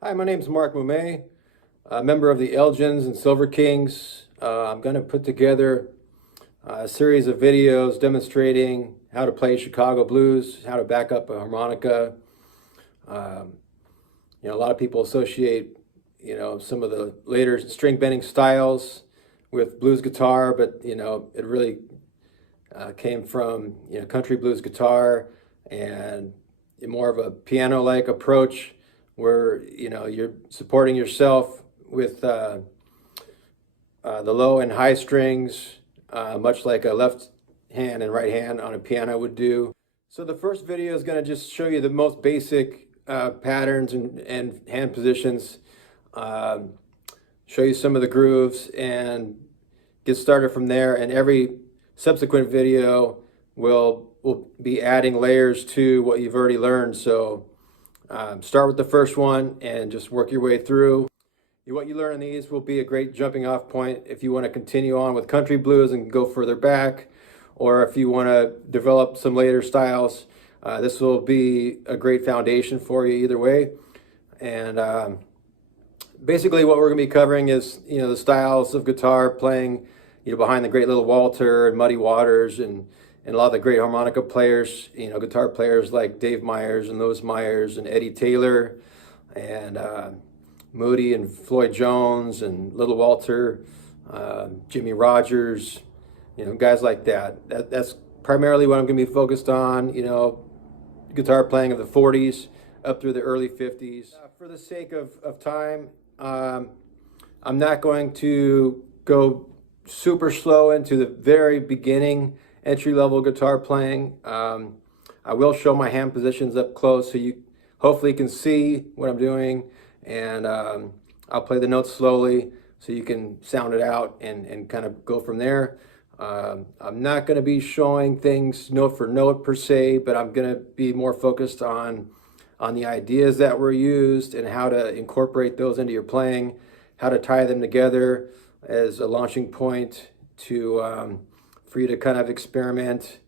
Hi, my name is Mark Moumet, a member of the Elgins and Silver Kings. I'm going to put together a series of videos demonstrating how to play Chicago blues, how to back up a harmonica. A lot of people associate, some of the later string bending styles with blues guitar, but it really came from country blues guitar and more of a piano-like approach, where you're supporting yourself with the low and high strings, much like a left hand and right hand on a piano would do. So the first video is going to just show you the most basic patterns and hand positions, show you some of the grooves, and get started from there. And every subsequent video will be adding layers to what you've already learned. So start with the first one and just work your way through. What you learn in these will be a great jumping off point if you want to continue on with country blues and go further back, or if you want to develop some later styles. This will be a great foundation for you either way. And basically what we're going to be covering is the styles of guitar playing behind the great Little Walter and Muddy Waters, and a lot of the great harmonica players, guitar players like Dave Myers and Louis Myers and Eddie Taylor and Moody and Floyd Jones and Little Walter, Jimmy Rogers, guys like that. That's primarily what I'm going to be focused on, guitar playing of the 40s up through the early 50s. For the sake of time, I'm not going to go super slow into the very beginning entry-level guitar playing. I will show my hand positions up close so you hopefully can see what I'm doing, and I'll play the notes slowly so you can sound it out and kind of go from there. I'm not going to be showing things note for note per se, but I'm going to be more focused on the ideas that were used and how to incorporate those into your playing, how to tie them together as a launching point to for you to kind of experiment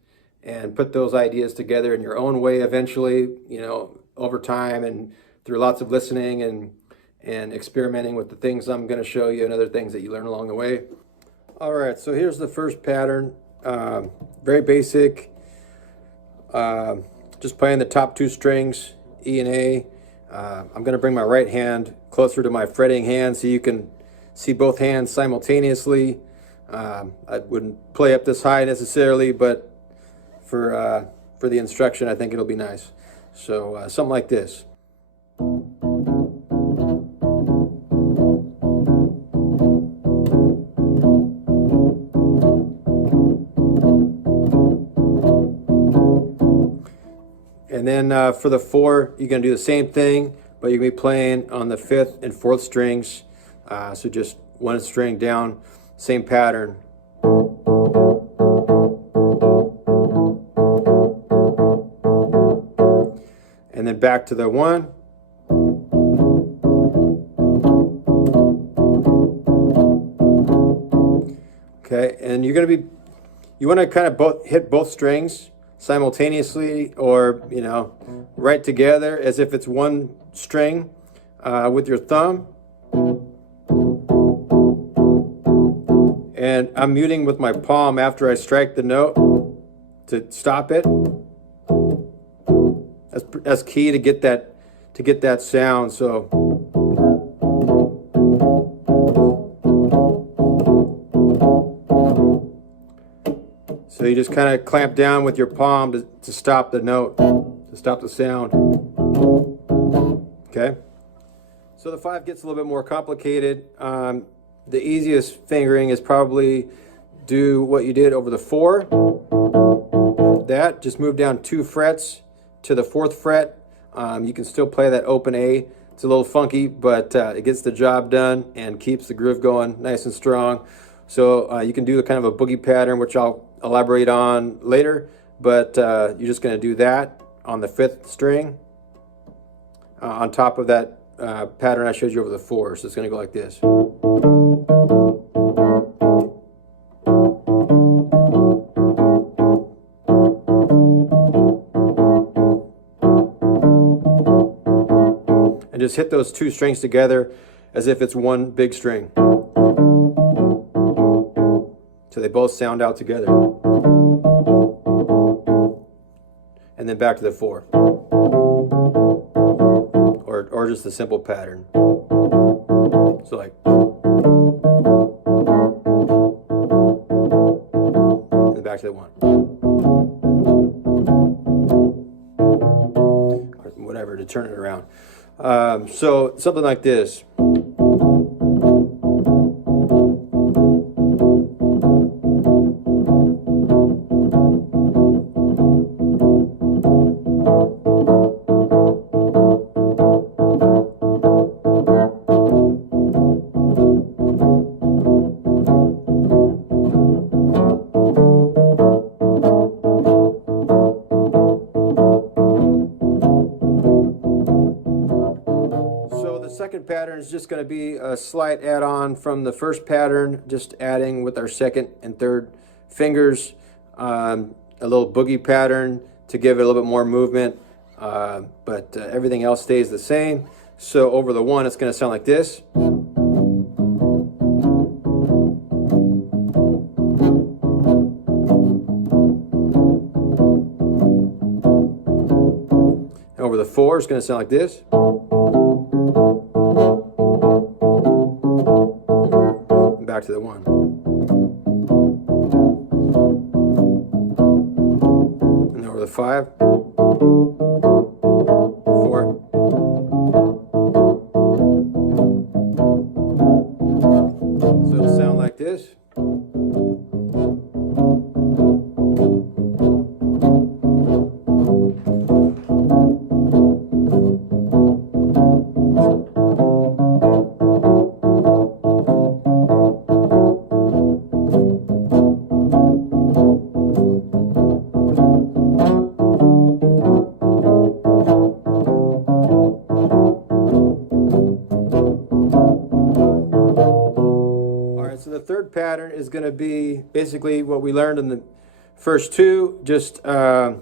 and put those ideas together in your own way eventually, over time and through lots of listening and experimenting with the things I'm going to show you and other things that you learn along the way. All right, so here's the first pattern. Very basic. Just playing the top two strings, E and A. I'm going to bring my right hand closer to my fretting hand so you can see both hands simultaneously. I wouldn't play up this high necessarily, but for the instruction, I think it'll be nice. So something like this. And then for the 4, you're going to do the same thing, but you're going to be playing on the 5th and 4th strings. So just one string down, same pattern. And then back to the 1. Okay, and you're going to be, you want to kind of hit both strings simultaneously, or right together as if it's one string with your thumb. And I'm muting with my palm after I strike the note to stop it. That's key to get that sound. So you just kind of clamp down with your palm to stop the note, to stop the sound. Okay? So the 5 gets a little bit more complicated. The easiest fingering is probably do what you did over the 4. Just move down 2 frets to the 4th fret. You can still play that open A. It's a little funky, but it gets the job done and keeps the groove going nice and strong. So you can do kind of a boogie pattern, which I'll elaborate on later, but you're just going to do that on the 5th string on top of that pattern I showed you over the 4. So it's going to go like this. And just hit those 2 strings together as if it's one big string. So they both sound out together. And then back to the 4. Or just the simple pattern. So like. And then back to the 1. Or whatever, to turn it around. So something like this. Second pattern is just going to be a slight add-on from the first pattern, just adding with our 2nd and 3rd fingers a little boogie pattern to give it a little bit more movement, but everything else stays the same. So over the 1, it's going to sound like this. And over the 4, it's going to sound like this. Back to the 1. And over the 5. 4. So it'll sound like this. Pattern is going to be basically what we learned in the first 2, just we're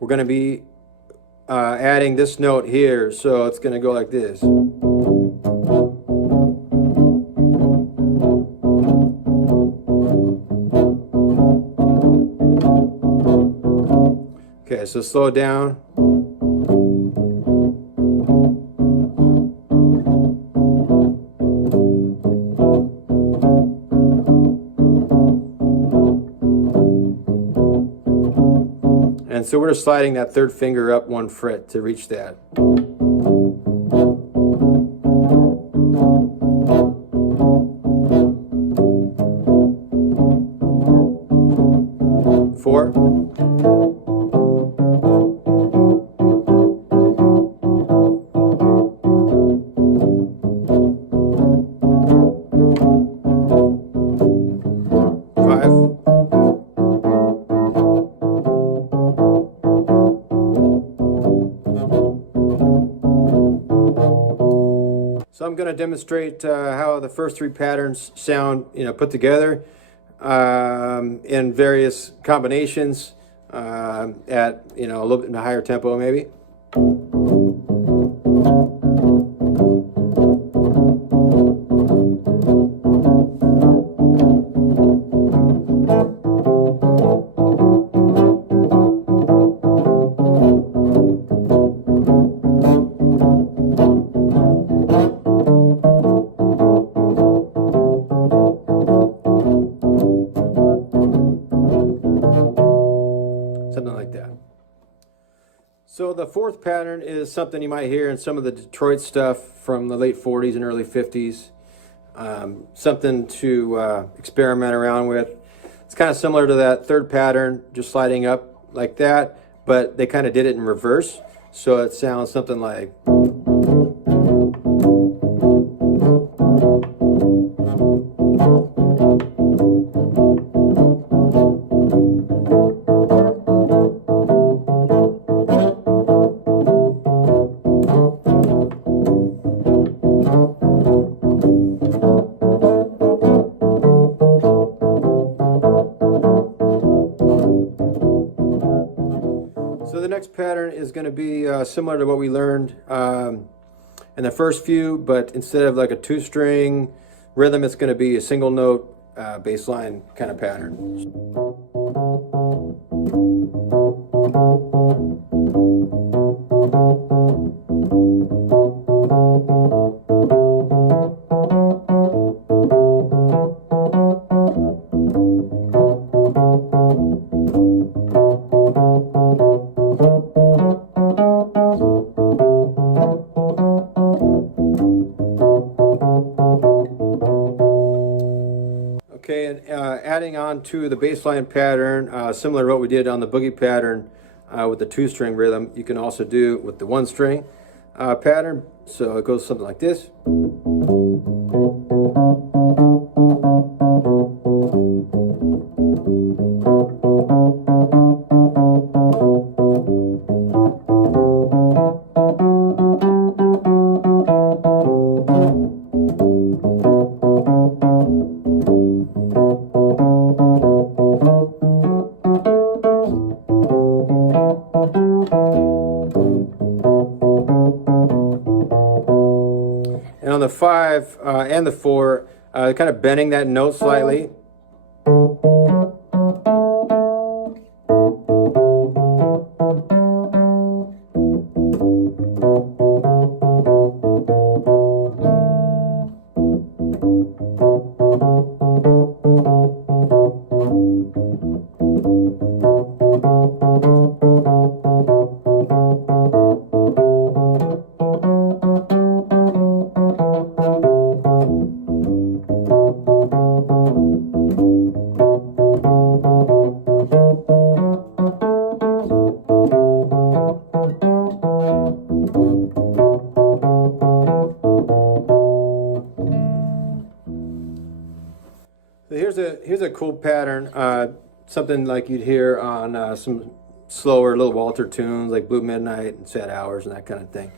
going to be adding this note here, so it's going to go like this. Okay, so slow down. And so we're just sliding that 3rd finger up 1 fret to reach that. Four. So I'm going to demonstrate how the first three patterns sound, put together in various combinations at a little bit higher tempo maybe. Something like that. So the fourth pattern is something you might hear in some of the Detroit stuff from the late 40s and early 50s. Something to experiment around with. It's kind of similar to that third pattern, just sliding up like that, but they kind of did it in reverse. So it sounds something like... So the next pattern is going to be similar to what we learned in the first few, but instead of like a two-string rhythm, it's going to be a single note bass line kind of pattern. Okay, and adding on to the bass line pattern, similar to what we did on the boogie pattern with the two-string rhythm, you can also do with the one-string pattern. So it goes something like this. And on the 5 and the 4, kind of bending that note slightly. So here's a cool pattern, something like you'd hear on some slower little Walter tunes like Blue Midnight and Sad Hours and that kind of thing.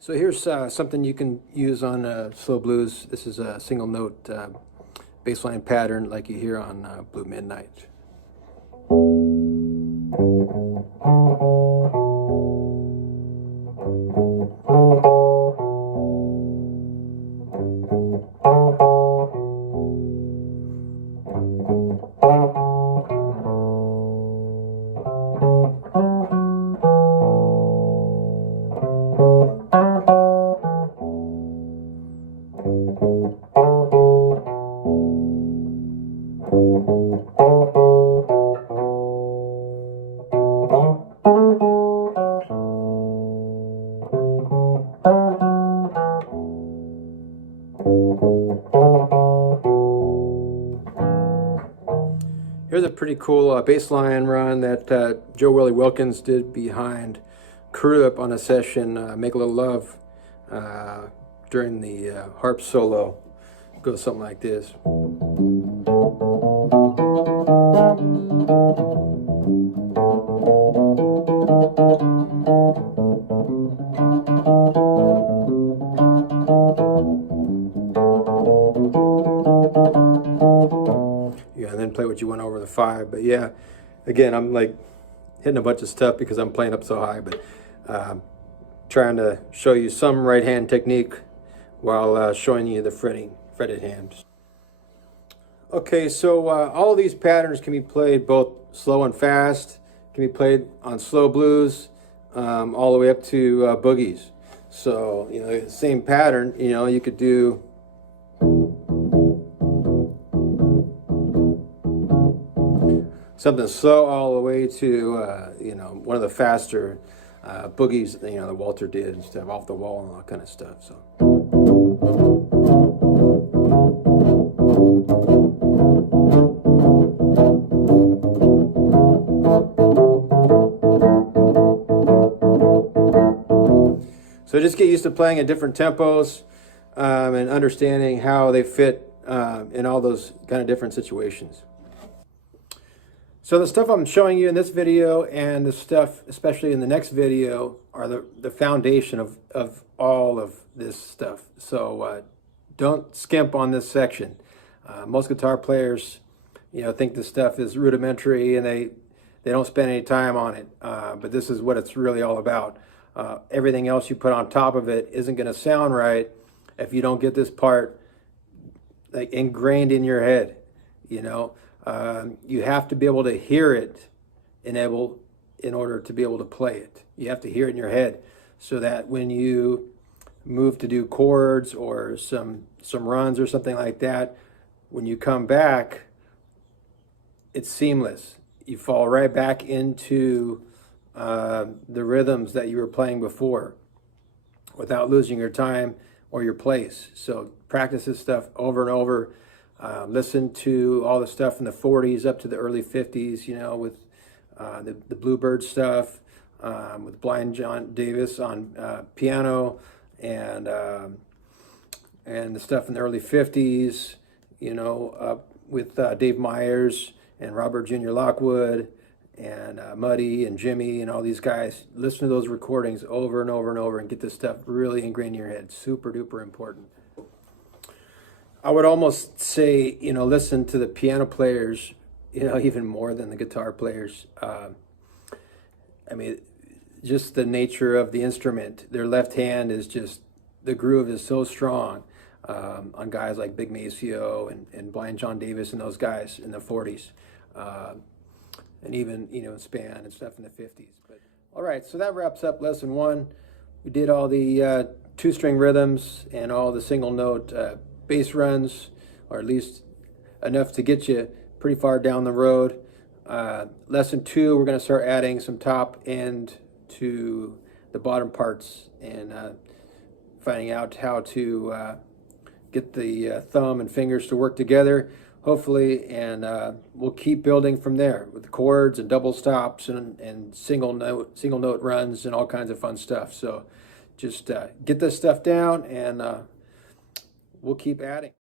So here's something you can use on slow blues. This is a single note bass line pattern like you hear on Blue Midnight. Here's a pretty cool bass line run that Joe Willie Wilkins did behind Crudup on a session, Make a Little Love, during the harp solo. It goes something like this. Yeah, and then play what you went over the 5. But yeah, again, I'm like hitting a bunch of stuff because I'm playing up so high, but trying to show you some right hand technique while showing you the fretted hands. Okay, so all of these patterns can be played both slow and fast. Can be played on slow blues all the way up to boogies. So, you know, the same pattern, you know, you could do something slow all the way to, you know, one of the faster boogies, you know, that Walter did and stuff, Off the Wall and all that kind of stuff. So. So just get used to playing at different tempos and understanding how they fit in all those kind of different situations. So the stuff I'm showing you in this video and the stuff, especially in the next video, are the foundation of all of this stuff. So don't skimp on this section. Most guitar players, you know, think this stuff is rudimentary and they don't spend any time on it. But this is what it's really all about. Everything else you put on top of it isn't going to sound right if you don't get this part like ingrained in your head. You know, you have to be able to hear it in order to be able to play it. You have to hear it in your head so that when you move to do chords or some runs or something like that, when you come back, it's seamless. You fall right back into the rhythms that you were playing before without losing your time or your place. So practice this stuff over and over. Listen to all the stuff in the 40s up to the early 50s, you know, with the Bluebird stuff, with Blind John Davis on piano, and the stuff in the early 50s, you know, with Dave Myers and Robert Jr. Lockwood and Muddy and Jimmy and all these guys. Listen to those recordings over and over and over and get this stuff really ingrained in your head. Super duper important. I would almost say, you know, listen to the piano players, you know, even more than the guitar players. I mean, just the nature of the instrument. Their left hand is just, the groove is so strong on guys like Big Maceo and Blind John Davis and those guys in the 40s. And even, you know, Span and stuff in the 50s. But all right, so that wraps up lesson 1. We did all the 2-string rhythms and all the single note bass runs, or at least enough to get you pretty far down the road. Lesson 2, we're going to start adding some top end to the bottom parts and finding out how to get the thumb and fingers to work together, hopefully, and we'll keep building from there with chords and double stops and single note runs and all kinds of fun stuff. So just get this stuff down and we'll keep adding.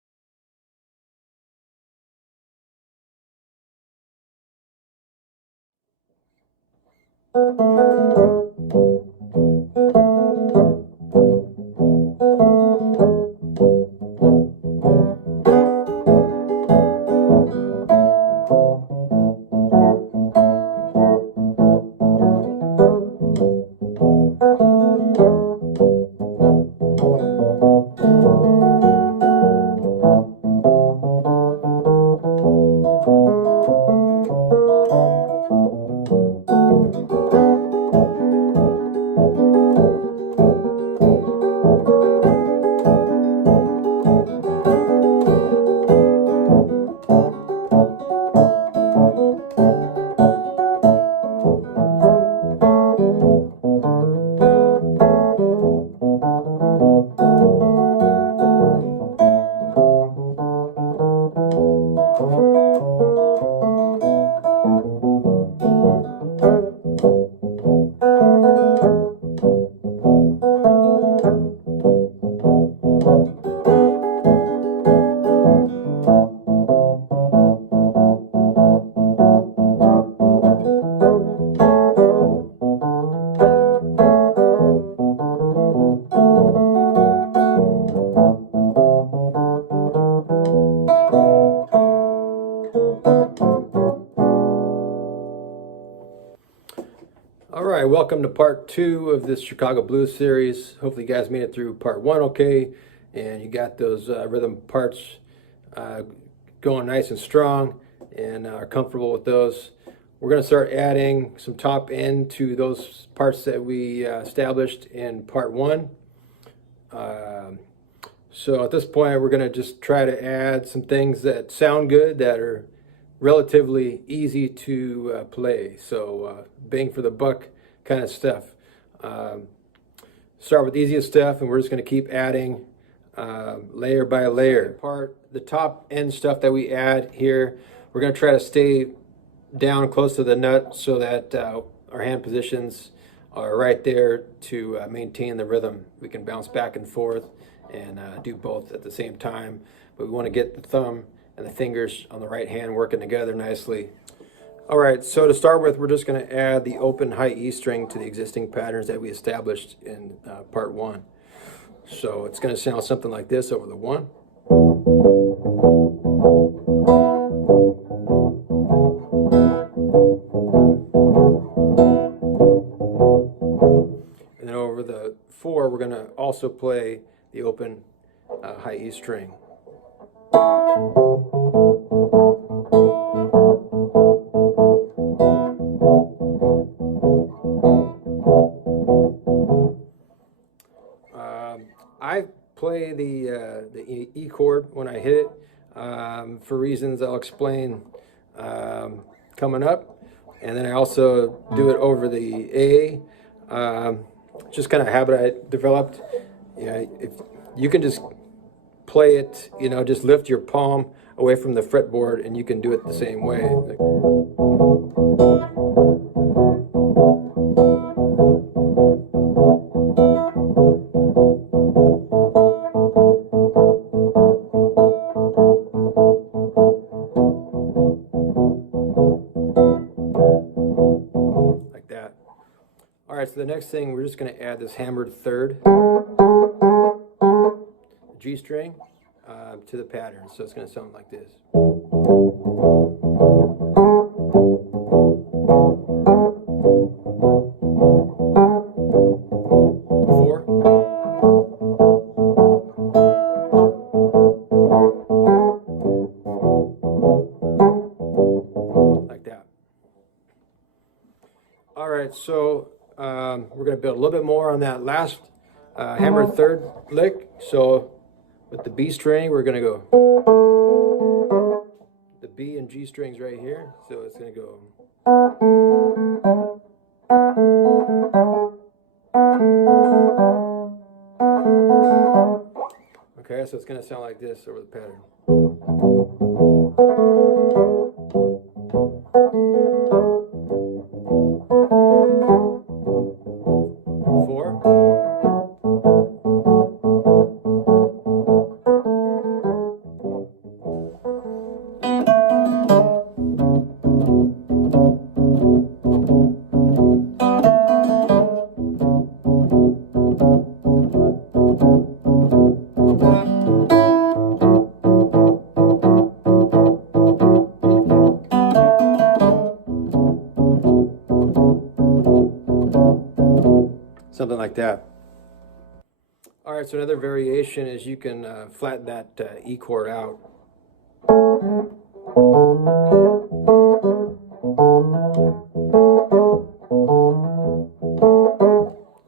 right, welcome to part 2 of this Chicago Blues series. Hopefully you guys made it through part 1 okay, and you got those rhythm parts going nice and strong and are comfortable with those. We're going to start adding some top end to those parts that we established in part 1. So at this point we're going to just try to add some things that sound good, that are relatively easy to play. So bang for the buck kind of stuff. Start with the easiest stuff, and we're just going to keep adding layer by layer. The top end stuff that we add here, we're going to try to stay down close to the nut so that our hand positions are right there to maintain the rhythm. We can bounce back and forth and do both at the same time, but we want to get the thumb and the fingers on the right hand working together nicely. All right, so to start with, we're just going to add the open high E string to the existing patterns that we established in part 1. So it's going to sound something like this over the 1. And then over the 4, we're going to also play the open high E string. I play the E chord when I hit it for reasons I'll explain coming up, and then I also do it over the A. Just kind of a habit I developed. If you can just play it, just lift your palm away from the fretboard and you can do it the same way. Like that. All right, so the next thing, we're just going to add this hammered third G string to the pattern. So it's going to sound like this. 4. Like that. All right, so we're going to build a little bit more on that last hammered third lick. So with the B string, we're going to go the B and G strings right here. So it's going to go. Okay, so it's going to sound like this over the pattern. 4. Something like that. All right, so another variation is you can flatten that E chord out.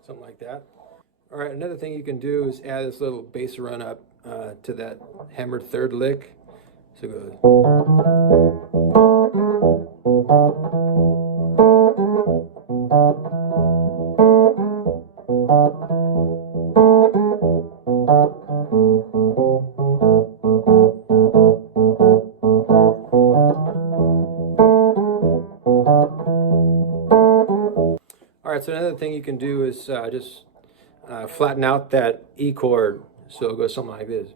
Something like that. All right, another thing you can do is add this little bass run up to that hammered third lick. So it goes. All right, so another thing you can do is just flatten out that E chord, so it goes something like this.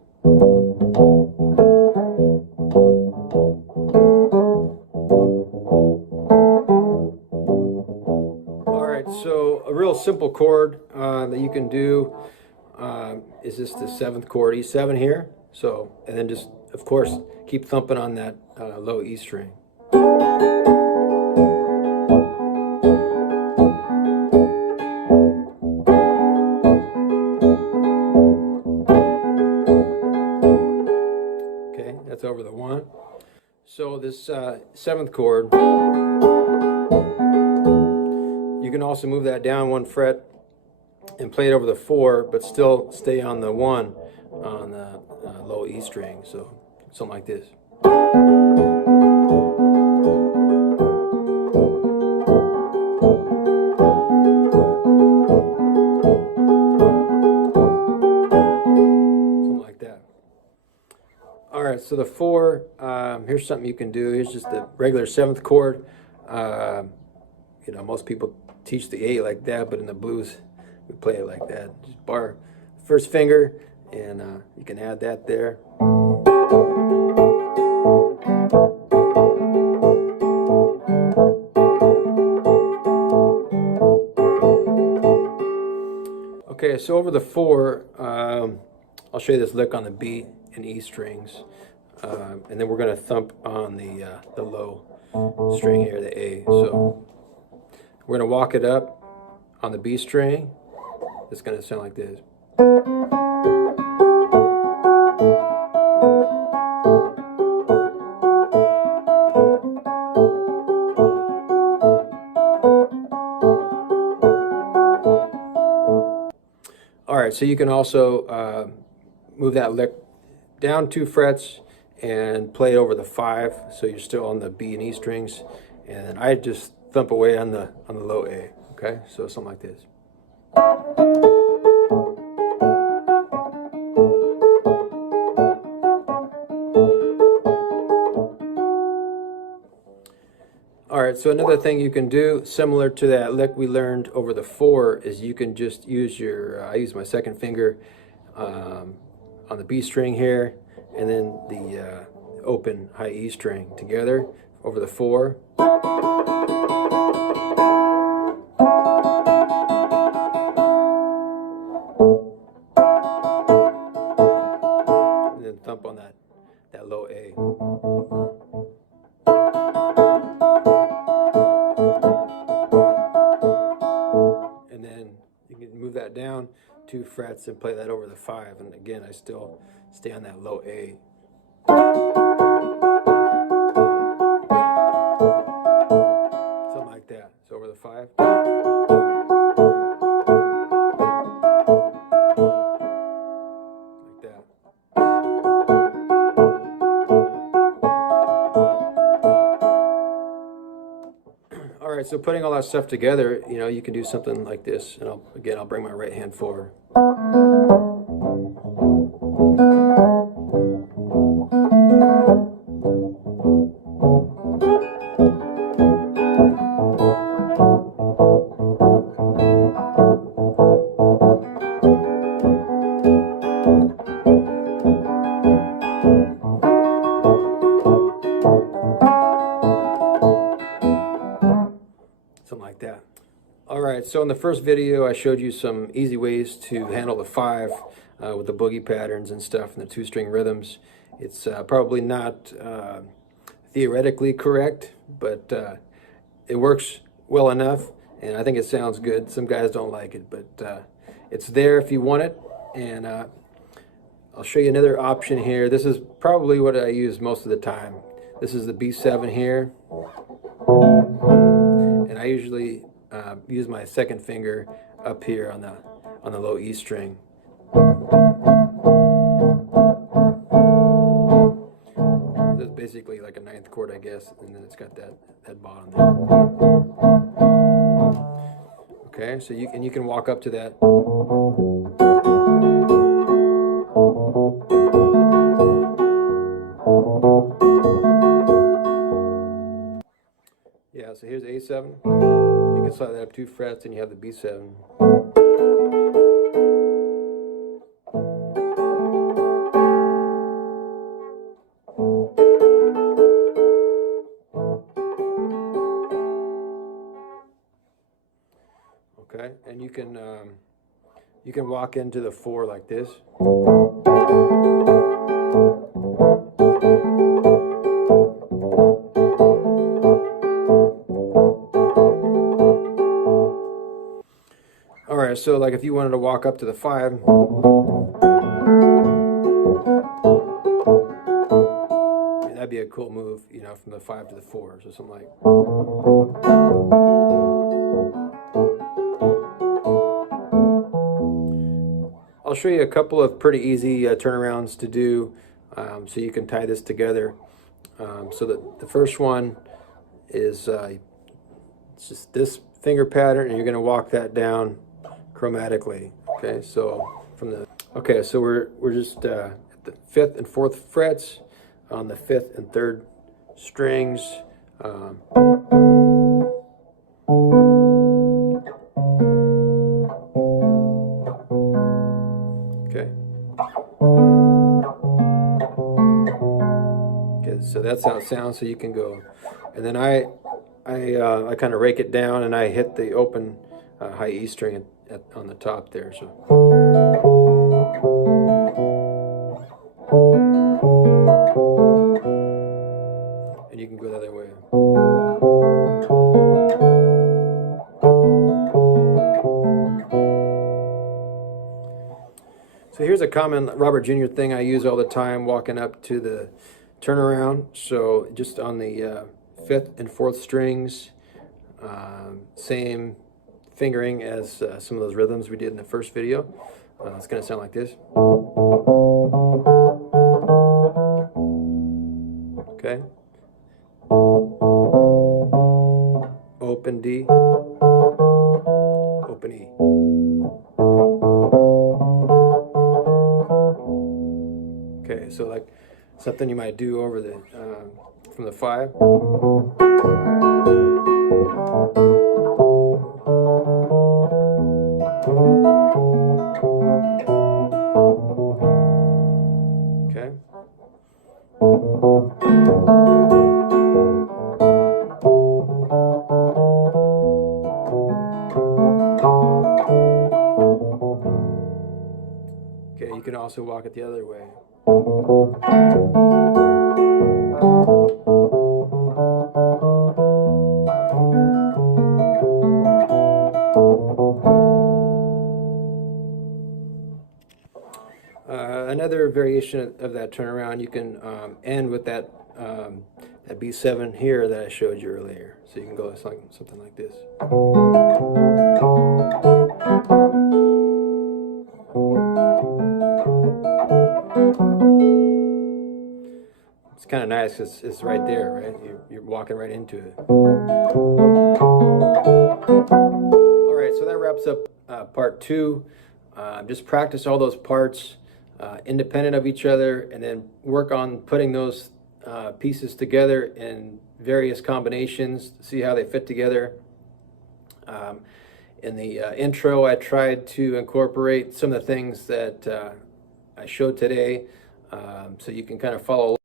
All right, so a real simple chord that you can do is just the 7th chord, E7 here. So, and then just, of course, keep thumping on that low E string. this 7th chord, you can also move that down 1 fret and play it over the 4, but still stay on the 1 on the low E string. So something like this. Something like that. All right, so the 4, here's something you can do. Here's just the regular 7th chord. You know, most people teach the 8 like that, but in the blues, we play it like that. Just bar first finger, and you can add that there. Okay, so over the 4, I'll show you this lick on the B and E strings, and then we're going to thump on the low string here, the A. So we're going to walk it up on the B string. It's going to sound like this. All right, so you can also move that lick down 2 frets and play it over the 5, so you're still on the B and E strings, and I just thump away on the low A. Okay, so something like this. All right, so another thing you can do, similar to that lick we learned over the 4, is you can just use your, I use my 2nd finger on the B string here, and then the open high E string together over the 4. And then thump on that low A. And then you can move that down 2 frets and play that over the 5. And again, I still stay on that low A. Something like that. So over the 5. Like that. All right, so putting all that stuff together, you know, you can do something like this. And I'll bring my right hand forward. Something like that. All right, so in the first video, I showed you some easy ways to handle the 5 with the boogie patterns and stuff and the 2-string rhythms. It's probably not theoretically correct, but it works well enough, and I think it sounds good. Some guys don't like it, but it's there if you want it. And I'll show you another option here. This is probably what I use most of the time. This is the B7 here. And I usually use my 2nd finger up here on the low E string. That's basically like a 9th chord, I guess, and then it's got that bottom there. Okay, so you can walk up to that. Yeah, so here's A7. You can slide that up 2 frets and you have the B7. Okay, and you can walk into the 4 like this. All right, so like if you wanted to walk up to the 5, that'd be be a cool move, you know, from the 5 to the 4, so something like. I'll show you a couple of pretty easy turnarounds to do, so you can tie this together. So the first one is it's just this finger pattern, and you're going to walk that down chromatically. Okay, so so we're just at the 5th and 4th frets on the 5th and 3rd strings. Okay. Okay, so that's how it sounds. So you can go, and then I kind of rake it down, and I hit the open high E string on the top there. So. And you can go the other way. So here's a common Robert Jr. thing I use all the time walking up to the turnaround. So just on the 5th and 4th strings, same fingering as some of those rhythms we did in the first video. It's going to sound like this. Okay. Open D, open E. Okay, so like something you might do over the from the 5. Okay. Okay, you can also walk it the other way. Another variation of that turnaround, you can end with that that B7 here that I showed you earlier. So you can go something like this. It's kind of nice because it's right there, right? You're walking right into it. All right, so that wraps up part 2. Just practice all those parts independent of each other, and then work on putting those pieces together in various combinations, see how they fit together. In the intro, I tried to incorporate some of the things that I showed today, so you can kind of follow along.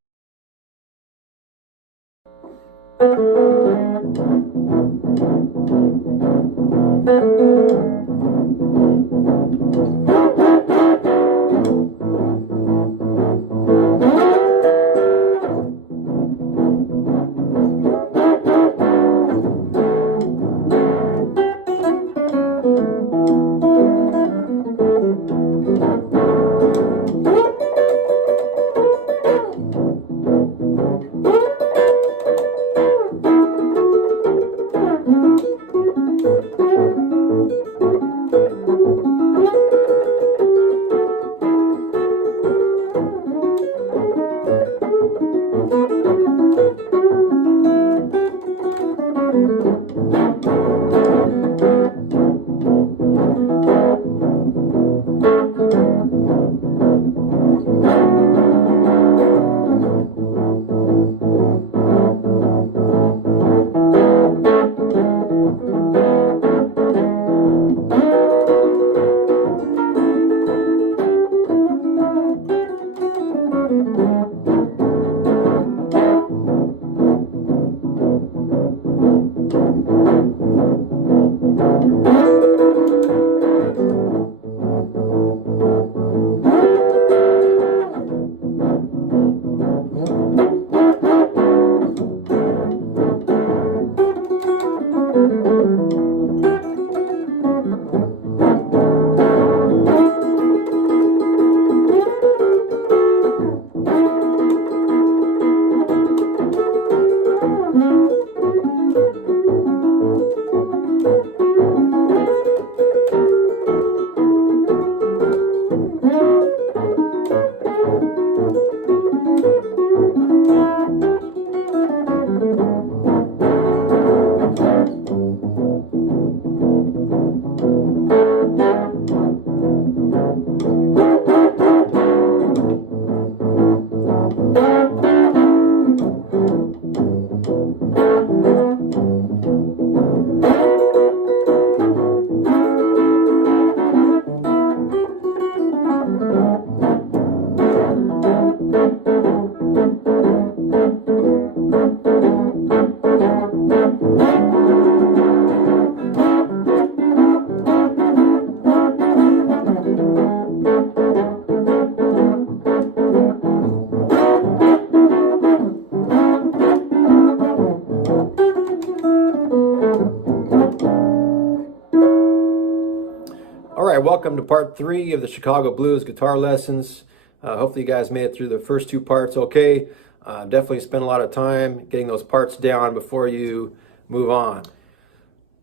welcome to part 3 of the Chicago Blues guitar lessons. Hopefully you guys made it through the first 2 parts okay. Definitely spend a lot of time getting those parts down before you move on.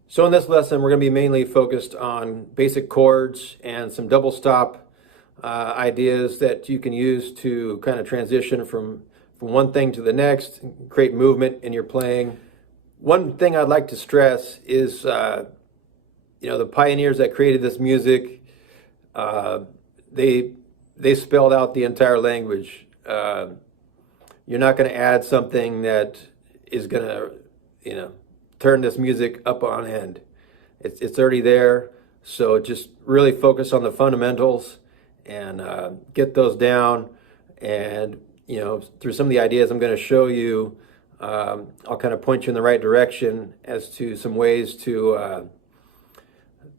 So in this lesson, we're going to be mainly focused on basic chords and some double stop ideas that you can use to kind of transition from one thing to the next, create movement in your playing. One thing I'd like to stress is the pioneers that created this music, they spelled out the entire language. You're not going to add something that is going to, turn this music up on end. It's already there. So just really focus on the fundamentals and get those down. And through some of the ideas I'm going to show you, I'll kind of point you in the right direction as to some ways to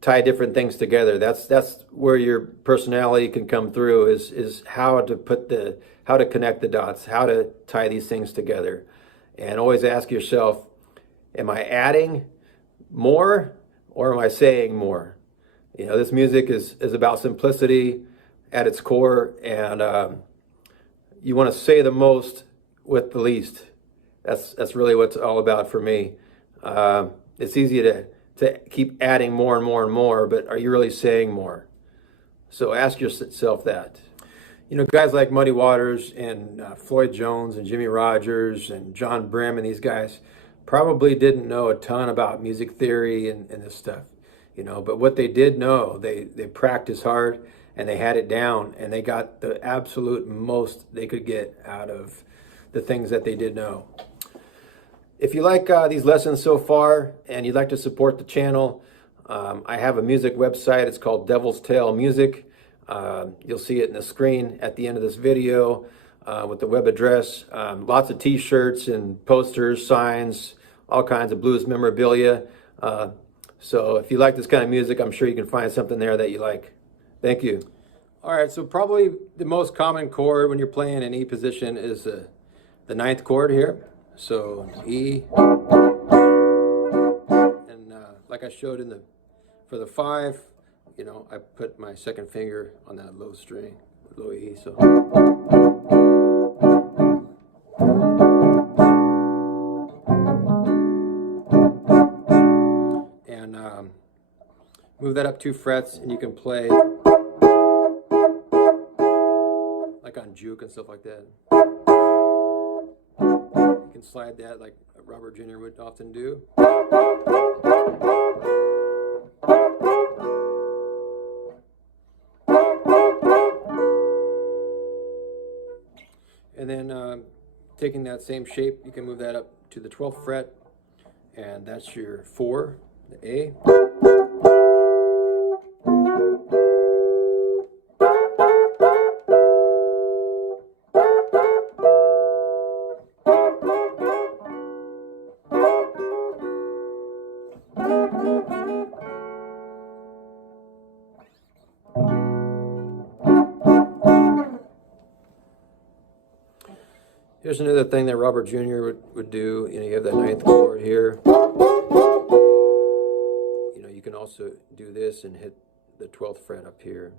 tie different things together. That's where your personality can come through, is how to connect the dots, how to tie these things together. And always ask yourself, am I adding more or am I saying more? This music is about simplicity at its core, and you want to say the most with the least. That's really what it's all about for me. It's easy to keep adding more and more and more, but are you really saying more? So ask yourself that. Guys like Muddy Waters and Floyd Jones and Jimmy Rogers and John Brim and these guys probably didn't know a ton about music theory and this stuff, but what they did know, they practiced hard and they had it down, and they got the absolute most they could get out of the things that they did know. If you like these lessons so far and you'd like to support the channel, I have a music website. It's called Devil's Tail Music. You'll see it in the screen at the end of this video with the web address. Lots of t-shirts and posters, signs, all kinds of blues memorabilia. So if you like this kind of music, I'm sure you can find something there that you like. Thank you. All right, so probably the most common chord when you're playing in E position is the 9th chord here. So E, and like I showed for the 5, I put my second finger on that low string, low E. So and move that up 2 frets, and you can play like on juke and stuff like that. You can slide that like Robert Jr. would often do. And then taking that same shape, you can move that up to the 12th fret, and that's your 4, the A. Here's another thing that Robert Jr. would do. You have that 9th chord here. You can also do this and hit the 12th fret up here.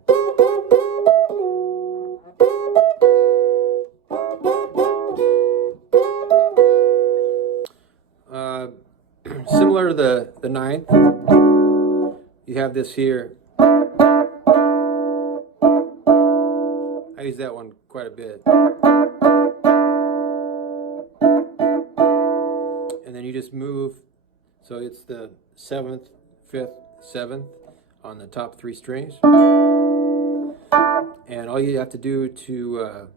Similar to the 9th, you have this here. I use that one quite a bit. And then you just move, so it's the 7th, 5th, 7th on the top 3 strings. And all you have to do to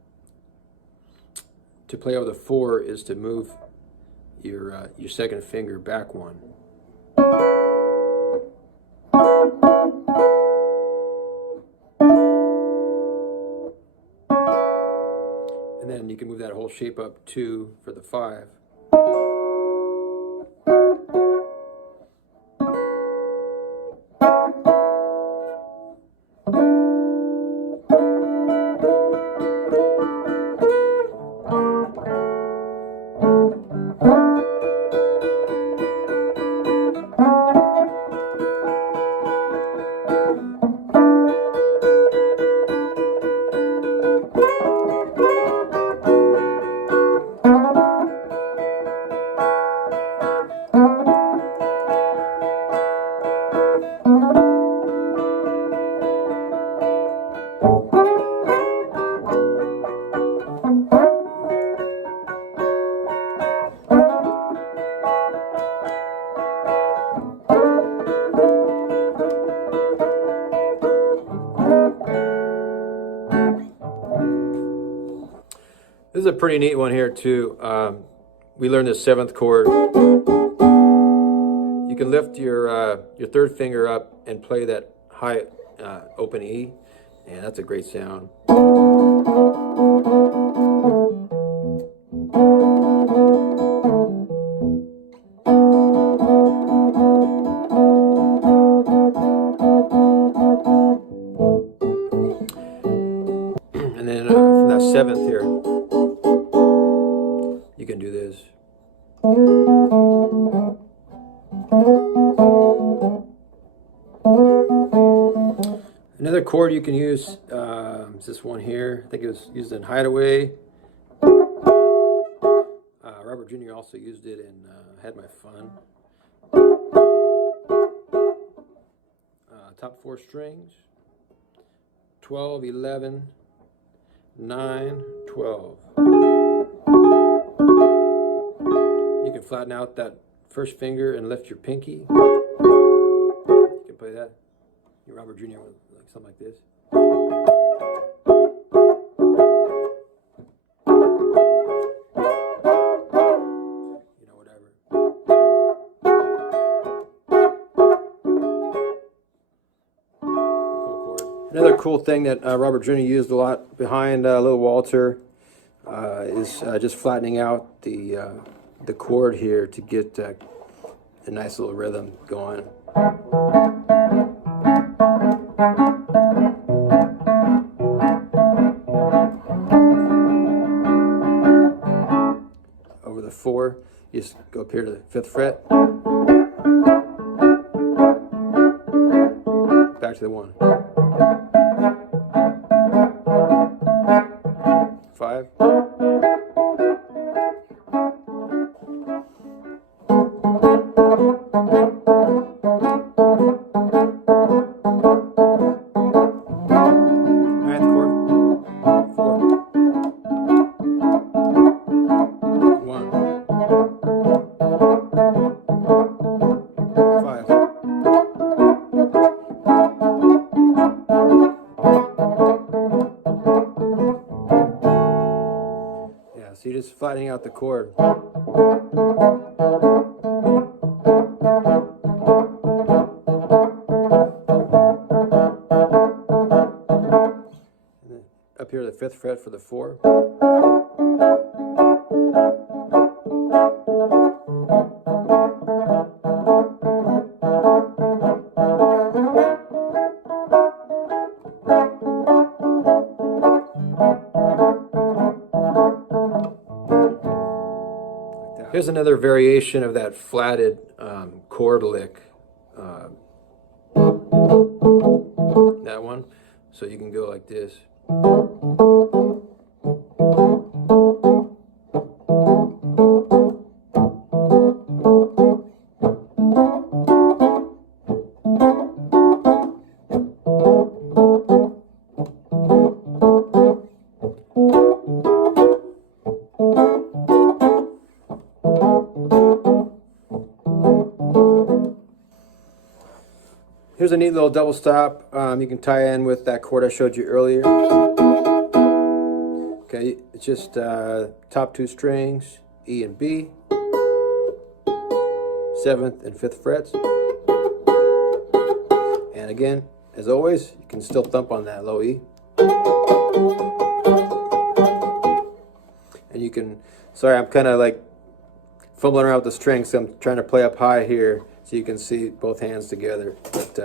play over the 4 is to move your second finger back 1. And then you can move that whole shape up 2 for the 5. is a pretty neat one here too. We learned the 7th chord. You can lift your 3rd finger up and play that high open E, and that's a great sound. And then from that 7th here, you can do this. Another chord you can use is this one here. I think it was used in Hideaway. Robert Jr. also used it in Had My Fun. Top 4 strings. 12, 11, 9, 12. You can flatten out that 1st finger and lift your pinky. You can play that. Your Robert Jr. with like something like this. You know, whatever. Cool chord. Another cool thing that Robert Jr. used a lot behind Little Walter is just flattening out the chord here to get a nice little rhythm going. Over the 4, you just go up here to the 5th fret. Back to the 1. 5. So you're just flattening out the chord. And then up here to the 5th fret for the 4. Here's another variation of that flatted chord lick. That one. So you can go like this. Here's a neat little double stop. You can tie in with that chord I showed you earlier. Okay, it's just top 2 strings, E and B, 7th and 5th frets. And again, as always, you can still thump on that low E. And you can, sorry, I'm kind of like fumbling around with the strings, so I'm trying to play up high here so you can see both hands together. But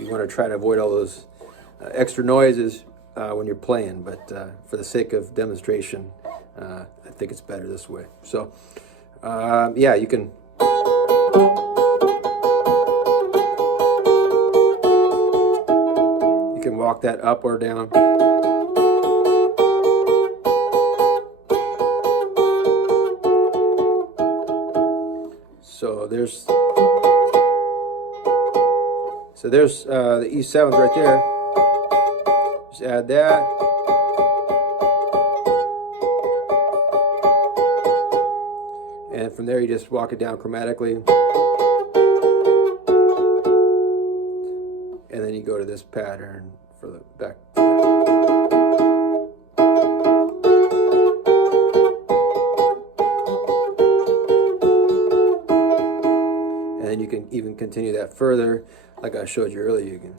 you want to try to avoid all those extra noises when you're playing. But for the sake of demonstration, I think it's better this way. So, yeah, you can. You can walk that up or down. So there's the E7 right there. Just add that. And from there you just walk it down chromatically. And then you go to this pattern for the back. then you can even continue that further, like I showed you earlier. You can.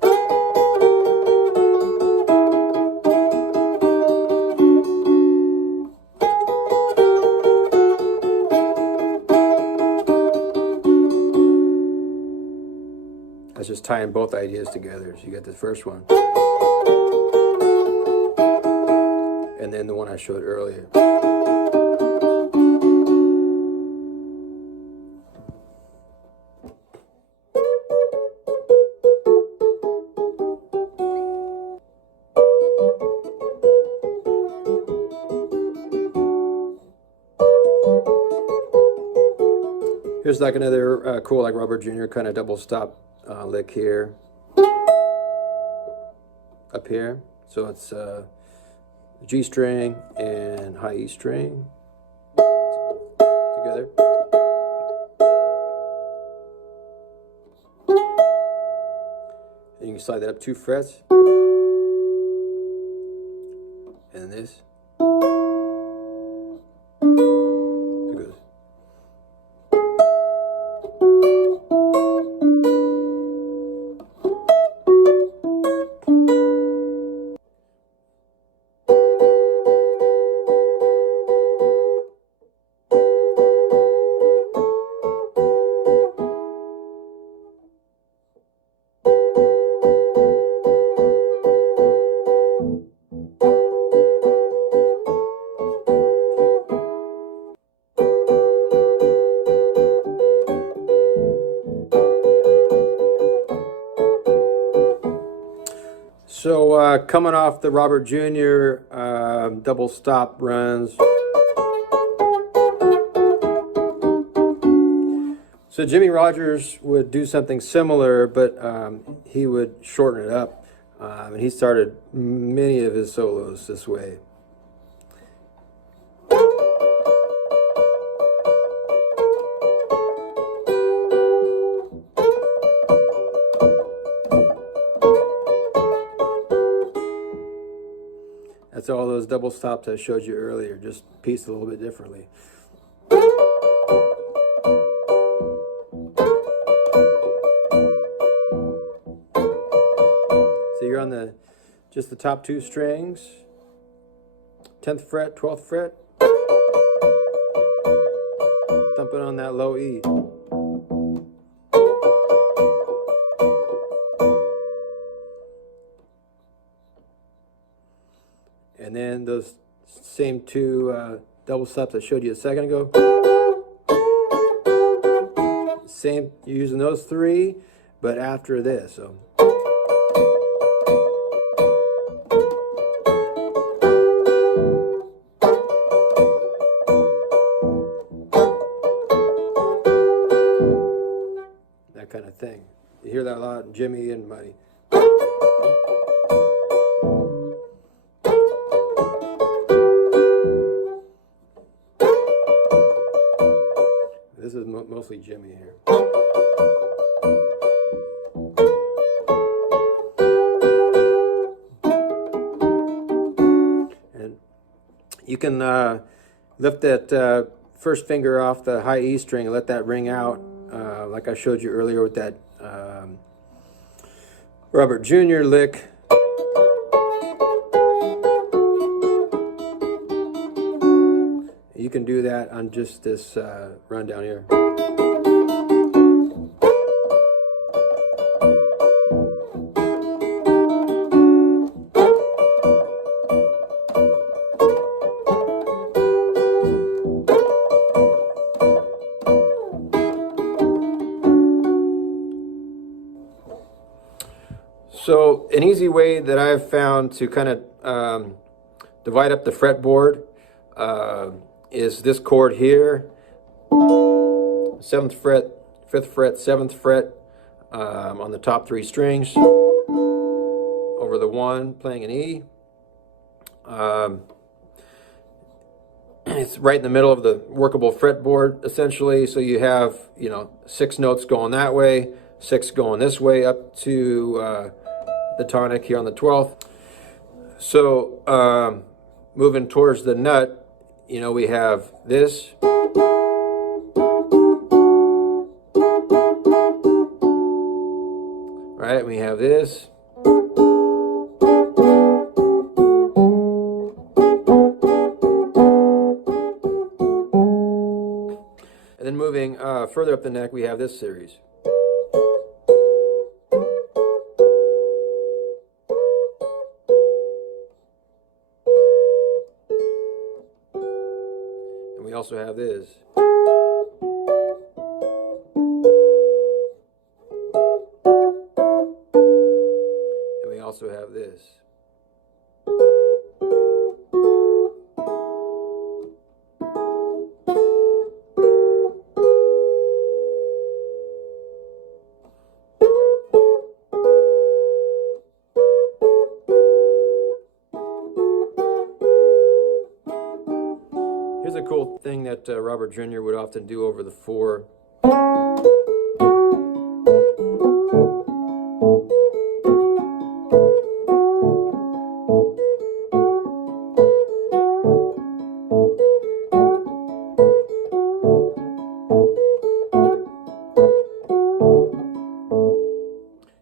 That's just tying both ideas together. So you got the first one, and then the one I showed earlier. Here's like another cool, like Robert Jr. kind of double stop lick here, up here. So it's G string and high E string together. And you can slide that up 2 frets. And this. So coming off the Robert Jr. Double stop runs. So Jimmy Rogers would do something similar, but he would shorten it up. And he started many of his solos this way. That's all those double stops I showed you earlier, just pieced a little bit differently. So you're on just the top 2 strings, 10th fret, 12th fret, thumping on that low E. And then those same 2 double stops I showed you a second ago. Same, you're using those 3, but after this. So. That kind of thing. You hear that a lot in Jimmy and Muddy. This is mostly Jimmy here. And you can lift that first finger off the high E string and let that ring out, like I showed you earlier with that Robert Jr. lick. You can do that on just this run down here. So an easy way that I've found to kind of divide up the fretboard is this chord here, 7th fret, 5th fret, 7th fret on the top 3 strings, over the 1, playing an E. It's right in the middle of the workable fretboard, essentially, so you have, 6 notes going that way, 6 going this way up to the tonic here on the 12th. So moving towards the nut, we have this. right? We have this. And then moving further up the neck, we have this series. And we also have this. And we also have this. Here's a cool thing that Robert Jr. would often do over the 4.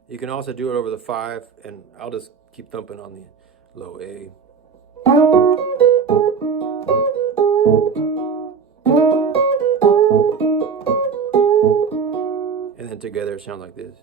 You can also do it over the 5, and I'll just keep thumping on the low A. And then together it sounds like this.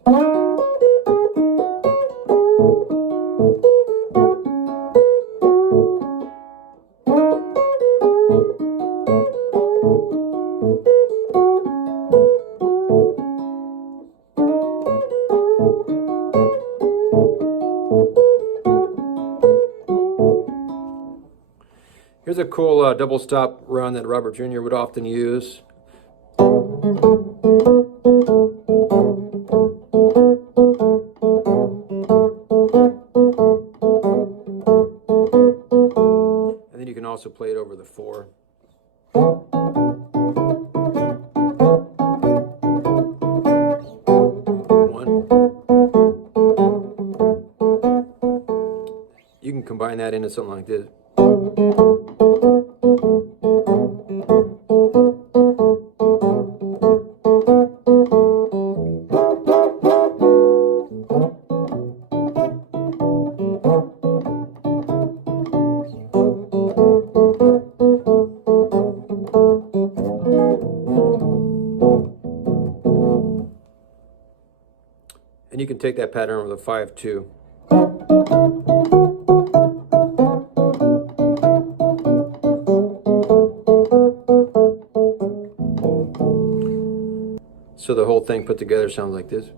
Here's a cool double stop run that Robert Jr. would often use. And then you can also play it over the 4. You can combine that into something like this. And you can take that pattern over the 5 too. So the whole thing put together sounds like this.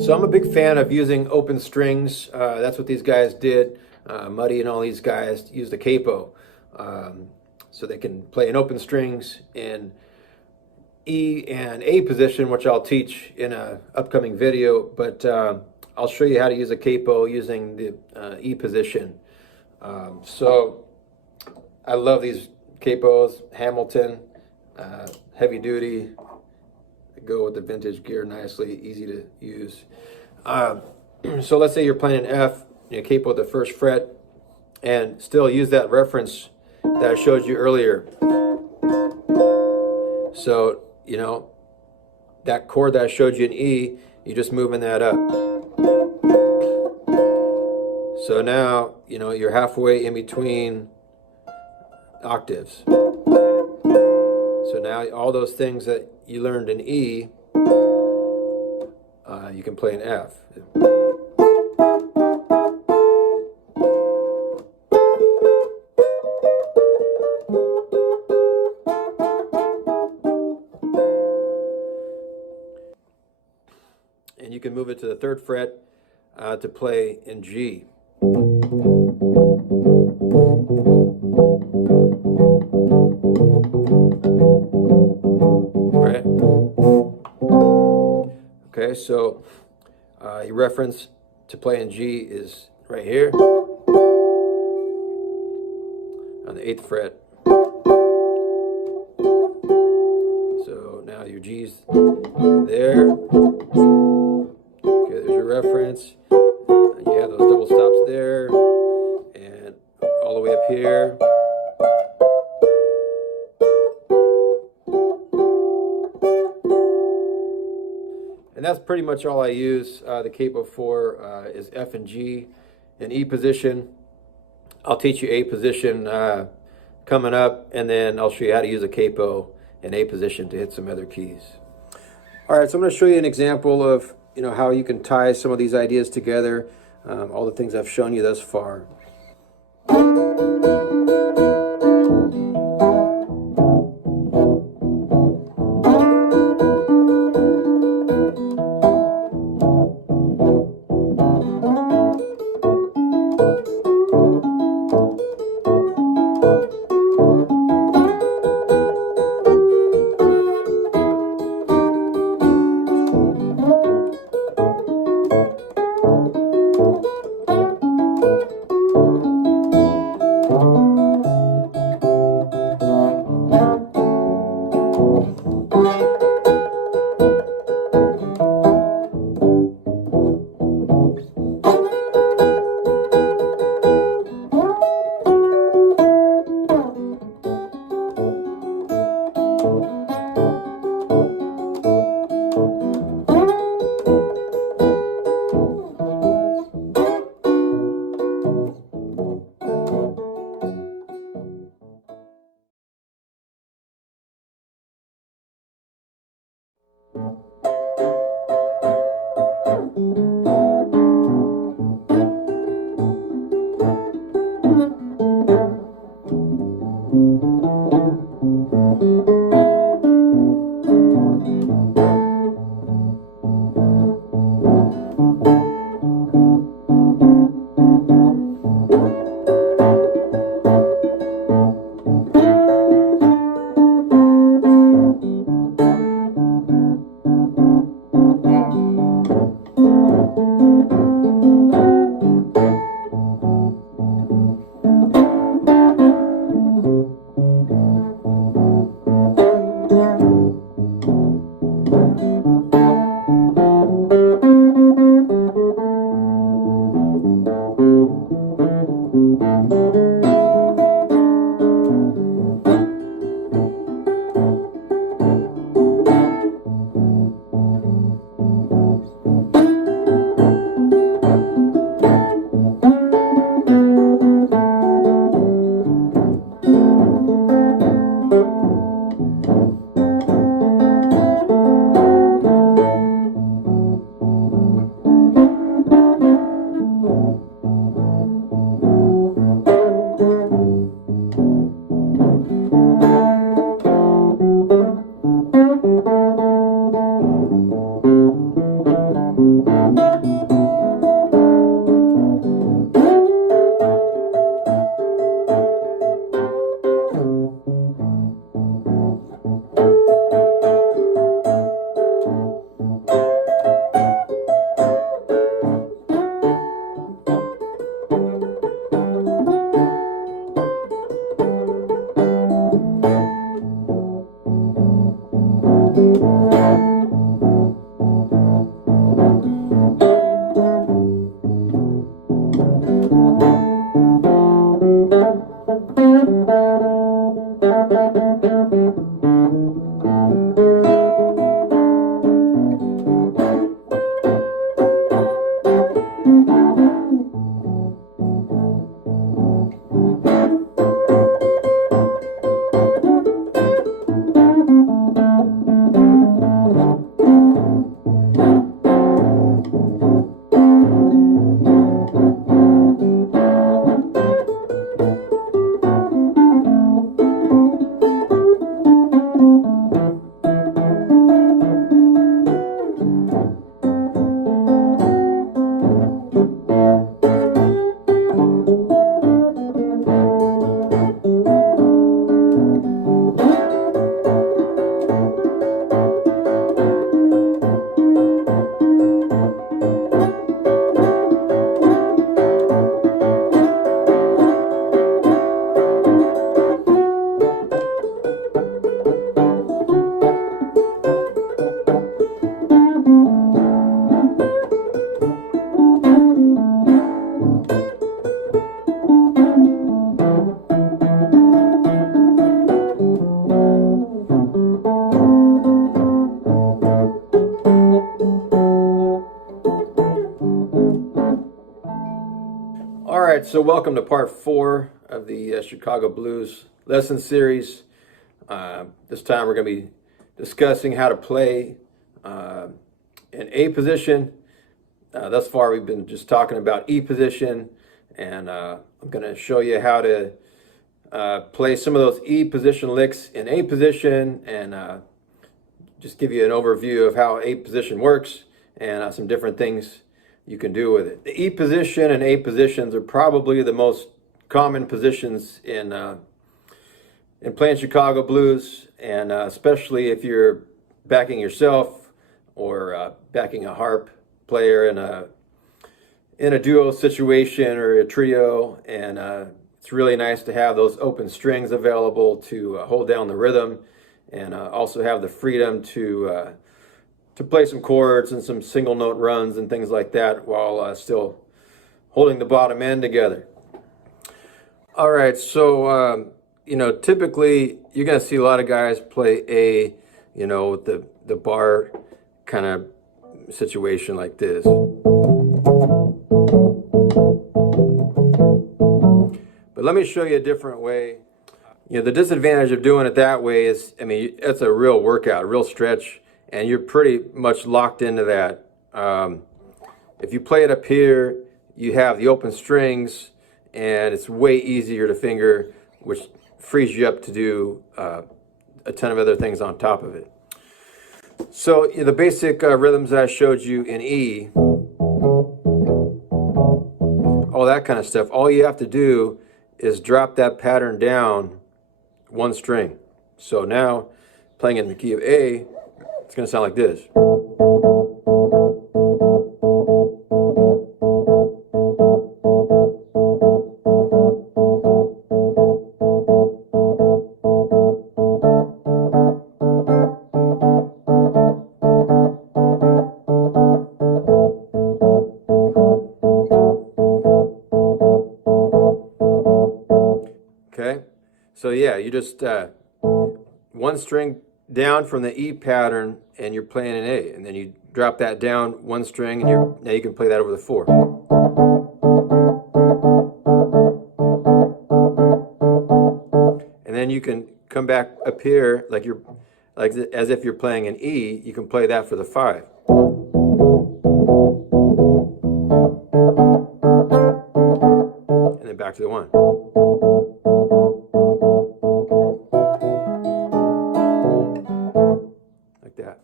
So I'm a big fan of using open strings. That's what these guys did. Muddy and all these guys used the capo. So they can play in open strings in E and A position, which I'll teach in an upcoming video. But I'll show you how to use a capo using the E position. So I love these capos. Hamilton, heavy duty. Go with the vintage gear nicely, easy to use. So let's say you're playing an F, you capo at the 1st fret, and still use that reference that I showed you earlier. So, you know, that chord that I showed you in E, you're just moving that up. So now, you know, you're halfway in between octaves. So now all those things that you learned in E, you can play in F. And you can move it to the 3rd fret to play in G. Right? Okay, so you reference to play in G is right here on the 8th fret. So now your G's there. Okay, there's your reference. You have those double stops there, and all the way up here. And that's pretty much all I use the capo for is F and G and E position. I'll teach you A position coming up, and then I'll show you how to use a capo in A position to hit some other keys. All right, so I'm going to show you an example of how you can tie some of these ideas together, all the things I've shown you thus far. right, so welcome to part 4 of the Chicago Blues lesson series. This time we're going to be discussing how to play in A position. Thus far we've been just talking about E position, and I'm going to show you how to play some of those E position licks in A position, and just give you an overview of how A position works and some different things you can do with it. The E position and A positions are probably the most common positions in playing Chicago blues, and especially if you're backing yourself or backing a harp player in a duo situation or a trio. And it's really nice to have those open strings available to hold down the rhythm, and also have the freedom to play some chords and some single note runs and things like that while still holding the bottom end together. All right, so typically you're going to see a lot of guys play A, with the bar kind of situation like this. But let me show you a different way. The disadvantage of doing it that way is, it's a real workout, a real stretch, and you're pretty much locked into that. If you play it up here, you have the open strings, and it's way easier to finger, which frees you up to do a ton of other things on top of it. So the basic rhythms that I showed you in E, all that kind of stuff, all you have to do is drop that pattern down one string. So now, playing in the key of A, it's going to sound like this. Okay, so yeah, you just one string down from the E pattern, and you're playing an A, and then you drop that down one string, and now you can play that over the 4. And then you can come back up here like as if you're playing an E. You can play that for the 5. And then back to the 1. Like that.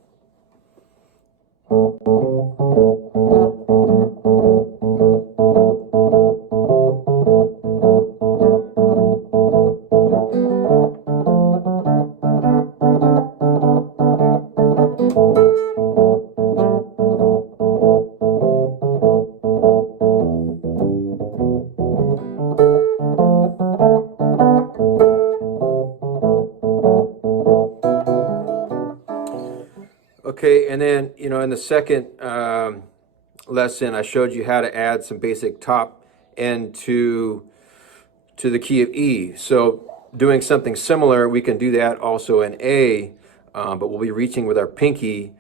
Okay, and then, in the second lesson, I showed you how to add some basic top end to the key of E. So doing something similar, we can do that also in A, but we'll be reaching with our pinky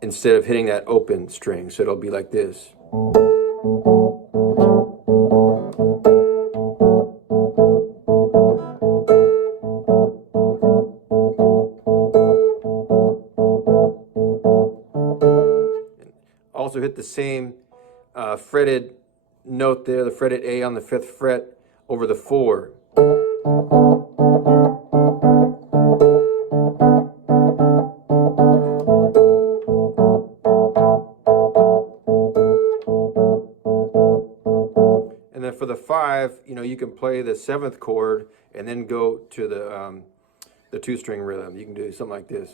instead of hitting that open string. So it'll be like this. Also hit the same fretted note there, the fretted A on the 5th fret over the 4. And then for the 5, you can play the 7th chord and then go to the 2-string rhythm. You can do something like this.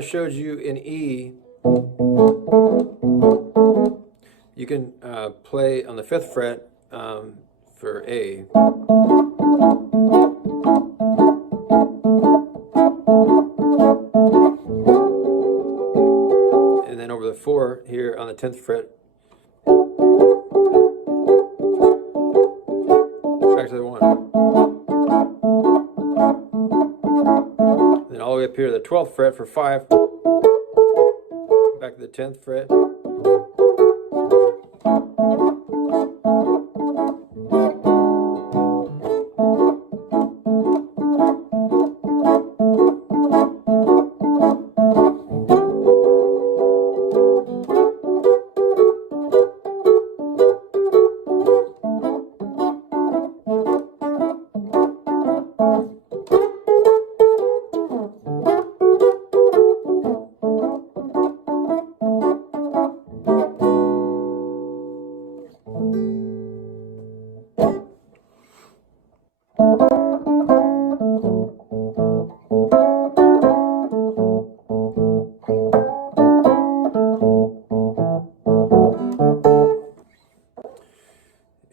I showed you in E, you can play on the 5th fret for A. And then over the 4 here on the 10th fret. Back to the 1. And then all the way up here to the 12th fret for 5. Back to the 10th fret.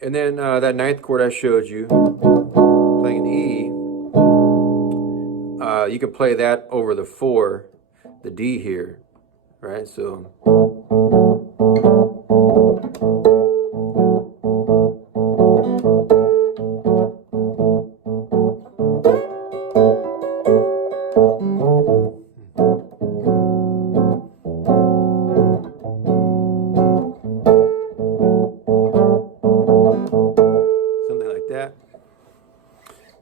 And then that 9th chord I showed you, playing an E, you can play that over the 4, the D here, right? So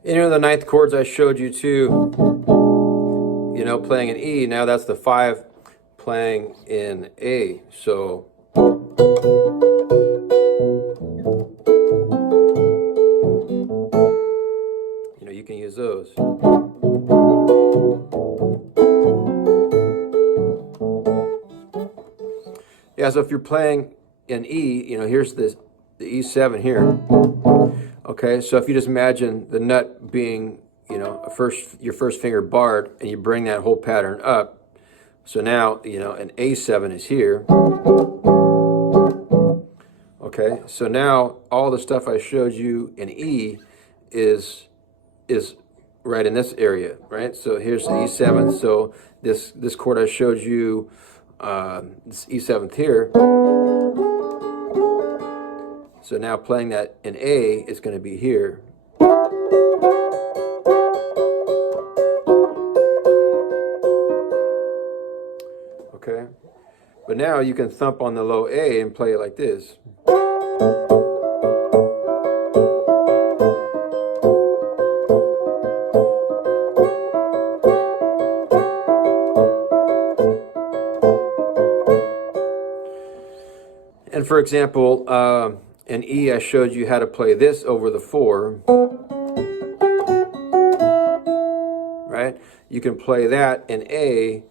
any of the 9th chords I showed you too, you know, playing an E, now that's the 5 playing in A. So you know, you can use those. Yeah, so if you're playing in E, you know, here's the E7 here. Okay, so if you just imagine the nut being, you know, your first finger barred, and you bring that whole pattern up. So now, you know, an A7 is here. Okay, so now all the stuff I showed you in E is right in this area, right? So here's the E7. So this chord I showed you, this E7th here. So now playing that in A is going to be here. Okay? But now you can thump on the low A and play it like this. And for example, in E, I showed you how to play this over the 4, right? You can play that in A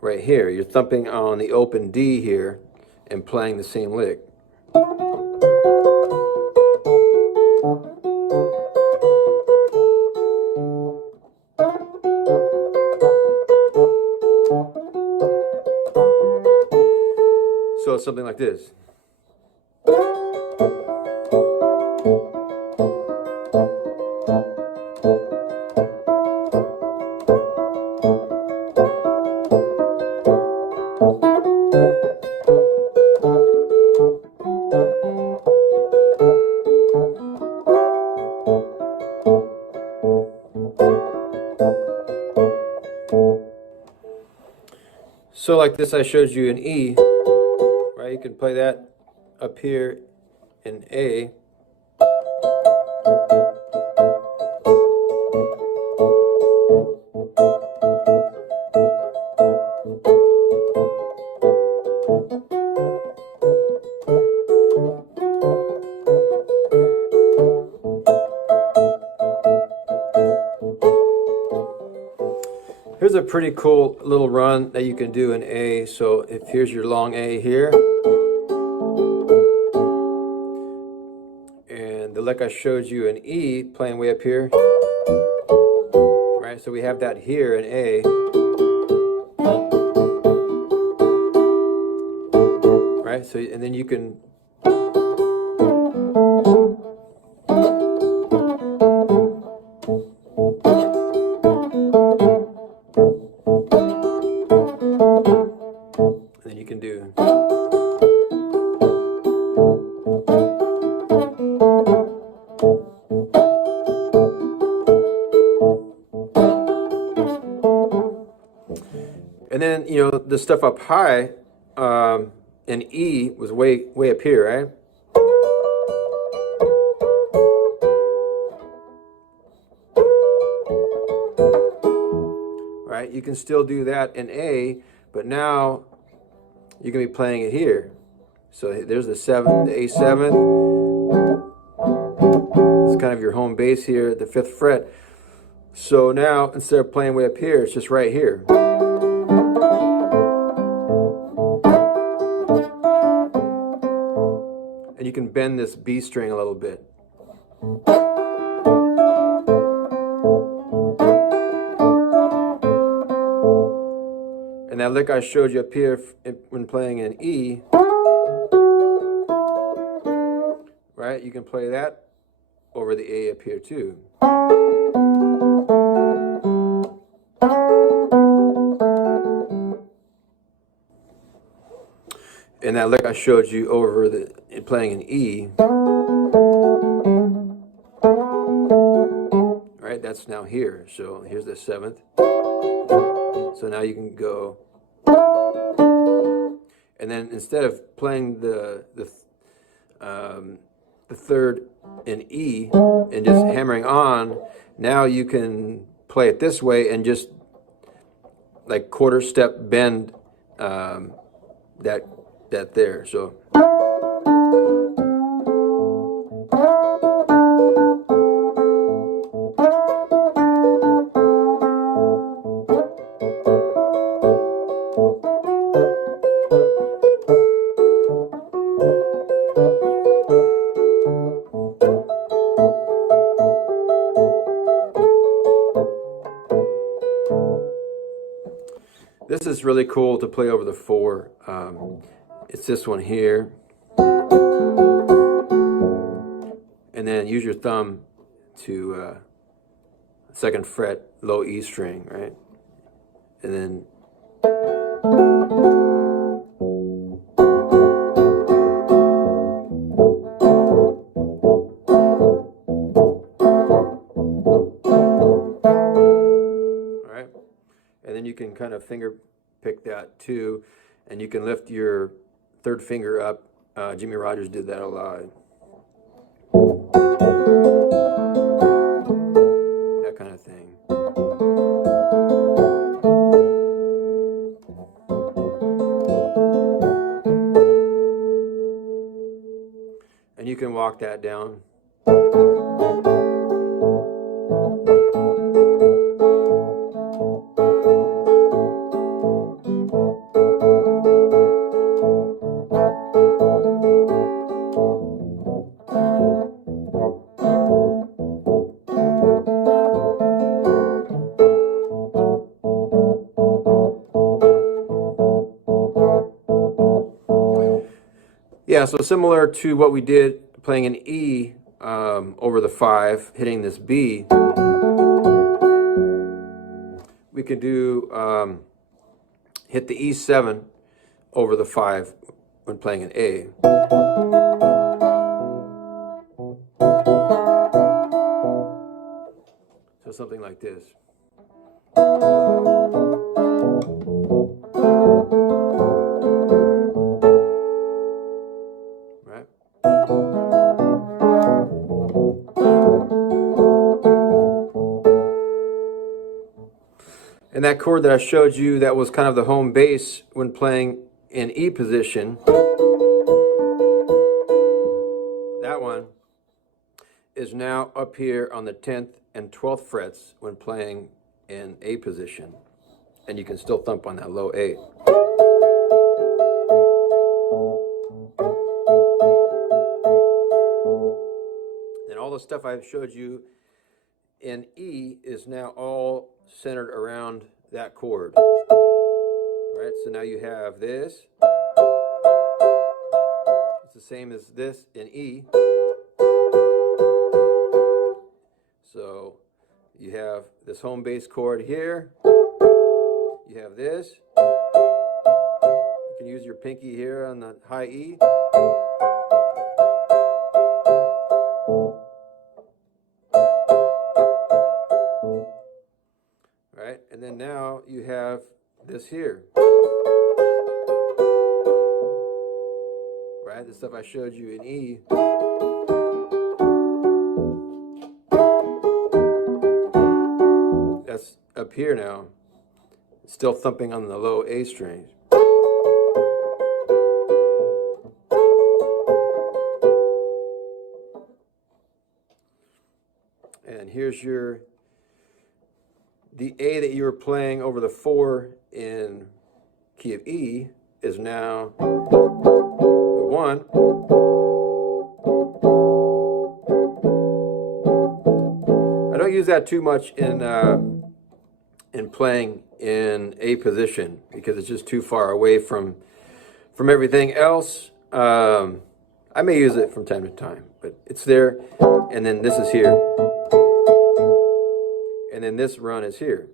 right here. You're thumping on the open D here and playing the same lick. So it's something like this. So like this I showed you in E, right? You can play that up here in A. Here's a pretty cool little run that you can do in A. So if here's your long A here, and the lick I showed you in E playing way up here, right? So we have that here in A. right? So, and then you can do. And then, you know, the stuff up high in E was way up here, right? Right? You can still do that in A, but now you're going to be playing it here. So there's the seventh, the A7. It's kind of your home base here, the 5th fret. So now, instead of playing way up here, it's just right here. And you can bend this B string a little bit. And that lick I showed you up here when playing in E, right? You can play that over the A up here too. And that lick I showed you over playing in E, right? That's now here. So here's the 7th. So now you can go, and then instead of playing the 3rd in E and just hammering on, now you can play it this way and just like quarter step bend that there. So. This is really cool to play over the 4. It's this one here. And then use your thumb to 2nd fret, low E string, right? And then you can kind of finger pick that too, and you can lift your 3rd finger up. Jimmy Rogers did that a lot. That kind of thing. And you can walk that down. Yeah, so similar to what we did playing an E over the 5, hitting this B, we could do hit the E7 over the 5 when playing an A. So something like this. And that chord that I showed you, that was kind of the home base when playing in E position, that one is now up here on the 10th and 12th frets when playing in A position. And you can still thump on that low A. And all the stuff I've showed you in E is now all centered around that chord. Right? So now you have this, It's the same as this in E. So you have this home bass chord here. You have this. You can use your pinky here on the high E. Right? And then now you have this here. Right? The stuff I showed you in E. That's up here now. It's still thumping on the low A strings. And here's the A that you were playing over the 4 in key of E is now the 1. I don't use that too much in playing in A position because it's just too far away from everything else. I may use it from time to time, but it's there. And then this is here. And then this run is here.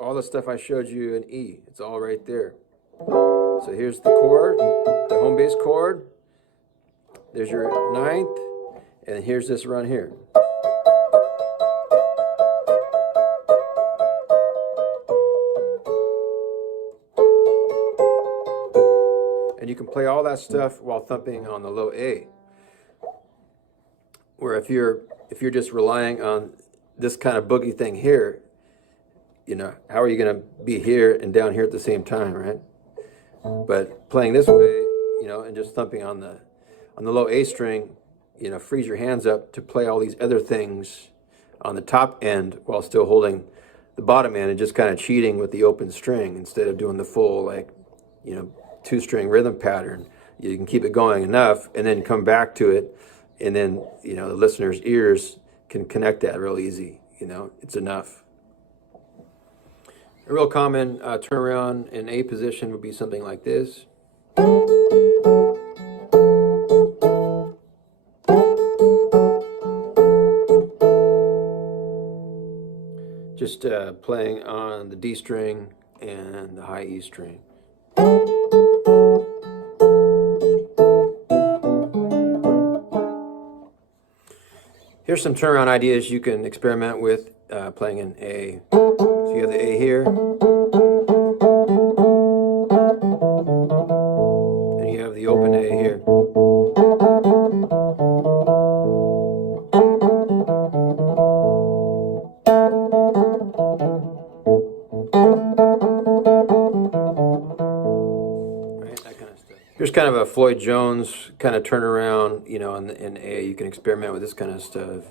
All the stuff I showed you in E, it's all right there. So here's the chord, the home bass chord. There's your 9th, and here's this run here. And you can play all that stuff while thumping on the low A. Where if you're just relying on this kind of boogie thing here, you know, how are you going to be here and down here at the same time, right? But playing this way, you know, and just thumping on the low A string, you know, frees your hands up to play all these other things on the top end while still holding the bottom end and just kind of cheating with the open string instead of doing the full, like, you know, 2-string rhythm pattern. You can keep it going enough and then come back to it, and then, you know, the listener's ears can connect that real easy. You know, it's enough. A real common turnaround in A position would be something like this. Just playing on the D string and the high E string. Here's some turnaround ideas you can experiment with playing in A. So you have the A here, and you have the open A here. Right, that kind of stuff. Here's kind of a Floyd Jones kind of turnaround, you know, in A. You can experiment with this kind of stuff.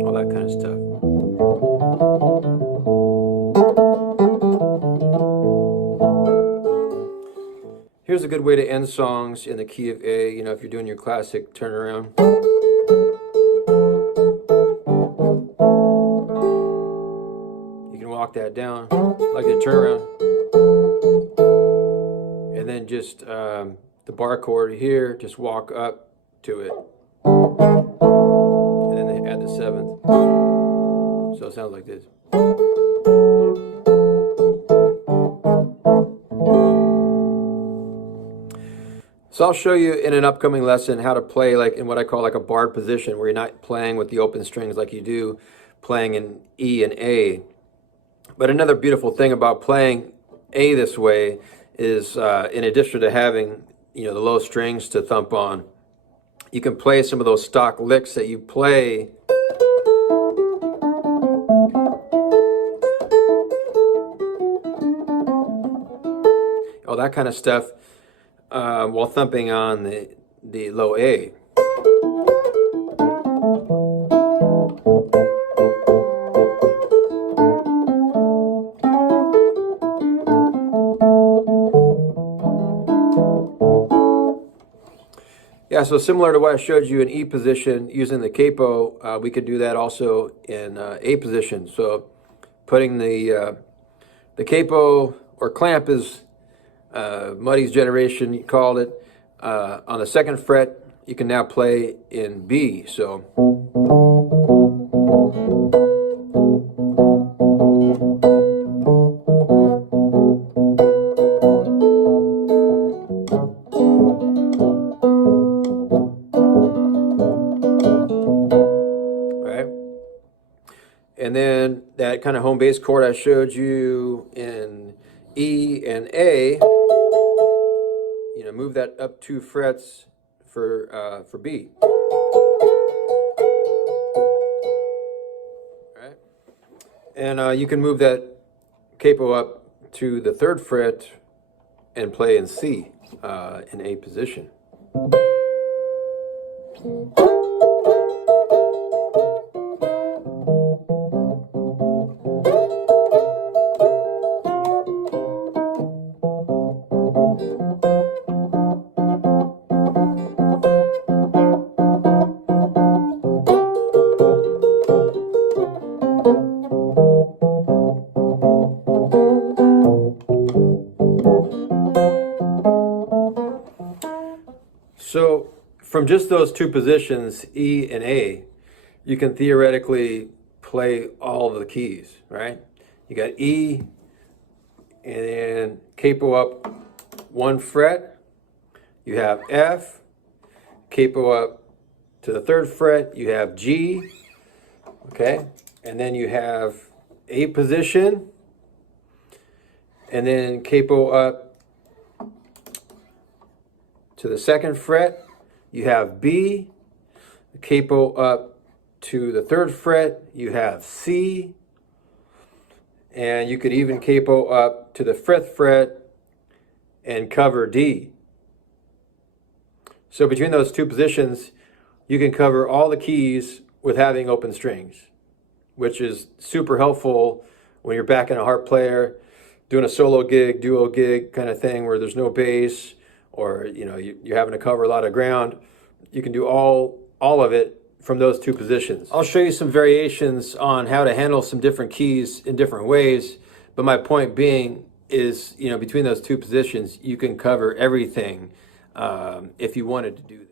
All that kind of stuff. Here's a good way to end songs in the key of A, you know, if you're doing your classic turnaround. You can walk that down like a turnaround. And then just the bar chord here, just walk up to it. And then they add the 7th. So it sounds like this. So I'll show you in an upcoming lesson how to play like in what I call like a barred position, where you're not playing with the open strings like you do playing in E and A. But another beautiful thing about playing A this way is in addition to having, you know, the low strings to thump on, you can play some of those stock licks that you play that kind of stuff while thumping on the low A. Yeah, so similar to what I showed you in E position using the capo, we could do that also in A position. So putting the capo or clamp is Muddy's generation, you called it, on the second fret. You can now play in B. So and then that kind of home bass chord I showed you in E and A, you know, move that up 2 frets for B. All right, and you can move that capo up to the 3rd fret and play in C in A position. So from just those 2 positions, E and A, you can theoretically play all of the keys, right? You got E, and then capo up 1 fret. You have F, capo up to the 3rd fret. You have G, okay? And then you have A position, and then capo up to the 2nd fret. You have B, capo up to the 3rd fret. You have C, and you could even capo up to the 5th fret and cover D. So between those 2 positions, you can cover all the keys with having open strings, which is super helpful when you're backing a harp player, doing a solo gig, duo gig kind of thing where there's no bass, or you know you're having to cover a lot of ground. You can do all of it from those 2 positions. I'll show you some variations on how to handle some different keys in different ways, but my point being is, you know, between those 2 positions, you can cover everything if you wanted to do that.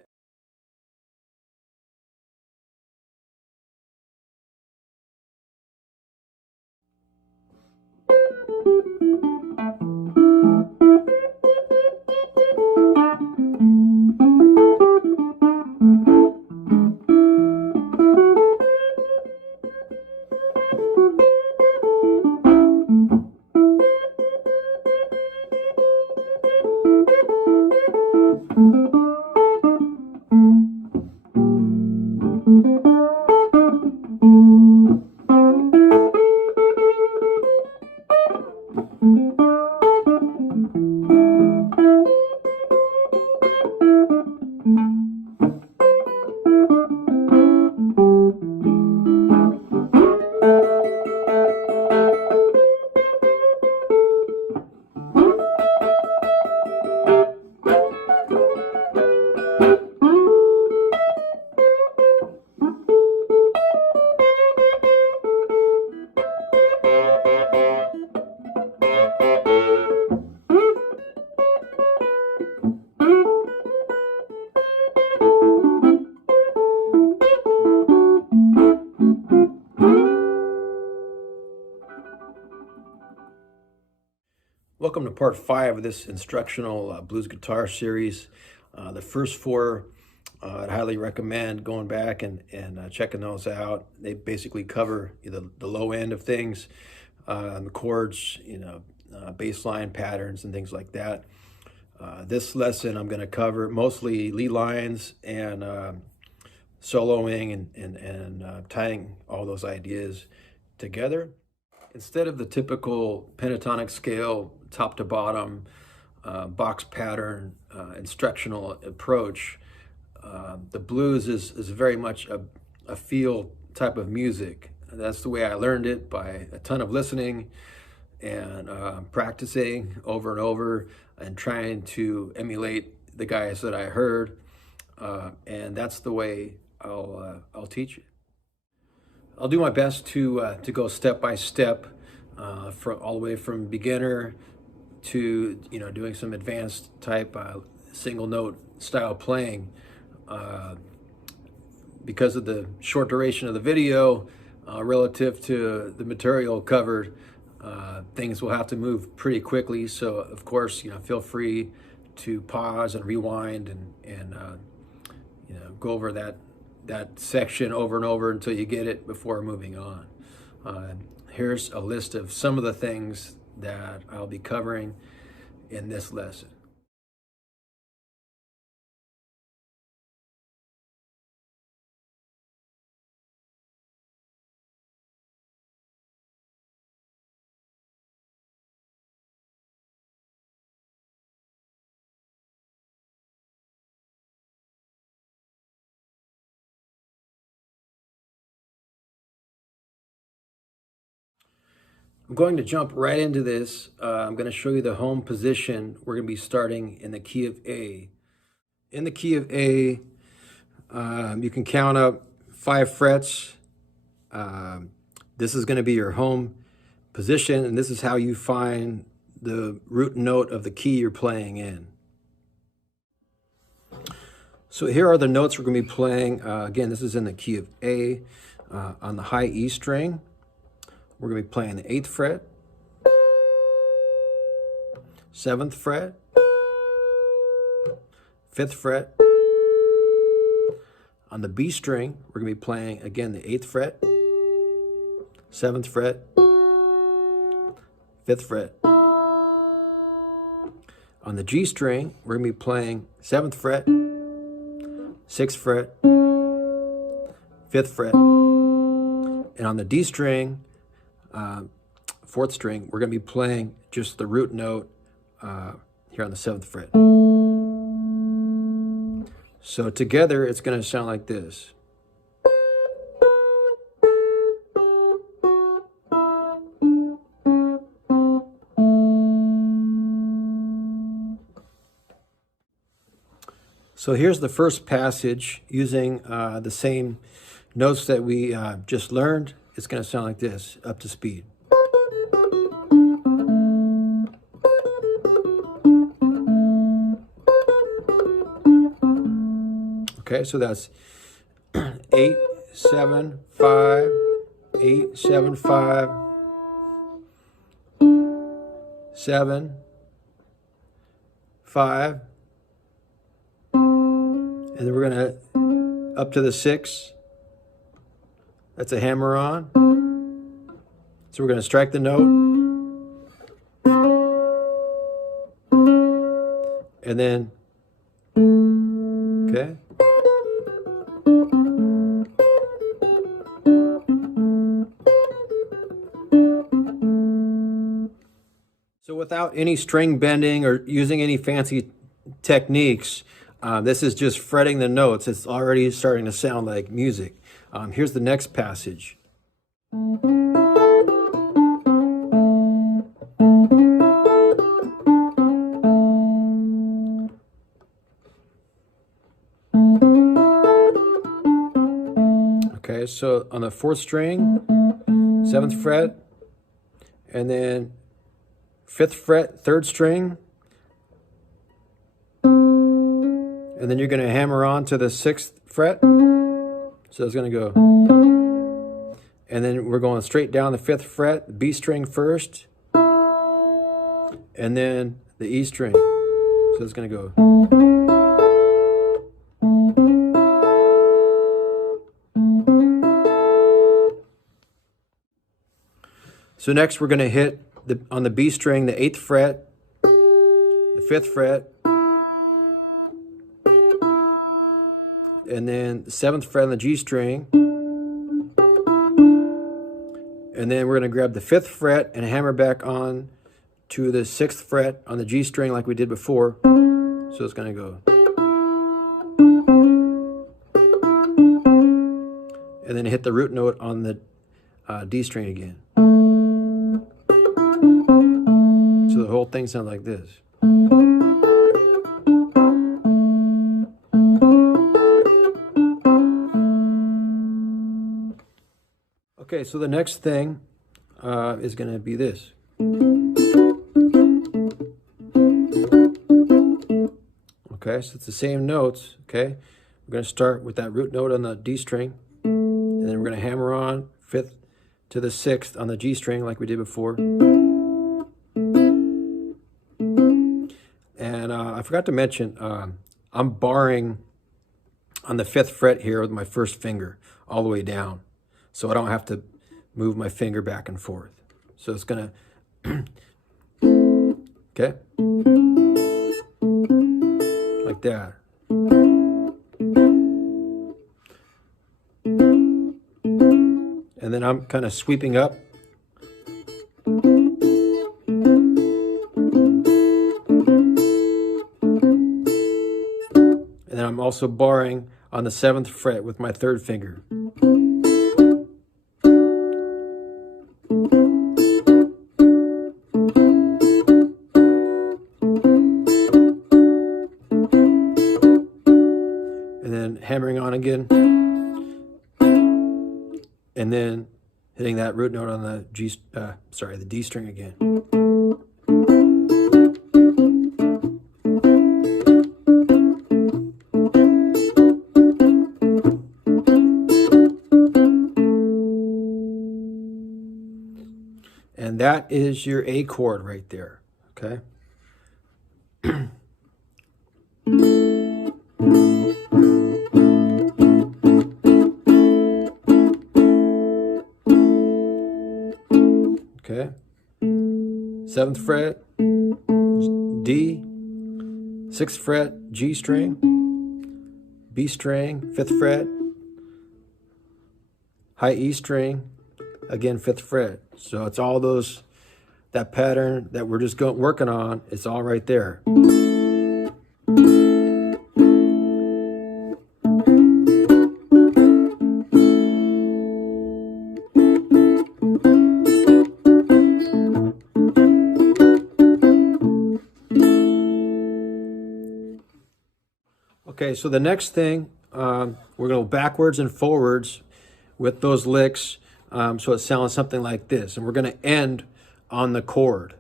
Welcome to part 5 of this instructional blues guitar series. The first 4, I'd highly recommend going back and checking those out. They basically cover the low end of things, the chords, you know, bass line patterns and things like that. This lesson I'm going to cover mostly lead lines and soloing and tying all those ideas together. Instead of the typical pentatonic scale, top to bottom, box pattern instructional approach. The blues is very much a feel type of music. That's the way I learned it, by a ton of listening and practicing over and over and trying to emulate the guys that I heard. And that's the way I'll teach it. I'll do my best to go step by step, from all the way from beginner to doing some advanced type single note style playing. Because of the short duration of the video, relative to the material covered, things will have to move pretty quickly. So of course, feel free to pause and rewind and go over that section over and over until you get it before moving on. Here's a list of some of the things that I'll be covering in this lesson. I'm going to jump right into this. I'm going to show you the home position. We're going to be starting in the key of A. In the key of A, you can count up 5 frets. This is going to be your home position, and this is how you find the root note of the key you're playing in. So here are the notes we're going to be playing. Again, this is in the key of A. On the high E string, we're going to be playing the 8th fret, 7th fret, 5th fret. On the B string, we're going to be playing, again, the 8th fret, 7th fret, 5th fret. On the G string, we're going to be playing 7th fret, 6th fret, 5th fret. And on the D string, 4th string, we're going to be playing just the root note here on the 7th fret. So together, it's going to sound like this. So here's the first passage using the same notes that we just learned. It's going to sound like this, up to speed. Okay, so that's 8, 7, 5, 8, 7, 5, 7, 5, and then we're going to up to the 6. That's a hammer on. So we're going to strike the note. And then, okay. So without any string bending or using any fancy techniques, this is just fretting the notes. It's already starting to sound like music. Here's the next passage. Okay, so on the 4th string, 7th fret, and then 5th fret, 3rd string, and then you're going to hammer on to the 6th fret. So it's going to go, and then we're going straight down the 5th fret, B string first, and then the E string. So it's going to go. So next we're going to hit on the B string, the 8th fret, the 5th fret, and then the 7th fret on the G string. And then we're going to grab the 5th fret and hammer back on to the 6th fret on the G string like we did before. So it's going to go. And then hit the root note on the D string again. So the whole thing sounds like this. Okay, so the next thing is going to be this. Okay, so it's the same notes. Okay, we're going to start with that root note on the D string, and then we're going to hammer on 5th to the 6th on the G string like we did before. And I forgot to mention, I'm barring on the 5th fret here with my first finger all the way down, so I don't have to move my finger back and forth. So it's going to, okay, like that. And then I'm kind of sweeping up. And then I'm also barring on the 7th fret with my 3rd finger. And then hammering on again. And then hitting that root note on the the D string again. And that is your A chord right there, okay? Okay, 7th fret, D, 6th fret, G string, B string, 5th fret, high E string, again 5th fret. So it's all those, that pattern that we're just working on, it's all right there. Okay, so the next thing, we're going to go backwards and forwards with those licks, so it sounds something like this. And we're going to end on the chord.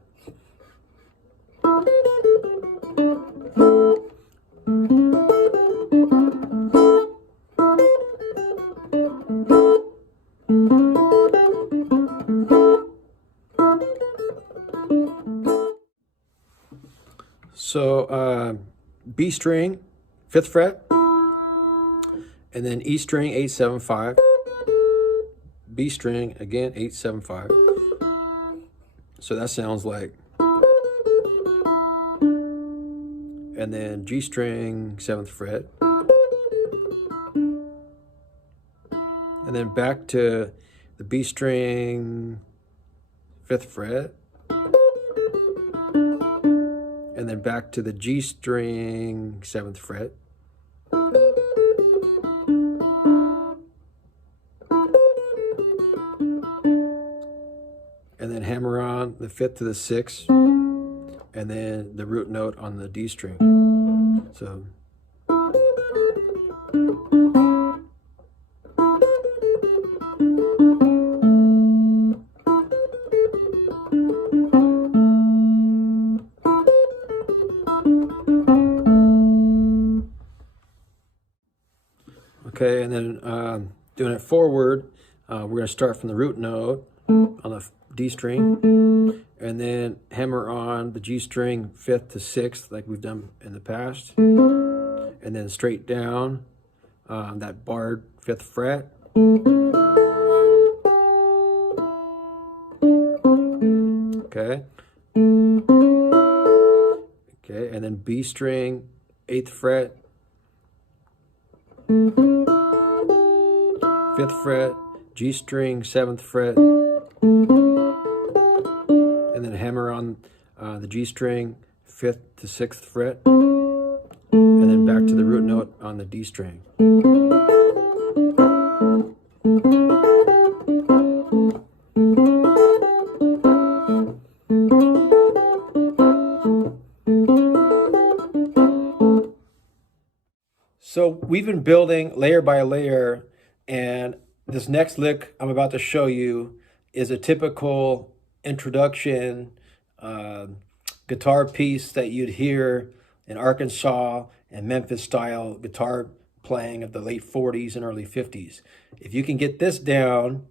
So B string, 5th fret, and then E string, 8, 7, 5, B string, again, 8, 7, 5. So that sounds like, and then G string, 7th fret, and then back to the B string, 5th fret, and then back to the G string, 7th fret. And then hammer on the 5th to the 6th, and then the root note on the D string. So. Okay, and then doing it forward, we're going to start from the root note on the D string, and then hammer on the G string 5th to 6th like we've done in the past, and then straight down that barred 5th fret. Okay. Okay, and then B string 8th fret, 5th fret, G string 7th fret, and then hammer on the G string, 5th to 6th fret, and then back to the root note on the D string. So we've been building layer by layer, and this next lick I'm about to show you is a typical introduction guitar piece that you'd hear in Arkansas and Memphis style guitar playing of the late 40s and early 50s. If you can get this down,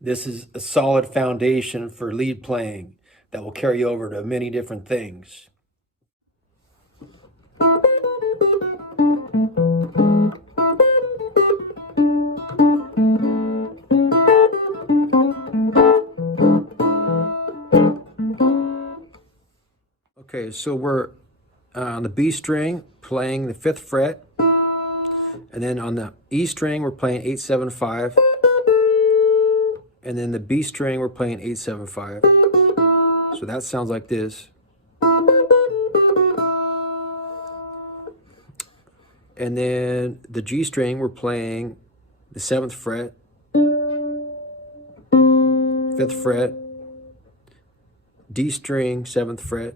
this is a solid foundation for lead playing that will carry over to many different things. Okay, so we're on the B string playing the 5th fret, and then on the E string we're playing 8-7-5, and then the B string we're playing 8-7-5. So that sounds like this. And then the G string we're playing the 7th fret, 5th fret, D string 7th fret,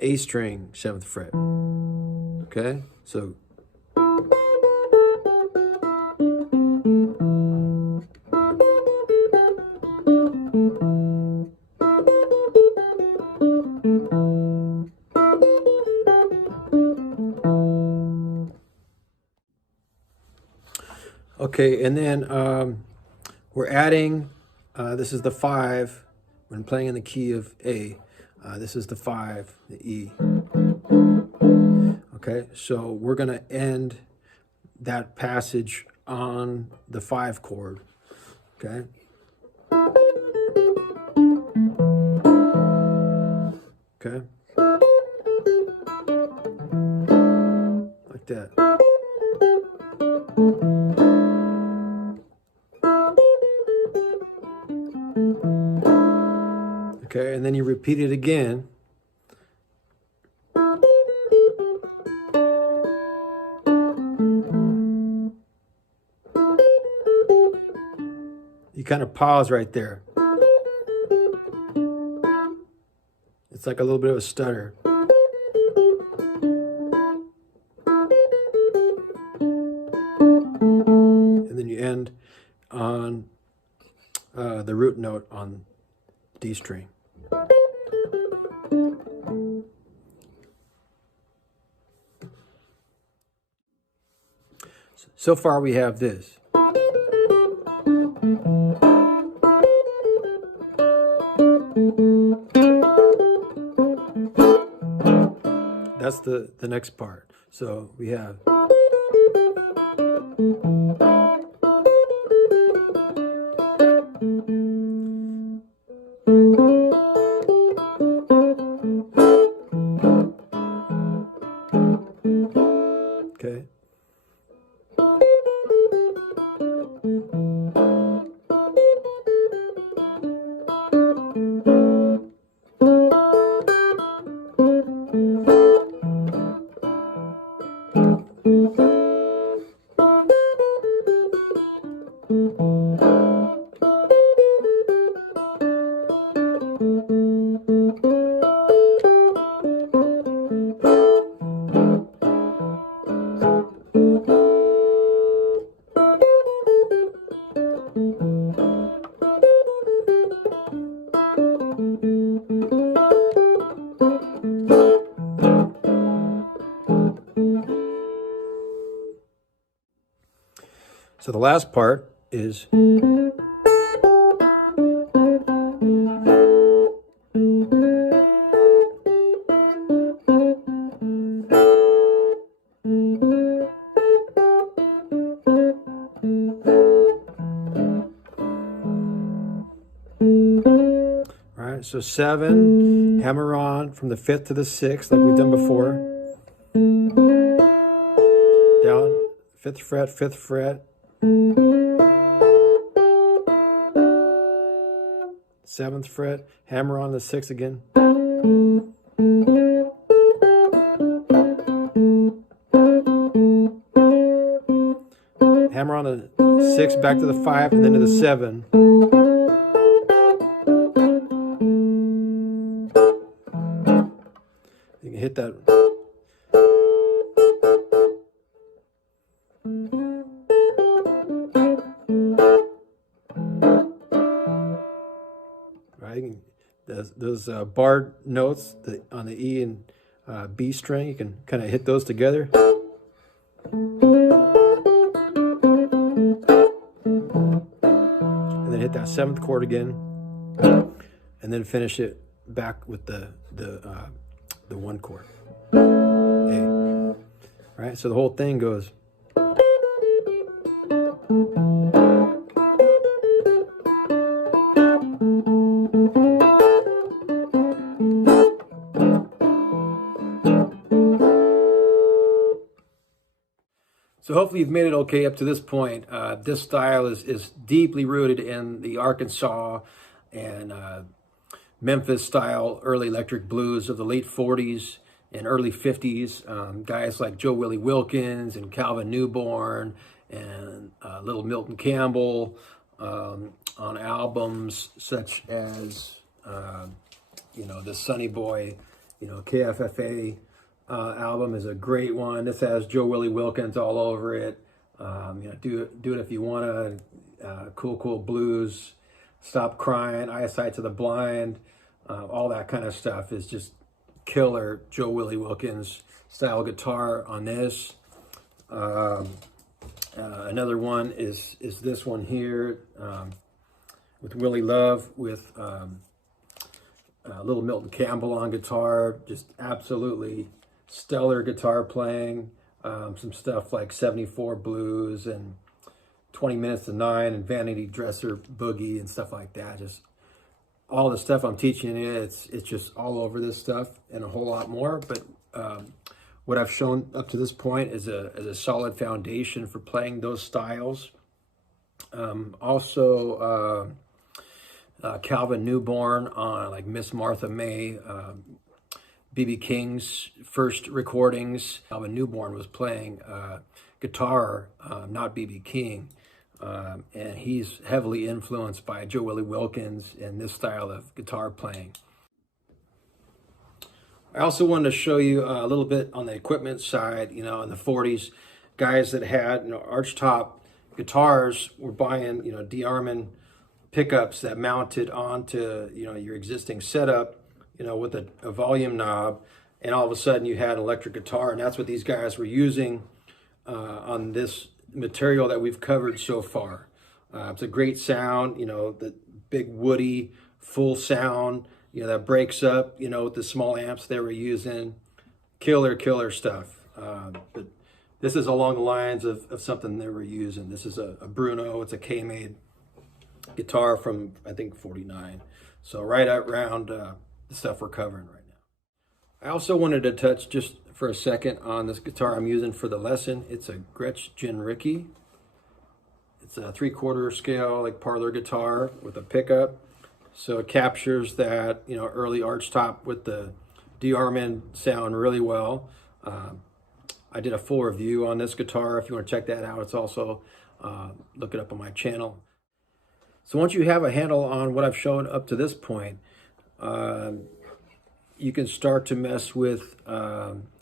A string 7th fret. Okay, so okay, and then we're adding, this is the 5 when playing in the key of A. This is the 5, the E. Okay, so we're going to end that passage on the 5 chord. Okay. Okay. Like that. Okay, and then you repeat it again. You kind of pause right there. It's like a little bit of a stutter. And then you end on the root note on D string. So far we have this. That's the next part. So we have okay. So the last part is right, so 7, hammer on from the 5th to the 6th like we've done before. Down, 5th fret, 5th fret. 7th fret, hammer on the 6th again. Hammer on the 6, back to the 5, and then to the 7. You can hit that. Right, those barred notes on the E and B string, you can kind of hit those together. And then hit that 7th chord again, and then finish it back with the 1 chord. A. Right, so the whole thing goes. So hopefully you've made it okay up to this point. This style is deeply rooted in the Arkansas and Memphis style early electric blues of the late 40s and early 50s. Guys like Joe Willie Wilkins and Calvin Newborn and Little Milton Campbell on albums such as, the Sonny Boy, KFFA. Album is a great one. This has Joe Willie Wilkins all over it. Do it if you want to. Cool blues, Stop Crying, Eyesight to the Blind, all that kind of stuff is just killer Joe Willie Wilkins style guitar on this. Another one is this one here with Willie Love with Little Milton Campbell on guitar. Just absolutely stellar guitar playing. Some stuff like 74 Blues and 20 Minutes to 9 and Vanity Dresser Boogie and stuff like that. Just all the stuff I'm teaching you, it's just all over this stuff and a whole lot more. But what I've shown up to this point is a solid foundation for playing those styles. Calvin Newborn on like Miss Martha May, B.B. King's first recordings. Calvin Newborn was playing guitar, not B.B. King, and he's heavily influenced by Joe Willie Wilkins and this style of guitar playing. I also wanted to show you a little bit on the equipment side. In the 40s, guys that had archtop guitars were buying de-arming pickups that mounted onto your existing setup, with a volume knob, and all of a sudden you had an electric guitar, and that's what these guys were using on this material that we've covered so far. It's a great sound, the big woody full sound, that breaks up, with the small amps they were using. Killer stuff. But this is along the lines of something they were using. This is a Bruno, it's a K-made guitar from, I think, 49. So right around the stuff we're covering right now. I also wanted to touch just for a second on this guitar I'm using for the lesson. It's a Gretsch Ricky. It's a 3/4 scale, like parlor guitar with a pickup. So it captures that, early archtop with the de-arming sound really well. I did a full review on this guitar. If you want to check that out, it's also, look it up on my channel. So once you have a handle on what I've shown up to this point, you can start to mess with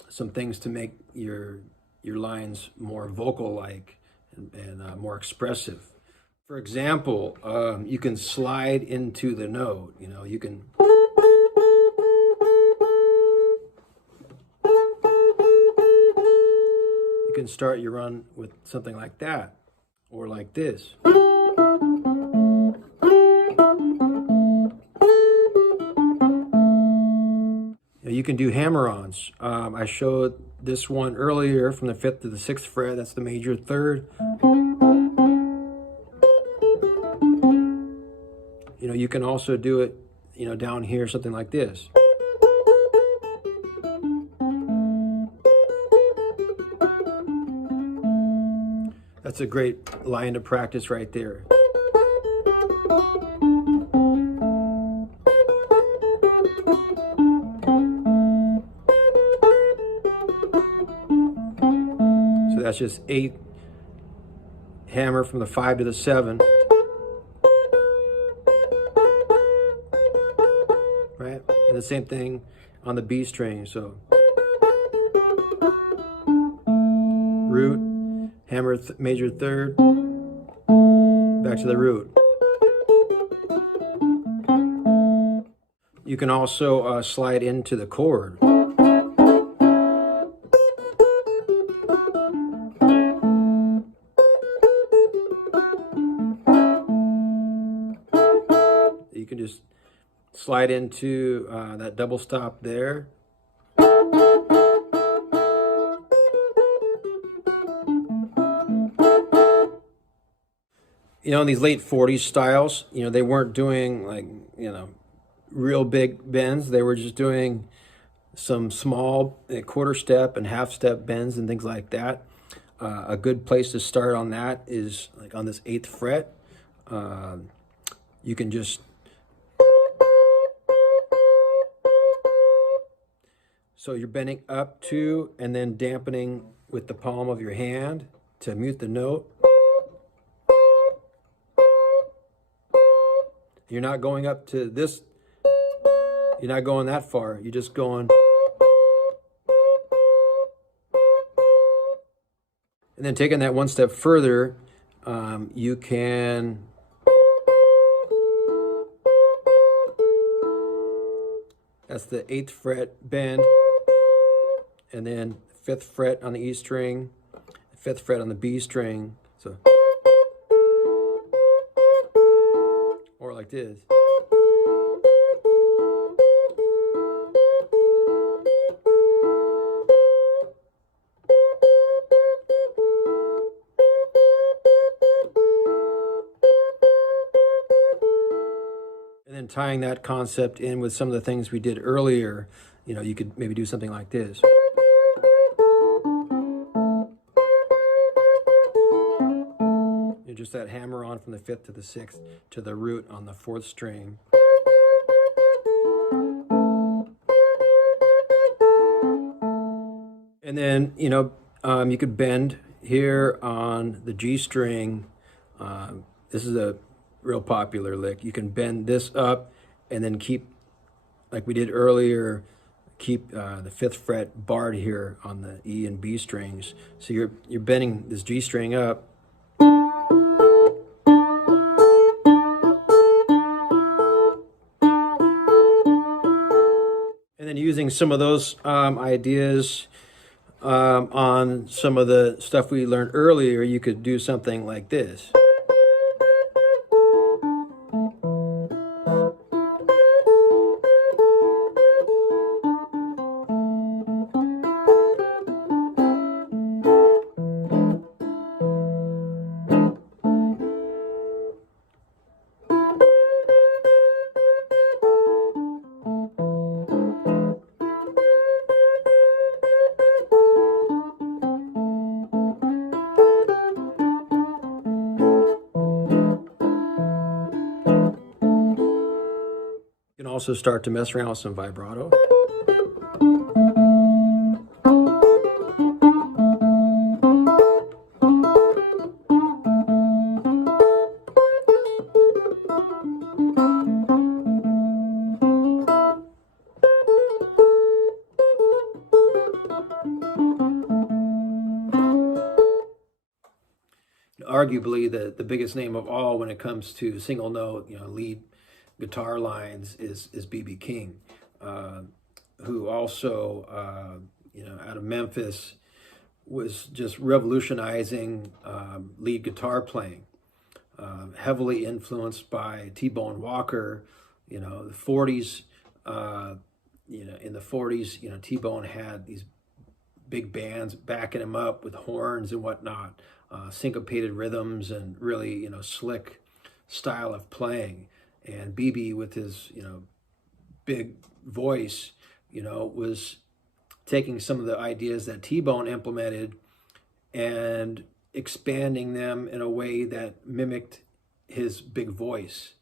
some things to make your lines more vocal-like and more expressive. For example, you can slide into the note. You can start your run with something like that, or like this. You can do hammer-ons. I showed this one earlier from the 5th to the 6th fret. That's the major third. You can also do it, down here, something like this. That's a great line to practice right there. So that's just 8 hammer from the 5 to the 7. Right? And the same thing on the B string. So root, hammer major 3rd, back to the root. You can also slide into the chord. You can just slide into that double stop there. You know, in these late 40s styles, you know, they weren't doing like, you know, real big bends. They were just doing some small quarter step and half step bends and things like that. A good place to start on that is like on this 8th fret. You can just so you're bending up to and then dampening with the palm of your hand to mute the note. You're not going up to this, you're not going that far, you're just going. And then taking that one step further, you can that's the 8th fret bend, and then 5th fret on the E string, 5th fret on the B string, so or like this. And then tying that concept in with some of the things we did earlier, you know, you could maybe do something like this. Just that hammer on from the 5th to the 6th to the root on the 4th string. And then, you know, you could bend here on the G string. This is a real popular lick. You can bend this up and then keep, like we did earlier, keep the 5th fret barred here on the E and B strings. So you're bending this G string up. And then using some of those ideas on some of the stuff we learned earlier, you could do something like this. You can also start to mess around with some vibrato. Arguably the biggest name of all when it comes to single note, you know, lead guitar lines is B.B. King, who also, you know, out of Memphis, was just revolutionizing lead guitar playing, heavily influenced by T-Bone Walker. You know, the 40s, you know, in the 40s, you know, T-Bone had these big bands backing him up with horns and whatnot, syncopated rhythms and really, you know, slick style of playing. And BB with his, you know, big voice, you know, was taking some of the ideas that T-Bone implemented and expanding them in a way that mimicked his big voice.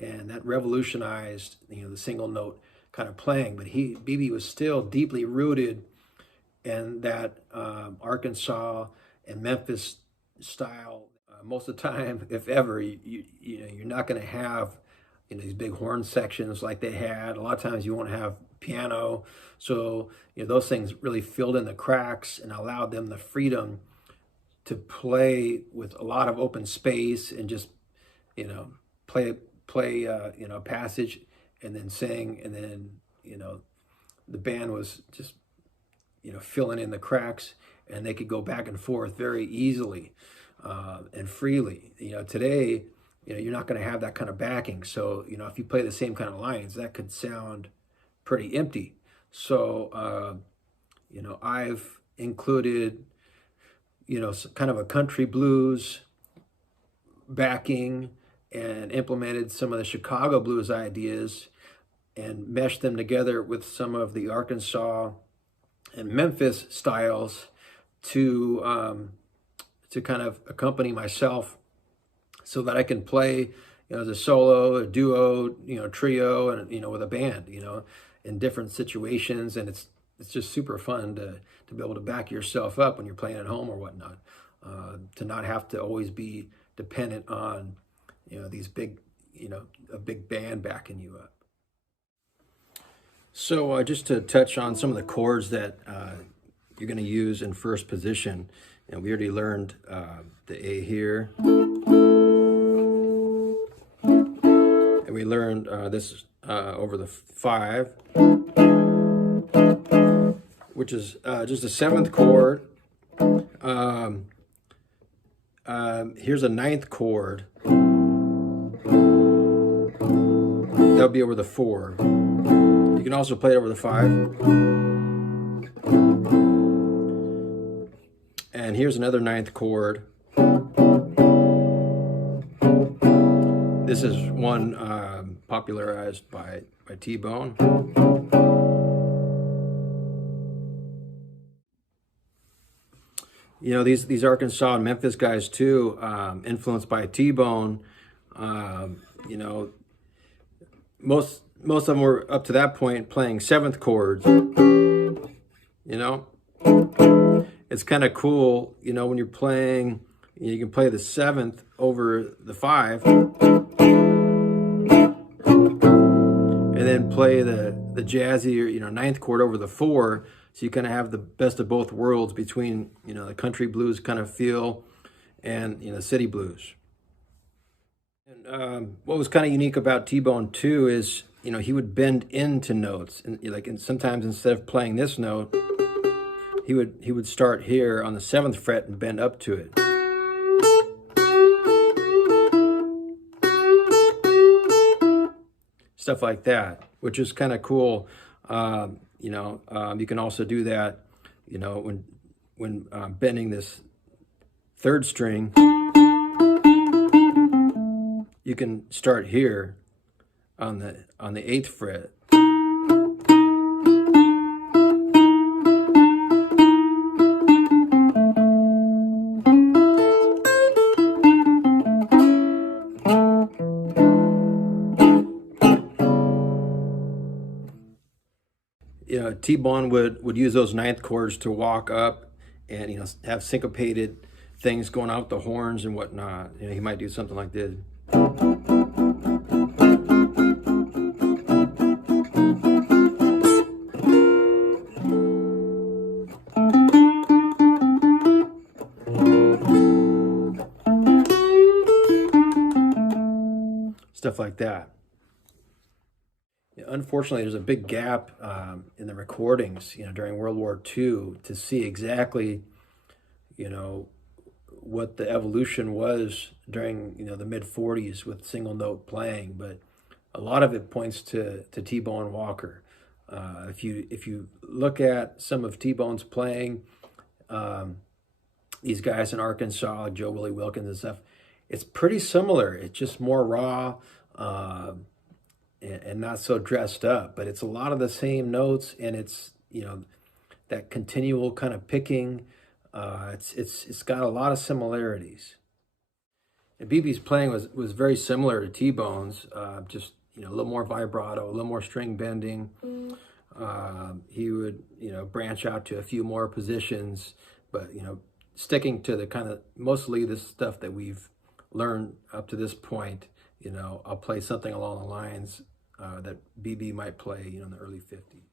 And that revolutionized, you know, the single note kind of playing, but BB was still deeply rooted in that Arkansas and Memphis style. Most of the time, if ever, you're not going to have these big horn sections like they had. A lot of times you won't have piano, so those things really filled in the cracks and allowed them the freedom to play with a lot of open space and just play a passage and then sing, and then the band was just filling in the cracks, and they could go back and forth very easily and freely. Today, you're not going to have that kind of backing. So, if you play the same kind of lines, that could sound pretty empty. So, I've included, kind of a country blues backing and implemented some of the Chicago blues ideas and meshed them together with some of the Arkansas and Memphis styles to kind of accompany myself, so that I can play as a solo, a duo, trio, and with a band, in different situations. And it's just super fun to be able to back yourself up when you're playing at home or whatnot, to not have to always be dependent on these big, a big band backing you up. So just to touch on some of the chords that you're going to use in first position, and we already learned the A here, and we learned this over the 5, which is just a 7th chord. Here's a 9th chord. That'll be over the 4. You can also play it over the 5. And here's another 9th chord. This is one popularized by T-Bone. These Arkansas and Memphis guys too, influenced by T-Bone. Most of them were up to that point playing 7th chords. It's kind of cool, when you're playing, you can play the 7th over the 5, and then play the jazzy or 9th chord over the 4. So you kind of have the best of both worlds between the country blues kind of feel and city blues. And what was kind of unique about T-Bone too is he would bend into notes, and sometimes instead of playing this note, he would start here on the 7th fret and bend up to it. Stuff like that, which is kind of cool. You can also do that, when bending this 3rd string. You can start here on the 8th fret. T-Bone would use those 9th chords to walk up and have syncopated things going on with the horns and whatnot. He might do something like this. Stuff like that. Unfortunately, there's a big gap in the recordings, during World War II to see exactly, what the evolution was during, the mid-40s with single note playing. But a lot of it points to T-Bone Walker. If you look at some of T-Bone's playing, these guys in Arkansas, like Joe Willie Wilkins and stuff, it's pretty similar. It's just more raw. And not so dressed up, but it's a lot of the same notes, and it's that continual kind of picking. It's got a lot of similarities. And BB's playing was very similar to T-Bone's, just a little more vibrato, a little more string bending. He would, branch out to a few more positions, but, sticking to the kind of mostly the stuff that we've learned up to this point. I'll play something along the lines that BB might play, in the early 50s.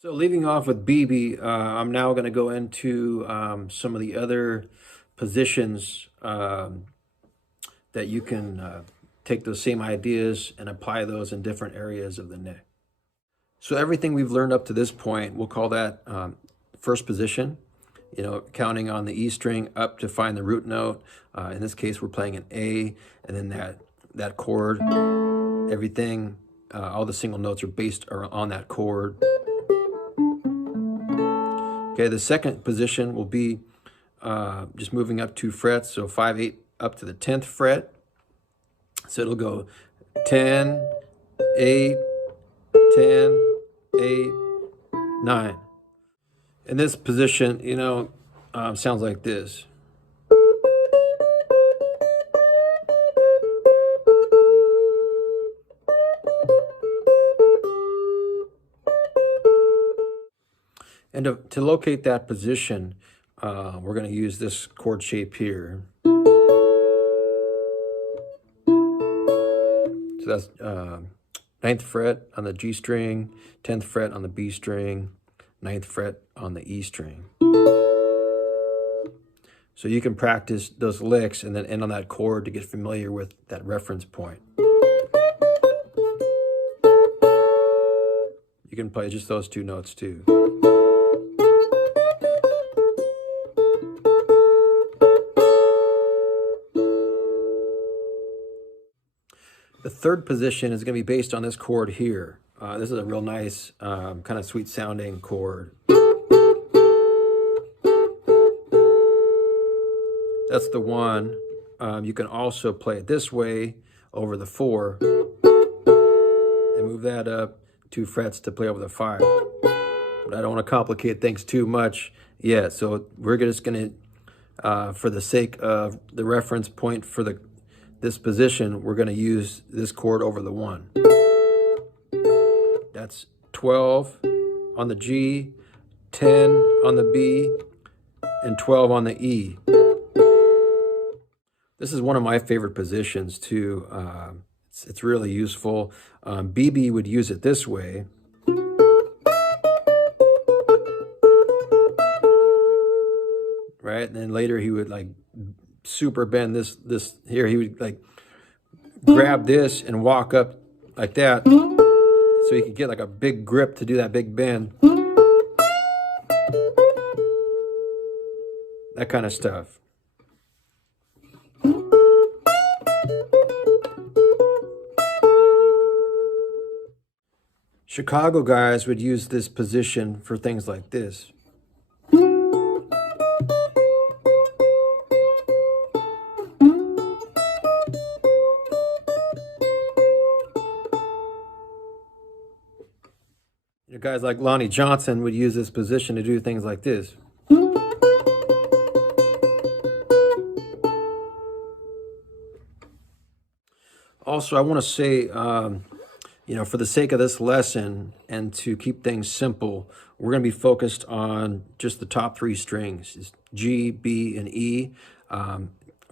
So leaving off with BB, I'm now going to go into some of the other positions that you can take those same ideas and apply those in different areas of the neck. So everything we've learned up to this point, we'll call that first position, counting on the E string up to find the root note. In this case, we're playing an A, and then that chord, everything, all the single notes are based on that chord. Okay, the second position will be just moving up 2 frets, so 5, 8 up to the 10th fret. So it'll go 10, 8, 10, 8, 9. In this position, sounds like this. And to locate that position, we're going to use this chord shape here. So that's 9th fret on the G string, 10th fret on the B string, 9th fret on the E string. So you can practice those licks and then end on that chord to get familiar with that reference point. You can play just those 2 notes too. The third position is going to be based on this chord here. This is a real nice, kind of sweet sounding chord. That's the 1. You can also play it this way over the 4 and move that up 2 frets to play over the 5. But I don't want to complicate things too much yet, so we're just going to, for the sake of the reference point for this position, we're going to use this chord over the 1. That's 12 on the G, 10 on the B, and 12 on the E. This is one of my favorite positions too. It's really useful. BB would use it this way. Right? And then later he would like super bend this here. He would like grab this and walk up like that so he could get like a big grip to do that big bend. That kind of stuff. Chicago guys would use this position for things like this. Guys like Lonnie Johnson would use this position to do things like this. Also, I want to say, for the sake of this lesson and to keep things simple, we're going to be focused on just the top 3 strings, G, B, and E,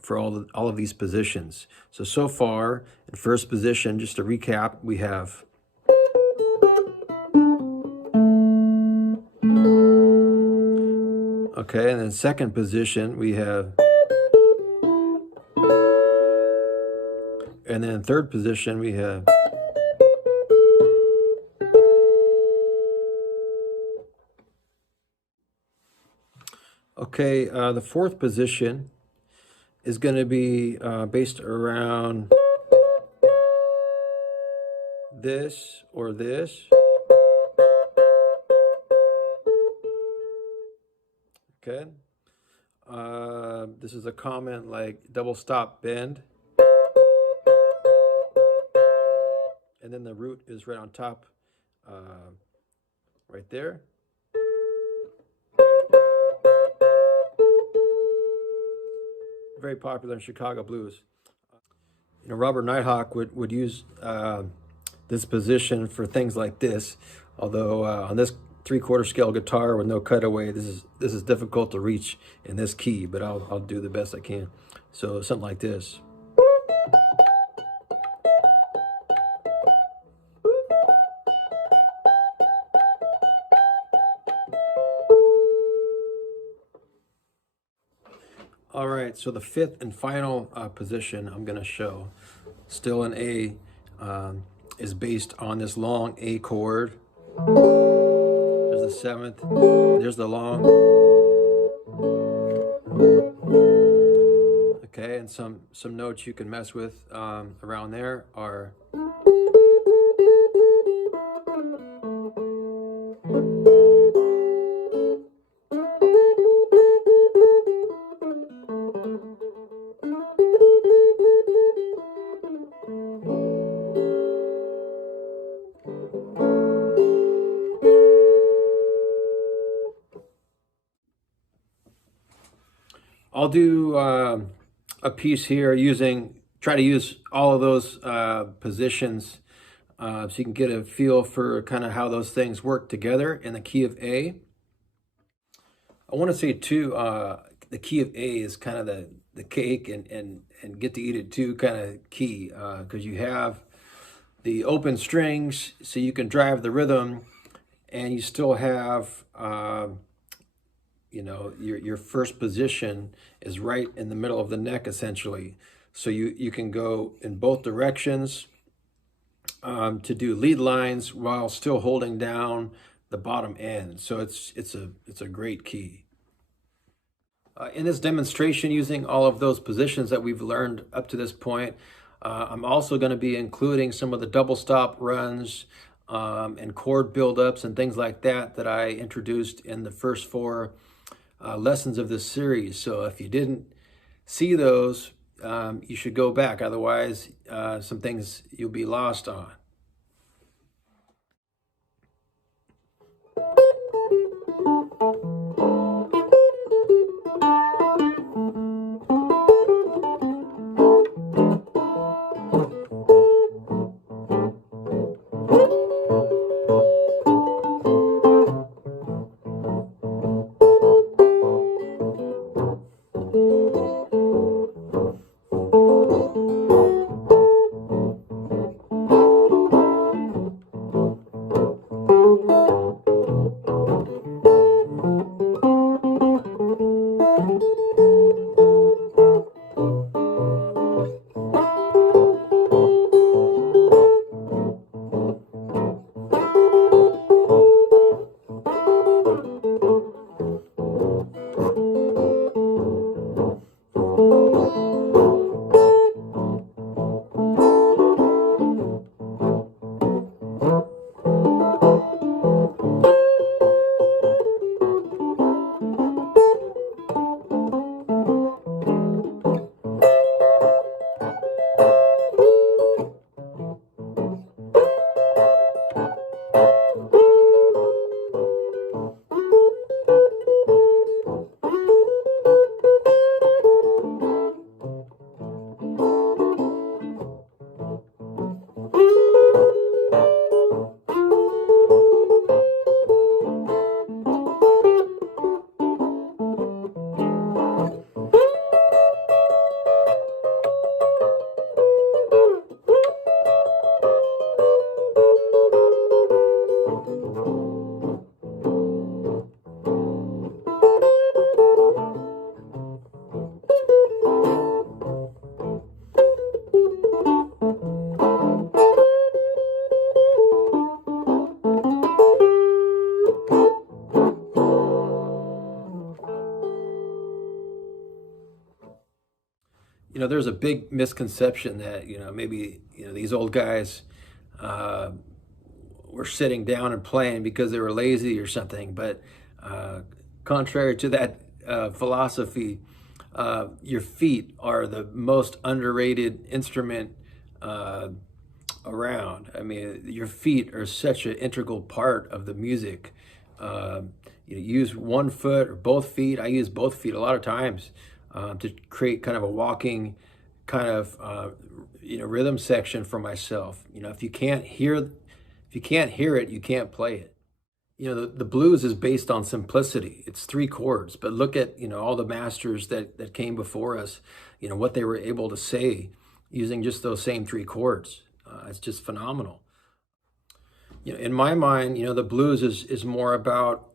for all of these positions. So far, in first position, just to recap, we have okay, and then second position, we have, and then third position, we have, okay, the fourth position is going to be based around this or this. Okay. This is a comment like double stop bend. and then the root is right on top, right there. Very popular in Chicago blues. You know, Robert Nighthawk would use this position for things like this. Although on this 3/4 scale guitar with no cutaway, this is difficult to reach in this key, but I'll do the best I can. So something like this. All right, so the fifth and final position I'm going to show, still in A, is based on this long A chord. There's the seventh, there's the long. Okay, and some notes you can mess with around there are I'll do a piece here try to use all of those positions so you can get a feel for kind of how those things work together in the key of A. I want to say too, the key of A is kind of the cake and get to eat it too kind of key, because you have the open strings so you can drive the rhythm, and you still have you know, your first position is right in the middle of the neck essentially. So you can go in both directions to do lead lines while still holding down the bottom end. So it's a great key. In this demonstration, using all of those positions that we've learned up to this point, I'm also going to be including some of the double stop runs and chord buildups and things like that I introduced in the first 4 lessons of this series. So if you didn't see those, you should go back. Otherwise, some things you'll be lost on. You know, there's a big misconception that, you know, maybe, you know, these old guys were sitting down and playing because they were lazy or something. But contrary to that philosophy, your feet are the most underrated instrument around. I mean, your feet are such an integral part of the music. You use one foot or both feet. I use both feet a lot of times to create kind of a walking kind of rhythm section for myself. If you can't hear it, you can't play it. The blues is based on simplicity. It's three chords, but look at all the masters that came before us. What they were able to say using just those same three chords. It's just phenomenal. In my mind, the blues is more about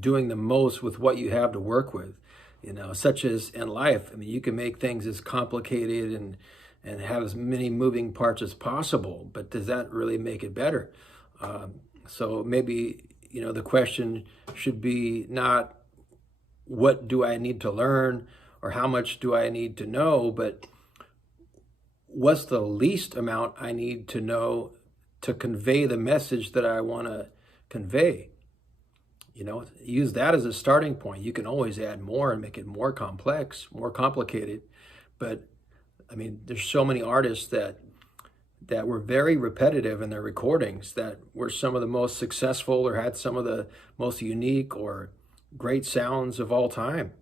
doing the most with what you have to work with. Such as in life. I mean, you can make things as complicated and have as many moving parts as possible, but does that really make it better? So maybe the question should be not what do I need to learn or how much do I need to know, but what's the least amount I need to know to convey the message that I want to convey. Use that as a starting point. You can always add more and make it more complex, more complicated. But I mean, there's so many artists that were very repetitive in their recordings, that were some of the most successful or had some of the most unique or great sounds of all time.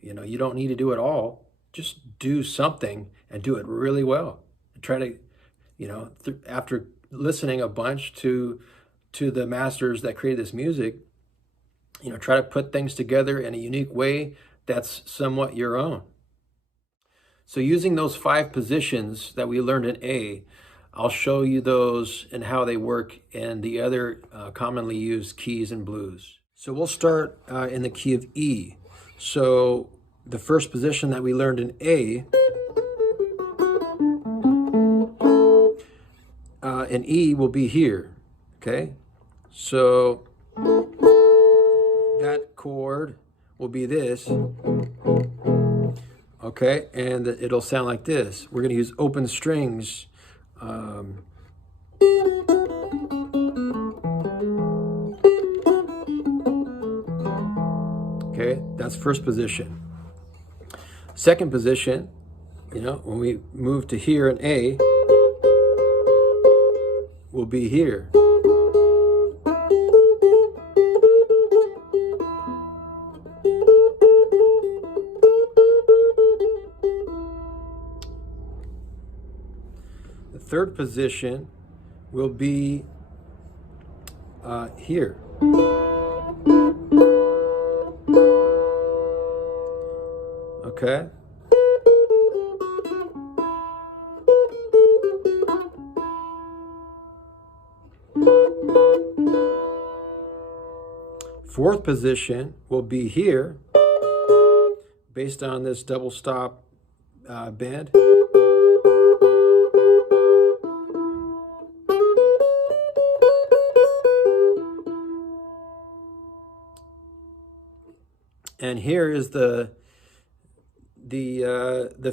You don't need to do it all. Just do something and do it really well. And try to, after listening a bunch to the masters that created this music, try to put things together in a unique way that's somewhat your own. So using those 5 positions that we learned in A, I'll show you those and how they work in the other commonly used keys in blues. So we'll start in the key of E. So the first position that we learned in A, and E will be here, okay? So that chord will be this, okay? And it'll sound like this. We're gonna use open strings. Okay, that's first position. Second position, when we move to here in A, will be here. The third position will be here. Okay. Fourth position will be here, based on this double stop bend. And here is the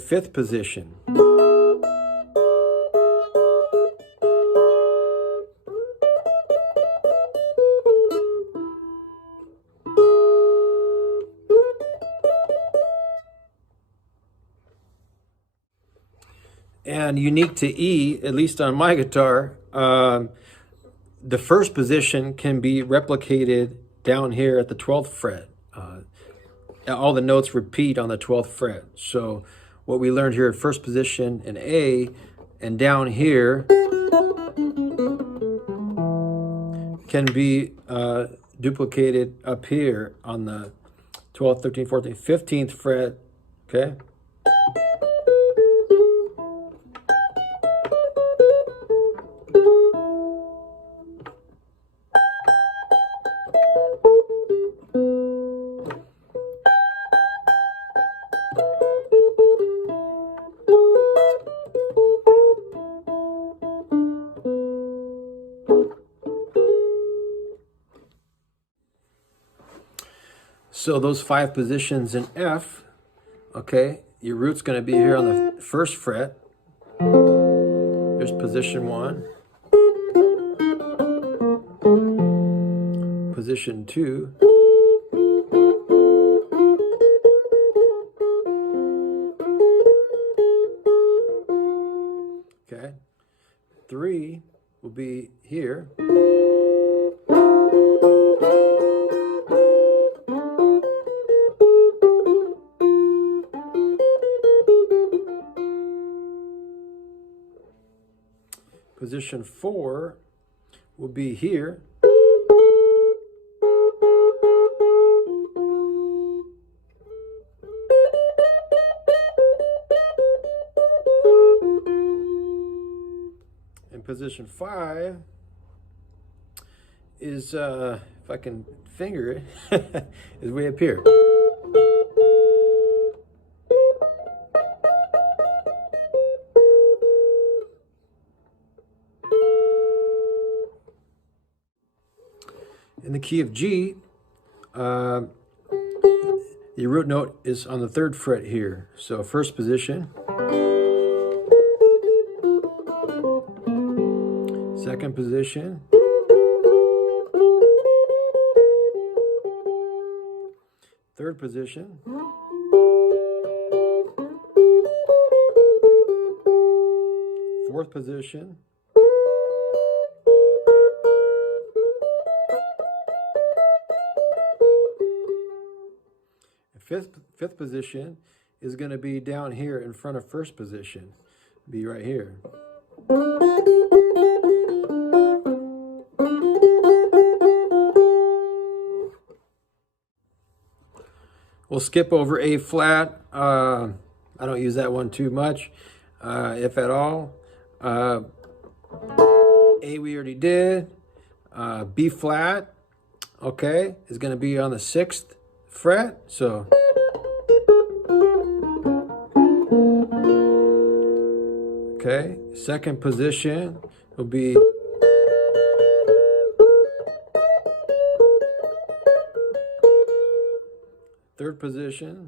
fifth position. And unique to E, at least on my guitar, the first position can be replicated down here at the 12th fret. All the notes repeat on the 12th fret. So what we learned here at first position in A and down here can be duplicated up here on the 12th, 13th, 14th, 15th fret, okay? So those 5 positions in F, okay, your root's going to be here on the 1st fret. There's position 1. Position 2. Okay. 3 will be here. Position 4 will be here. And position 5 is, if I can finger it, is way up here. In the key of G, the root note is on the 3rd fret here. So first position, second position, third position, fourth position, fifth position is going to be down here in front of first position. Be right here. We'll skip over A flat. I don't use that one too much, if at all. A we already did. B flat, okay, is going to be on the 6th fret. So okay, second position will be third position.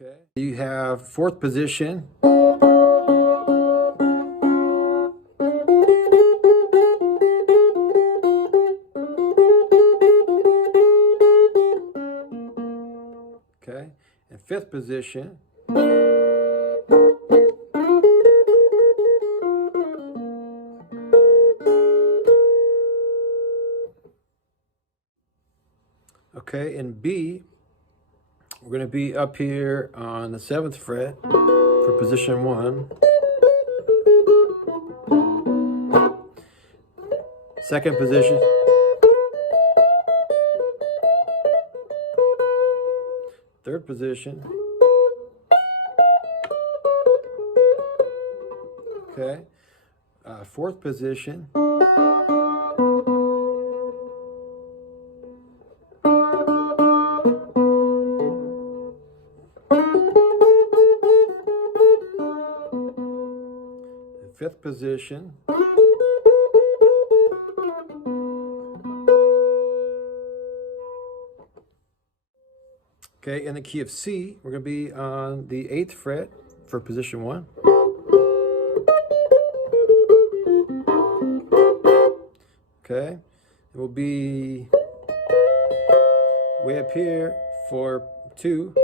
Okay, you have fourth position. Okay, and fifth position. Okay, in B, we're going to be up here on the 7th fret for position 1. Second position. Third position. Okay. Fourth position. Fifth position. Okay, in the key of C, we're going to be on the 8th fret for position 1. Okay, it will be way up here for 2.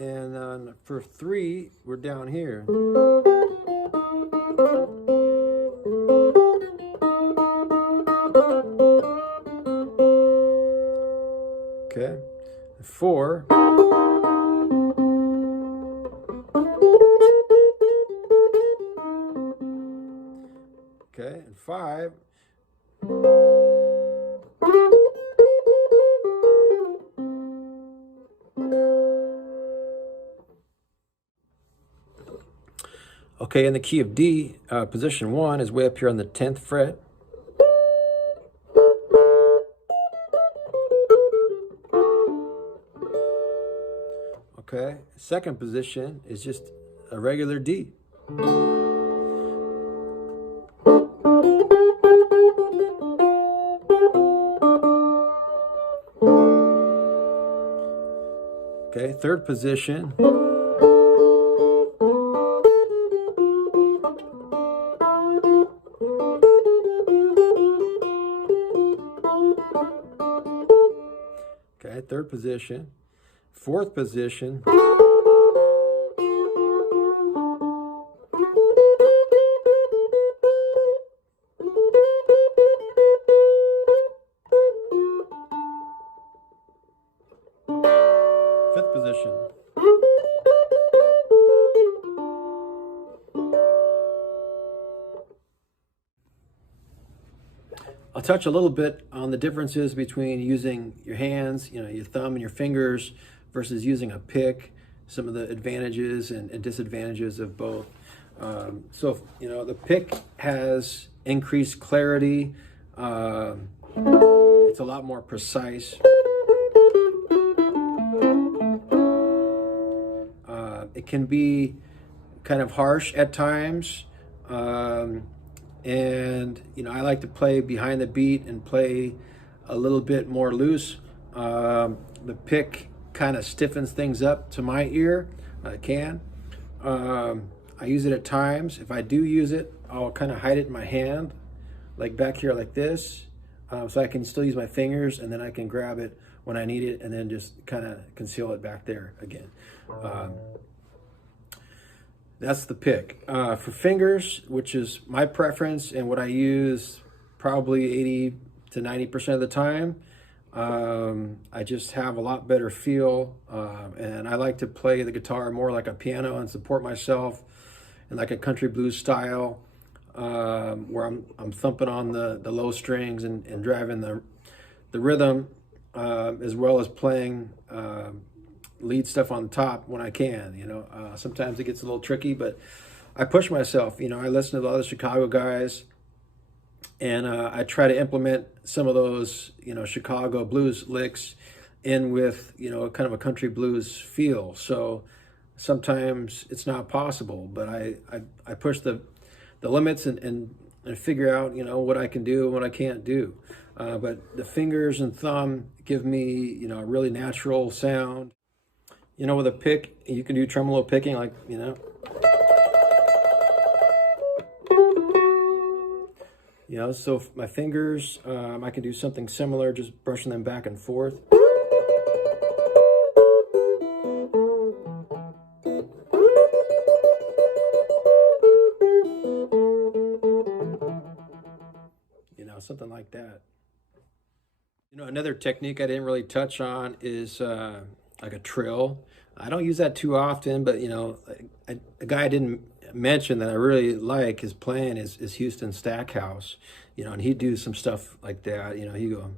And for 3, we're down here. Okay, 4. Okay, and 5. Okay, in the key of D, position 1 is way up here on the 10th fret. Okay, second position is just a regular D. Okay, third position. Okay, third position. Fourth position. Fifth position. I'll touch a little bit on the differences between using your hands, your thumb and your fingers versus using a pick, some of the advantages and disadvantages of both. The pick has increased clarity. It's a lot more precise. It can be kind of harsh at times. I like to play behind the beat and play a little bit more loose. The pick kind of stiffens things up to my ear. It can. I use it at times. If I do use it, I'll kind of hide it in my hand, like back here like this, so I can still use my fingers, and then I can grab it when I need it and then just kind of conceal it back there again. That's the pick. For fingers, which is my preference and what I use probably 80 to 90% of the time, I just have a lot better feel, and I like to play the guitar more like a piano and support myself in like a country blues style, where I'm thumping on the low strings and driving the rhythm, as well as playing lead stuff on top when I can. Sometimes it gets a little tricky, but I push myself. I listen to the other Chicago guys, and I try to implement some of those Chicago blues licks in with kind of a country blues feel. So sometimes it's not possible, but I push the limits and figure out what I can do and what I can't do. But the fingers and thumb give me a really natural sound. With a pick, you can do tremolo picking, like, so my fingers, I can do something similar, just brushing them back and forth. Something like that. Another technique I didn't really touch on is like a trill. I don't use that too often, but a guy I didn't mention that I really like his playing is Houston Stackhouse, and he'd do some stuff like that. He go,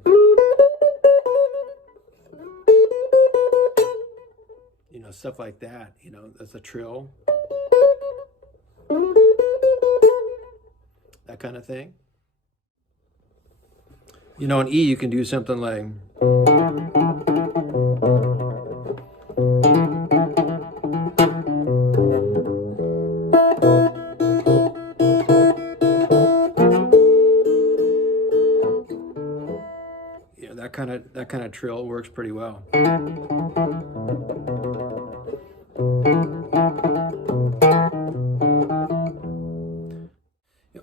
stuff like that. That's a trill, that kind of thing. On E, you can do something like. That kind of trill works pretty well.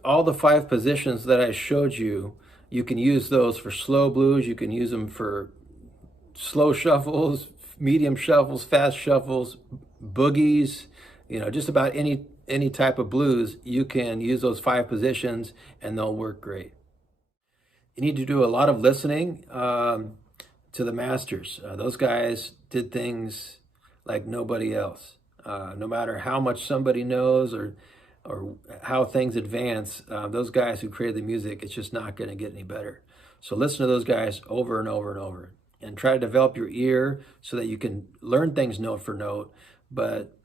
All the 5 positions that I showed you, you can use those for slow blues. You can use them for slow shuffles, medium shuffles, fast shuffles, boogies, just about any type of blues. You can use those 5 positions and they'll work great. You need to do a lot of listening to the masters. Those guys did things like nobody else. No matter how much somebody knows or how things advance, those guys who created the music, it's just not going to get any better. So listen to those guys over and over and over, and try to develop your ear so that you can learn things note for note, but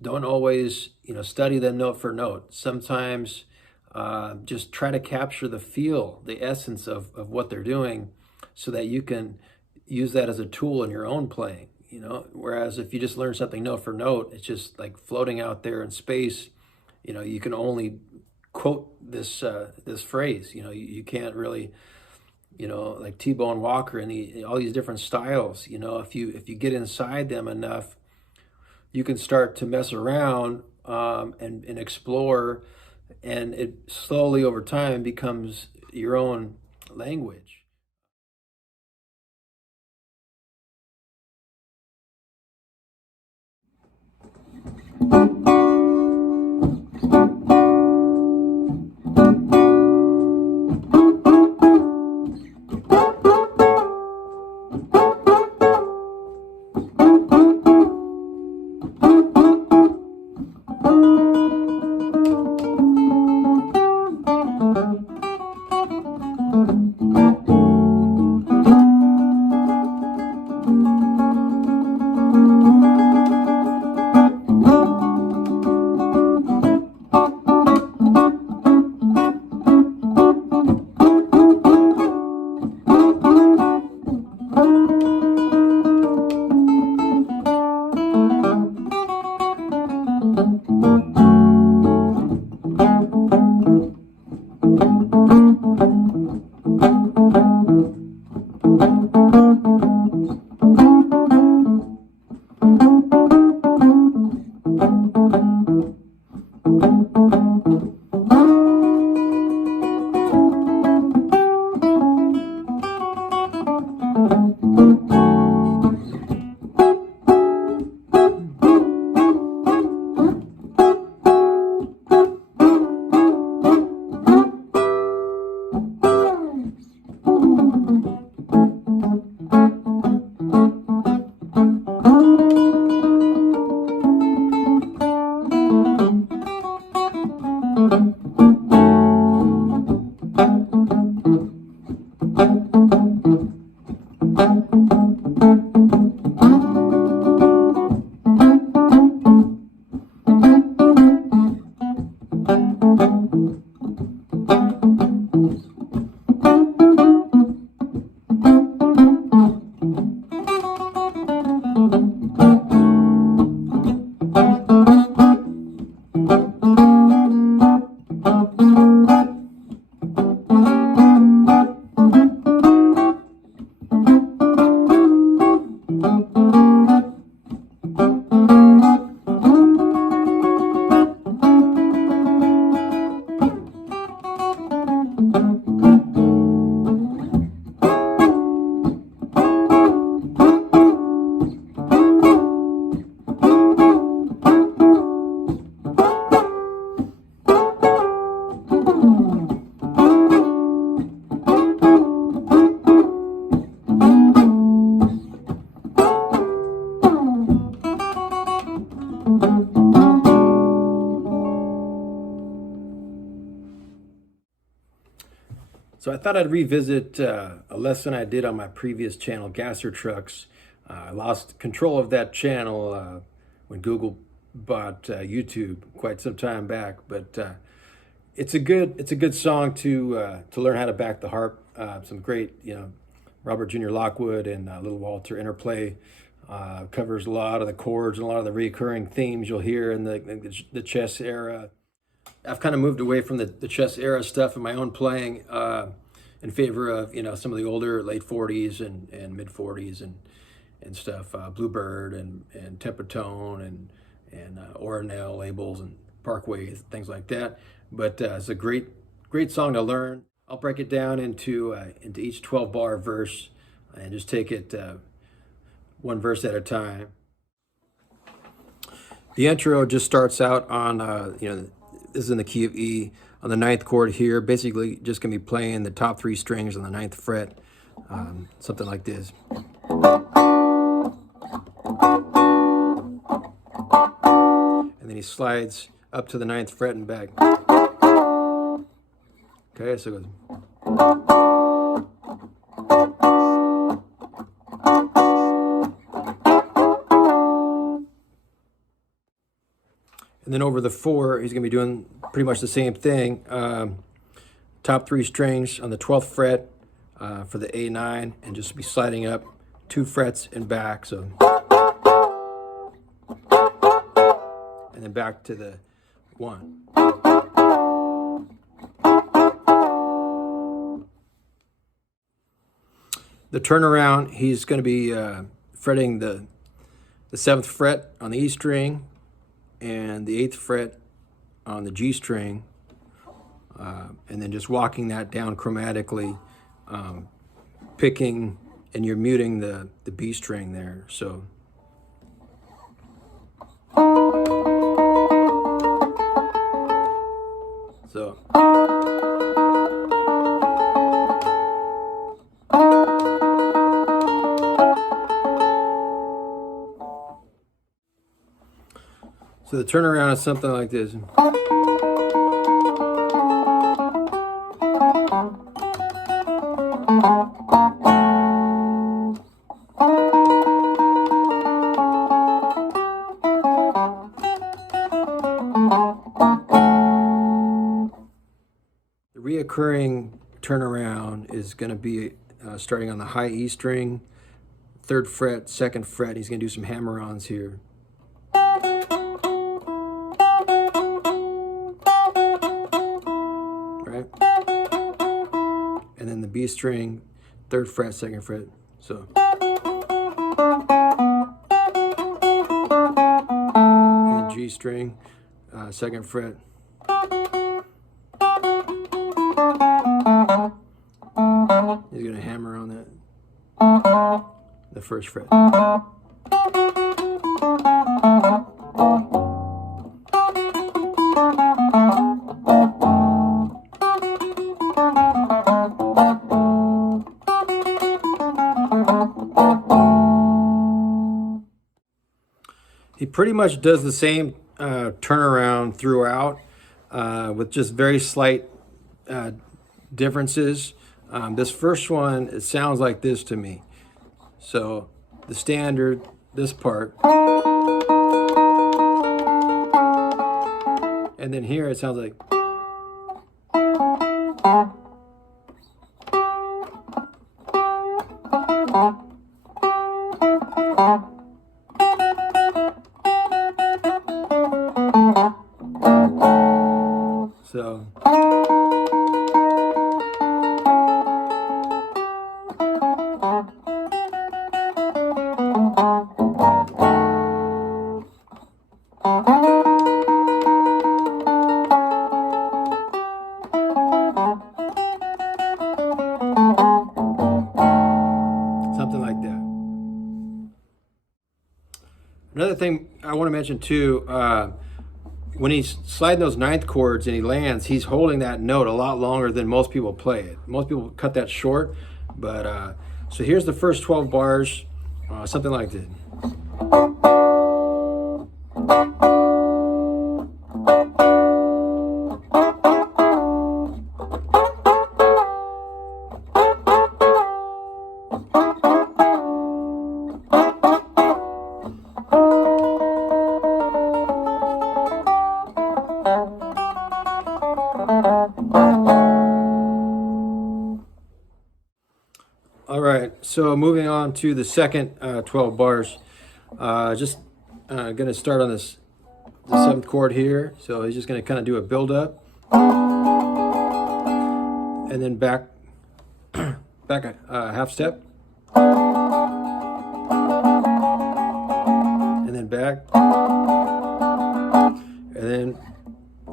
don't always study them note for note. Sometimes just try to capture the feel, the essence of what they're doing, so that you can use that as a tool in your own playing. Whereas if you just learn something note for note, it's just like floating out there in space. You can only quote this phrase. You can't really, like T-Bone Walker and all these different styles. If you get inside them enough, you can start to mess around and explore, and it slowly over time becomes your own language. So I thought I'd revisit a lesson I did on my previous channel, Gasser Trucks. I lost control of that channel when Google bought YouTube quite some time back, but it's a good song to learn how to back the harp. Some great, Robert Jr. Lockwood and Little Walter interplay. Covers a lot of the chords and a lot of the recurring themes you'll hear in the chess era. I've kind of moved away from the chess era stuff in my own playing in favor of some of the older late 40s and mid 40s and stuff, Bluebird and Tempotone and Oronell labels and Parkway, things like that. But it's a great song to learn. I'll break it down into each 12-bar verse and just take it one verse at a time. The intro just starts out on this is in the key of E on the 9th chord here. Basically, just gonna be playing the top 3 strings on the 9th fret, something like this. And then he slides up to the 9th fret and back. Okay, so it goes. And then over the 4, he's going to be doing pretty much the same thing. Top 3 strings on the 12th fret for the A9, and just be sliding up 2 frets and back. So, and then back to the 1. The turnaround, he's going to be fretting the 7th fret on the E string and the 8th fret on the G string, and then just walking that down chromatically, picking, and you're muting the B string there. So So the turnaround is something like this. The reoccurring turnaround is going to be starting on the high E string, 3rd fret, 2nd fret. He's going to do some hammer-ons here. Right? And then the B string, 3rd fret, 2nd fret. So. And the G string, 2nd fret. He's going to hammer on that, the 1st fret. He pretty much does the same turnaround throughout with just very slight differences. This first one, it sounds like this to me. So the standard, this part. And then here it sounds like. So. Something like that. Another thing I want to mention too, when he's sliding those 9th chords and he lands, he's holding that note a lot longer than most people play it. Most people cut that short, but so here's the first 12 bars, something like this. All right, so moving on to the second 12 bars. Just going to start on the 7th chord here. So he's just going to kind of do a build up, and then back a half step, and then back, and then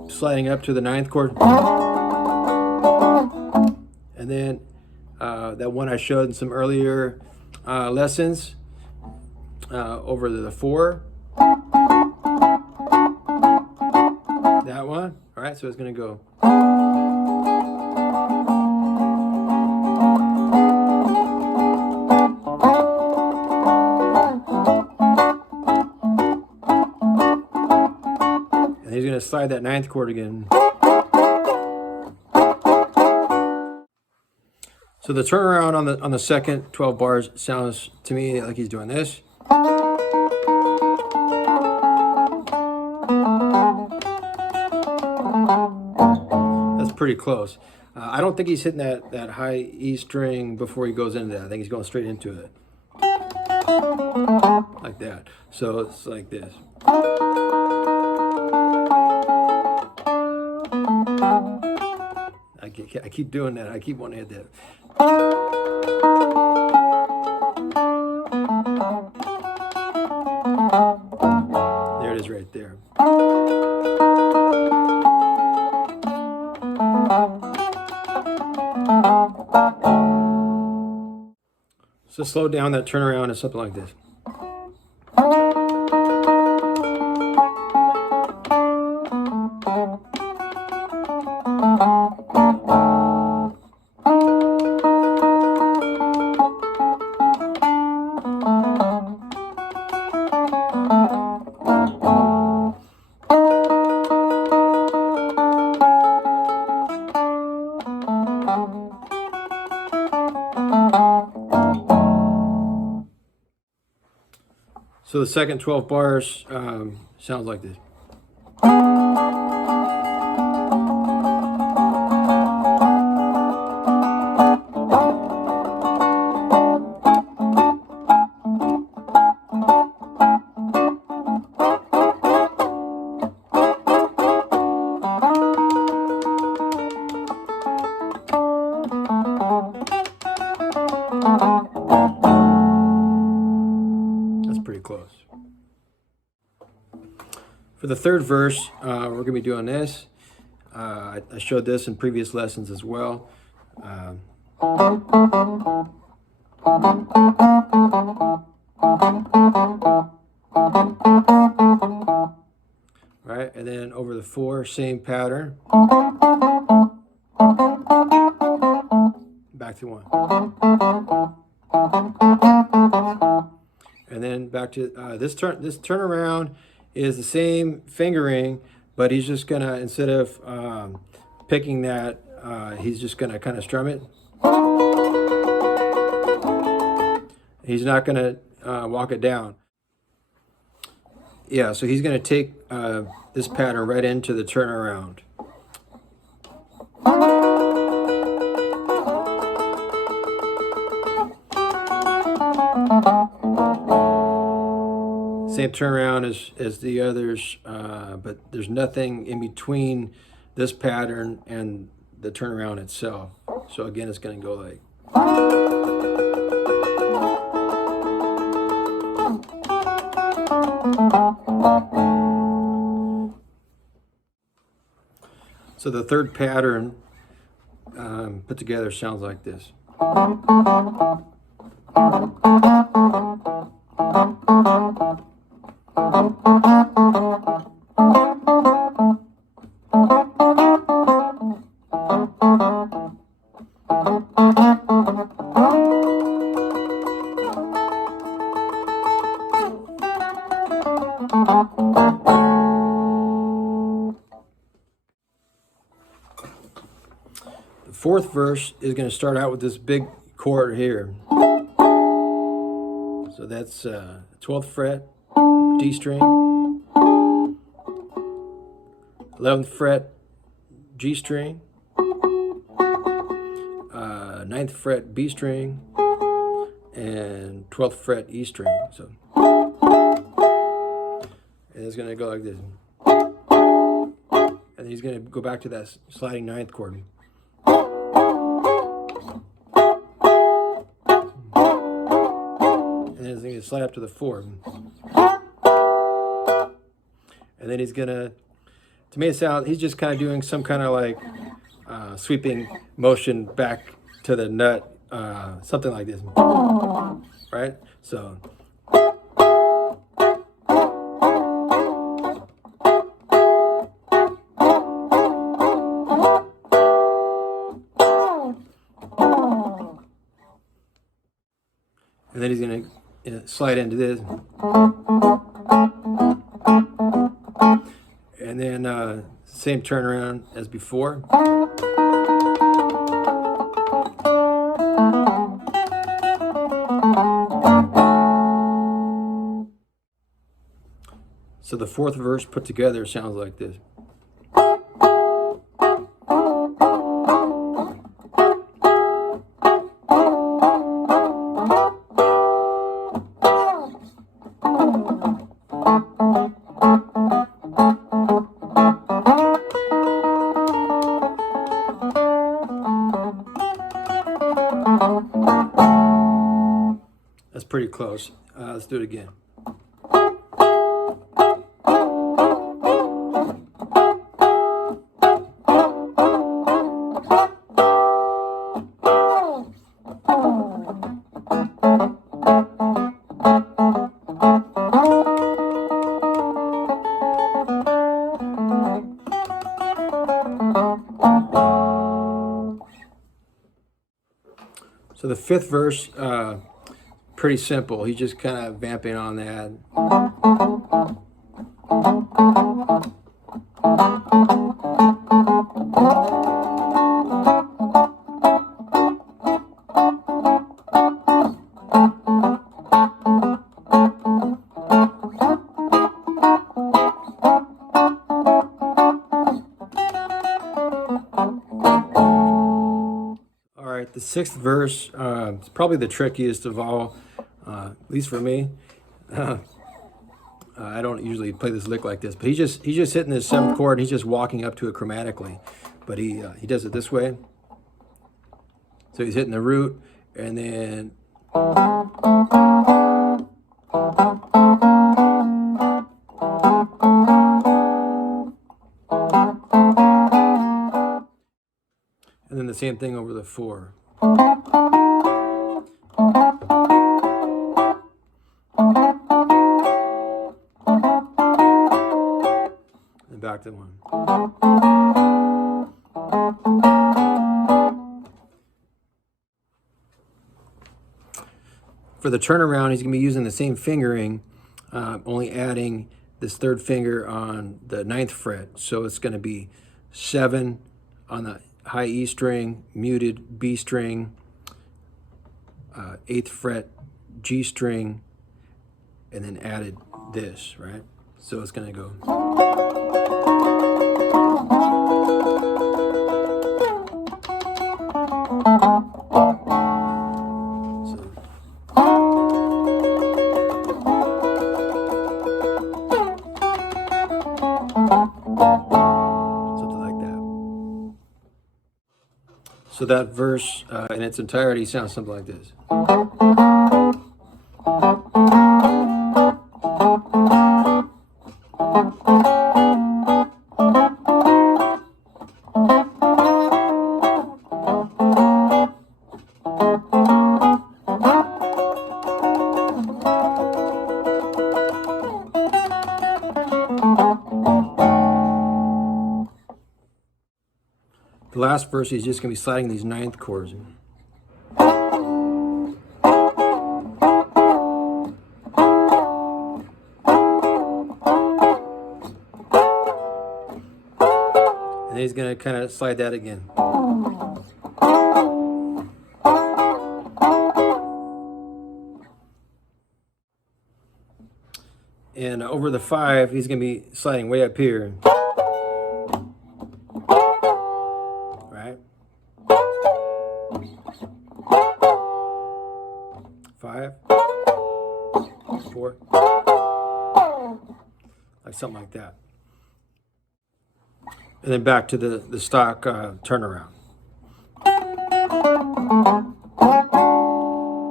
sliding up to the 9th chord, and then that one I showed in some earlier lessons over the 4. That one. All right, so it's going to go. And he's going to slide that 9th chord again. So the turnaround on the second 12 bars sounds to me like he's doing this. That's pretty close. I don't think he's hitting that high E string before he goes into that. I think he's going straight into it. Like that. So it's like this. I keep doing that. I keep wanting to hit that. There it is right there. So slow down that turnaround is something like this. So the second 12 bars sounds like this. That's pretty close. For the third verse, we're going to be doing this. I showed this in previous lessons as well. Right, and then over the 4, same pattern. Back to 1. And then back to this turnaround is the same fingering, but he's just gonna, instead of picking that, he's just gonna kind of strum it. He's not gonna walk it down. Yeah, so he's gonna take this pattern right into the turnaround. Same turnaround as the others, but there's nothing in between this pattern and the turnaround itself. So again, it's going to go like. So the third pattern put together sounds like this. The fourth verse is going to start out with this big chord here. So that's 12th fret, D string, 11th fret, G string, 9th fret, B string, and 12th fret, E string. So, and it's going to go like this. And then he's going to go back to that sliding 9th chord. And then he's going to slide up to the 4. And then he's going to make it sound, he's just kind of doing some kind of like sweeping motion back to the nut, something like this. Right? So. And then he's going to slide into this. And then same turnaround as before. So the fourth verse put together sounds like this. That's pretty close. Let's do it again. So the fifth verse, pretty simple. He's just kind of vamping on that. sixth verse, it's probably the trickiest of all, at least for me. I don't usually play this lick like this, but he's just hitting this seventh chord and he's just walking up to it chromatically. But he does it this way. So he's hitting the root and then the same thing over the 4. And back to 1. For the turnaround, he's going to be using the same fingering, only adding this third finger on the 9th fret. So it's going to be 7 on the high E string, muted B string, 8th fret G string, and then added this, right? So it's going to go. So that verse in its entirety sounds something like this. The last verse, he's just going to be sliding these 9th chords in. And then he's going to kind of slide that again. And over the 5, he's going to be sliding way up here. 5, 4, like something like that. And then back to the stock turnaround.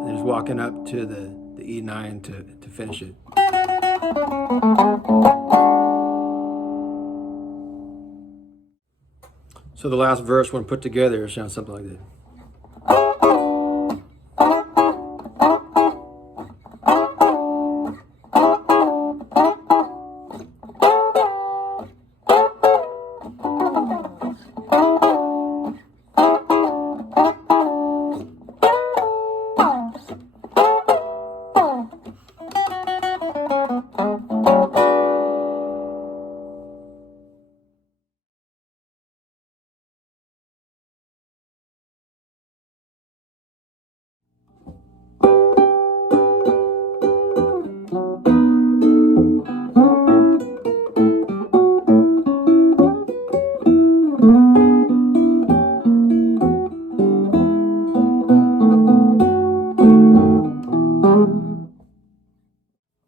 And just walking up to the E9 to finish it. So the last verse, when put together, sounds something like this.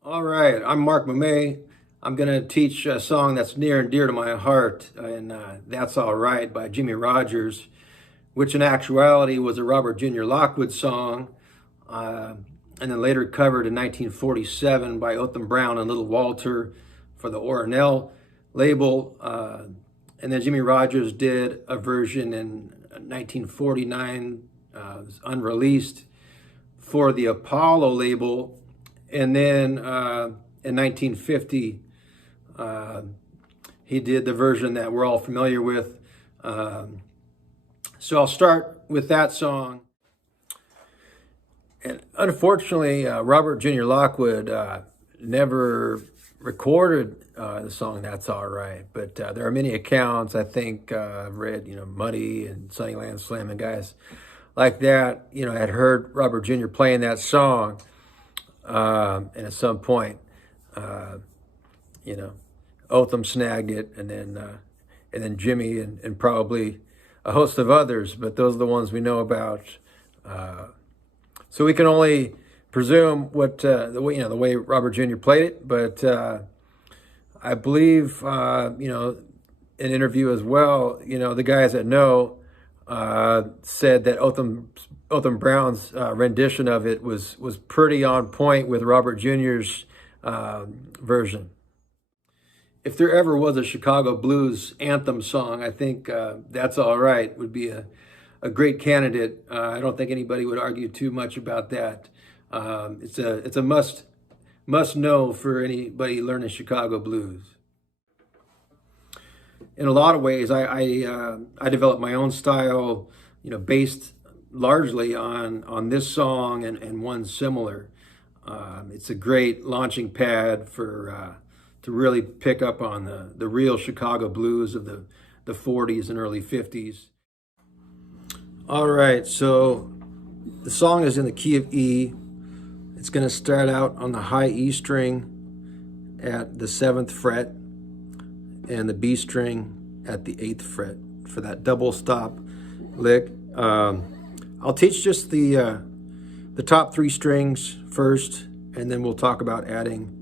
All right, I'm Mark Mumay. I'm going to teach a song that's near and dear to my heart, and That's All Right by Jimmie Rodgers, which in actuality was a Robert Jr. Lockwood song, and then later covered in 1947 by Otham Brown and Little Walter for the Ornell label. And then Jimmie Rodgers did a version in 1949, it was unreleased, for the Apollo label. And then in 1950, he did the version that we're all familiar with. So I'll start with that song. And unfortunately, Robert Jr. Lockwood never recorded the song That's All Right. But there are many accounts. I think I've read, Muddy and Sunnyland Slim and guys like that, had heard Robert Jr. playing that song. And at some point, Otham snagged it, and then Jimmy and probably a host of others, but those are the ones we know about So we can only presume what the way Robert Jr. played it, but I believe an interview as well. The guys that know said that Otham Brown's rendition of it was pretty on point with Robert Jr.'s version. If there ever was a Chicago blues anthem song, I think That's All Right would be a great candidate. I don't think anybody would argue too much about that. It's a must know for anybody learning Chicago blues. In a lot of ways, I developed my own style, based largely on this song and one similar. It's a great launching pad for to really pick up on the real Chicago blues of the 40s and early 50s. All right, so the song is in the key of E. It's going to start out on the high E string at the 7th fret and the B string at the 8th fret for that double stop lick. I'll teach just the top 3 strings first, and then we'll talk about adding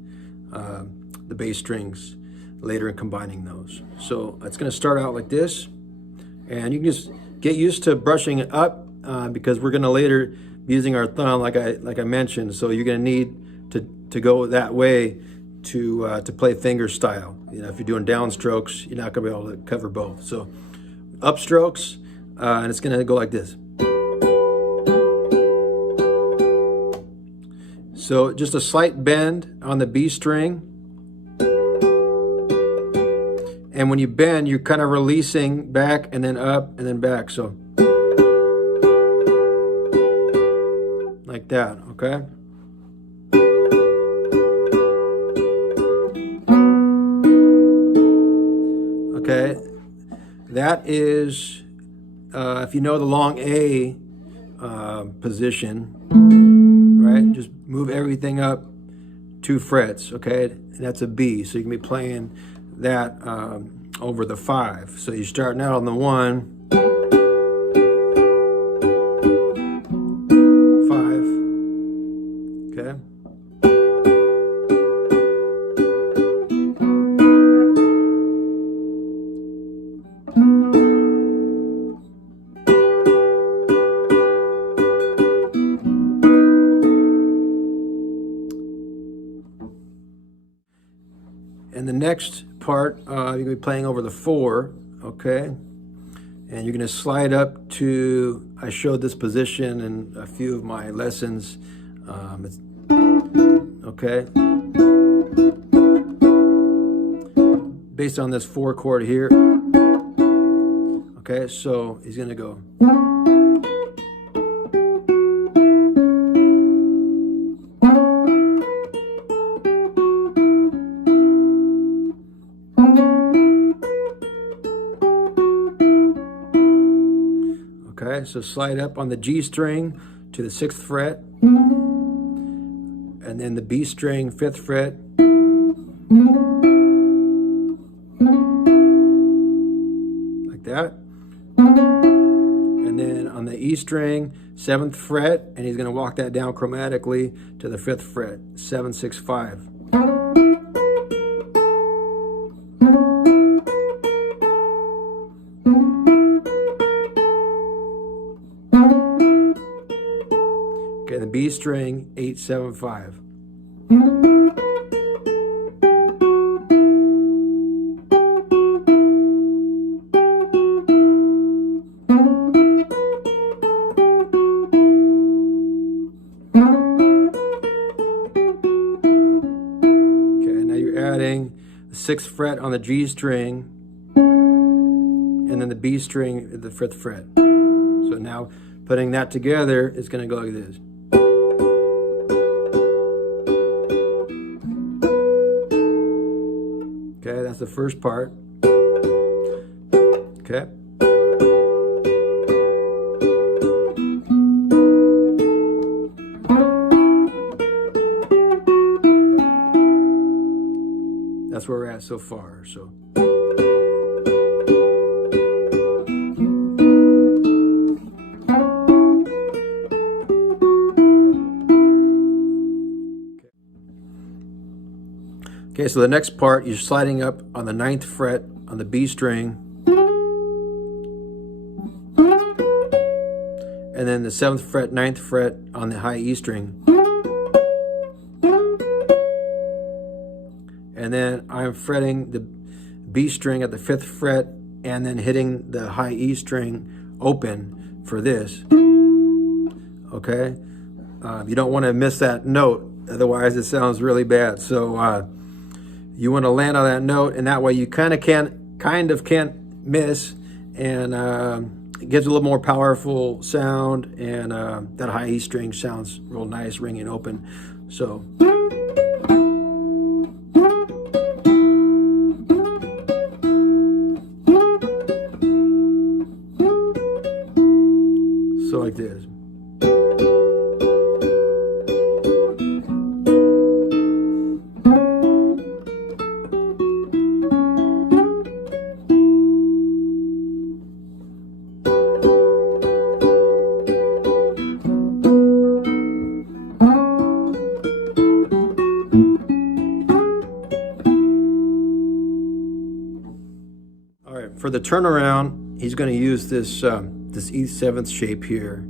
the bass strings later and combining those. So it's going to start out like this, and you can just get used to brushing it up because we're going to later be using our thumb, like I mentioned. So you're going to need to go that way to play finger style. If you're doing downstrokes, you're not going to be able to cover both. So upstrokes, and it's going to go like this. So just a slight bend on the B string. And when you bend, you're kind of releasing back and then up and then back. So like that, okay? Okay, that is, if you know the long A position, right? Just move everything up 2 frets, okay? And that's a B, so you can be playing that over the 5. So you're starting out on the 1, 5, okay? And the next part, you're going to be playing over the 4, okay? And you're going to slide up to, I showed this position in a few of my lessons, okay? Based on this 4 chord here, okay? So he's going to go. Okay, so slide up on the G string to the 6th fret, and then the B string, 5th fret, like that. And then on the E string, 7th fret, and he's going to walk that down chromatically to the 5th fret, 7, 6, 5. Okay, the B string, 8, 7, 5. Okay, now you're adding the 6th fret on the G string, and then the B string at the 5th fret. So now putting that together is going to go like this. Okay, that's the first part. Okay. That's where we're at so far. So. Okay, so the next part, you're sliding up on the 9th fret on the B string, and then the 7th fret, 9th fret on the high E string. And then I'm fretting the B string at the 5th fret and then hitting the high E string open for this. Okay? You don't want to miss that note, otherwise it sounds really bad. So you want to land on that note, and that way you kind of can't miss, and it gives a little more powerful sound, and that high E string sounds real nice ringing open. So like this. All right, for the turnaround, he's going to use this this E7th shape here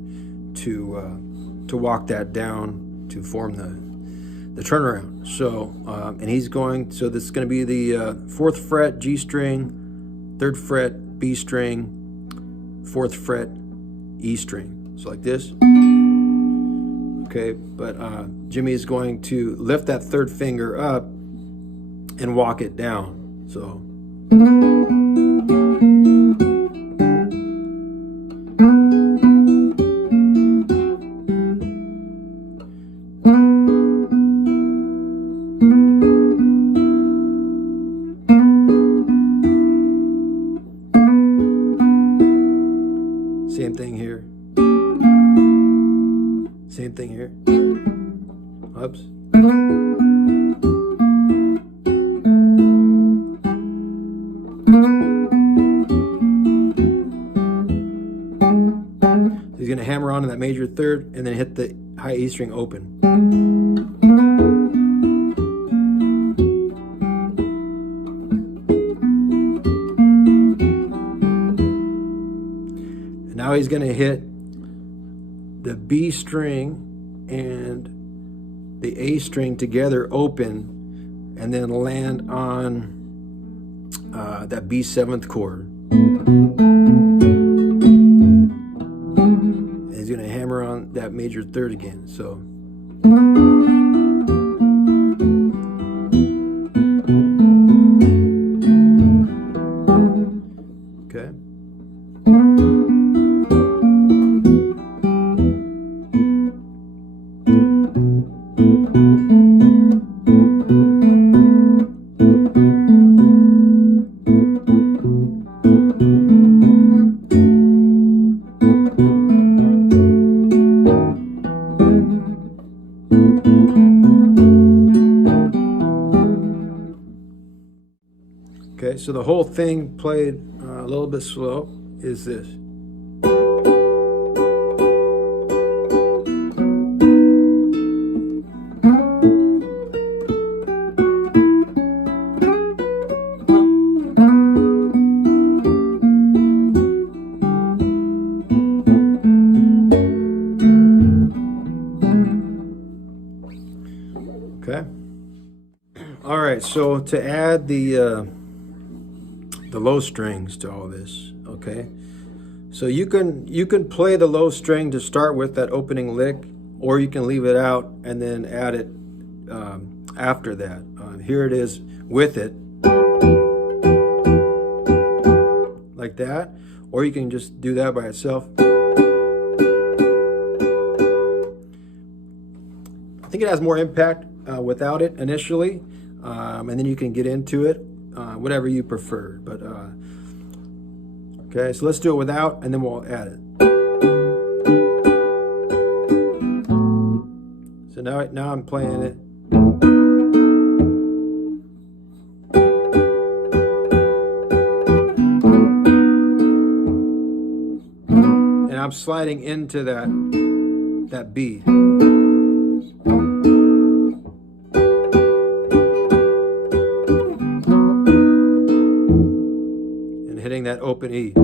to walk that down to form the turnaround. So and he's going, so this is going to be the 4th fret G string, 3rd fret B string, 4th fret E string. So like this. Okay, but Jimmy is going to lift that 3rd finger up and walk it down. So same thing here. Same thing here. Oops. He's going to hammer on that major 3rd and then hit the high E string open. And now he's going to hit the B string and the A string together open, and then land on that B7th chord. And he's going to hammer on that major 3rd again. So okay. Okay, so the whole thing played a little bit slow is this. Okay. All right, so to add the low strings to all this, okay? So you can play the low string to start with, that opening lick, or you can leave it out and then add it after that. Here it is with it, like that, or you can just do that by itself. I think it has more impact without it initially, and then you can get into it, whatever you prefer. But okay, so let's do it without, and then we'll add it. So now I'm playing it. And I'm sliding into that B. that open E.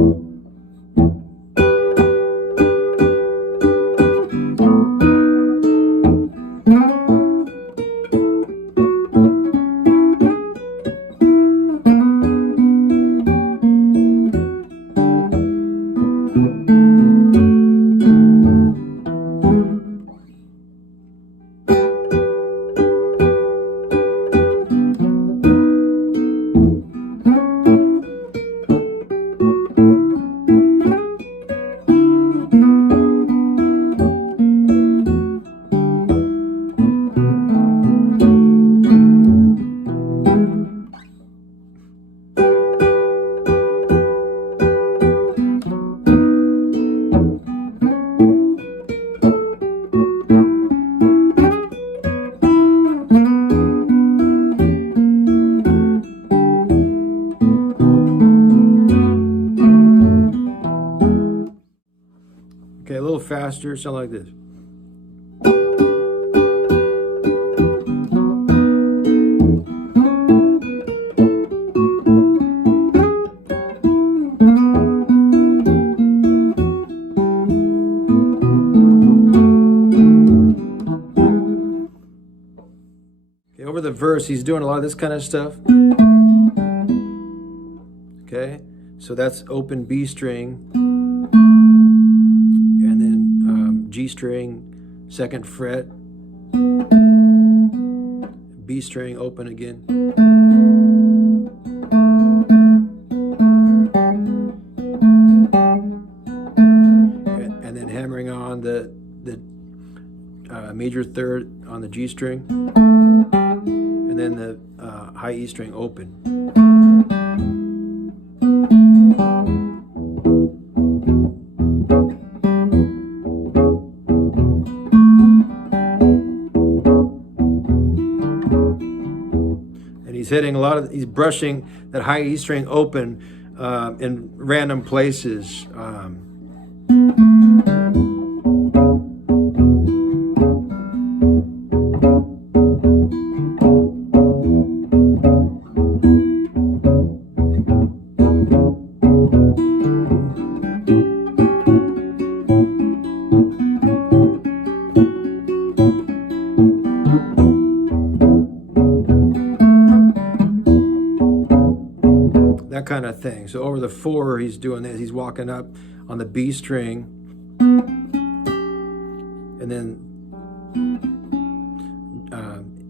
Okay, a little faster, something like this. Okay, over the verse, he's doing a lot of this kind of stuff. Okay, so that's open B string. G string, 2nd fret, B string, open again. And then hammering on the major 3rd on the G string, and then the high E string, open. He's hitting a lot of, he's brushing that high E string open in random places. That kind of thing. So over the 4, he's doing this. He's walking up on the B string, and then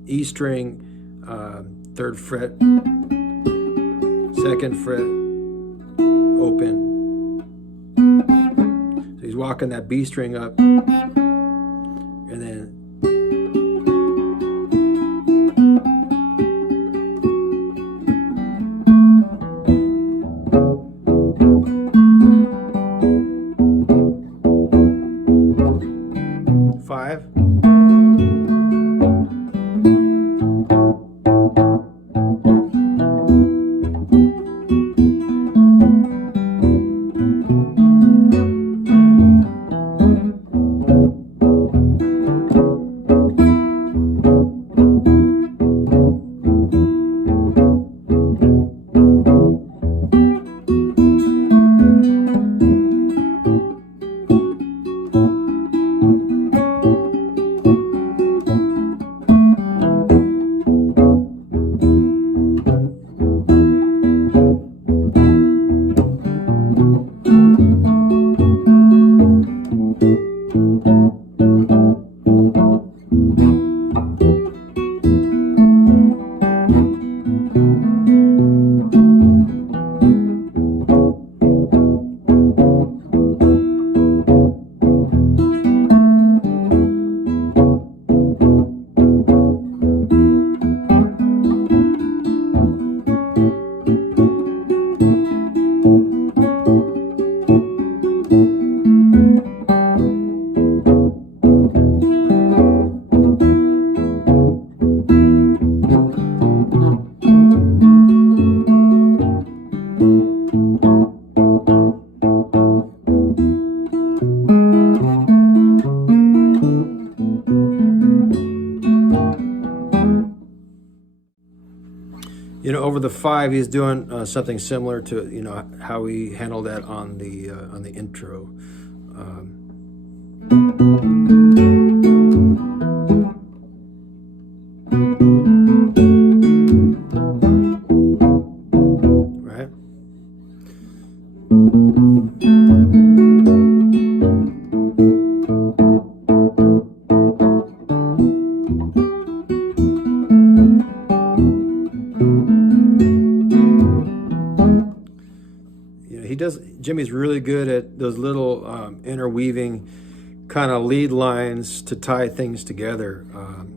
E string, 3rd fret, 2nd fret, open. So he's walking that B string up, and then You know, over the 5, he's doing something similar to, you know, how we handled that on the intro. Right? Jimmy's really good at those little interweaving kind of lead lines to tie things together.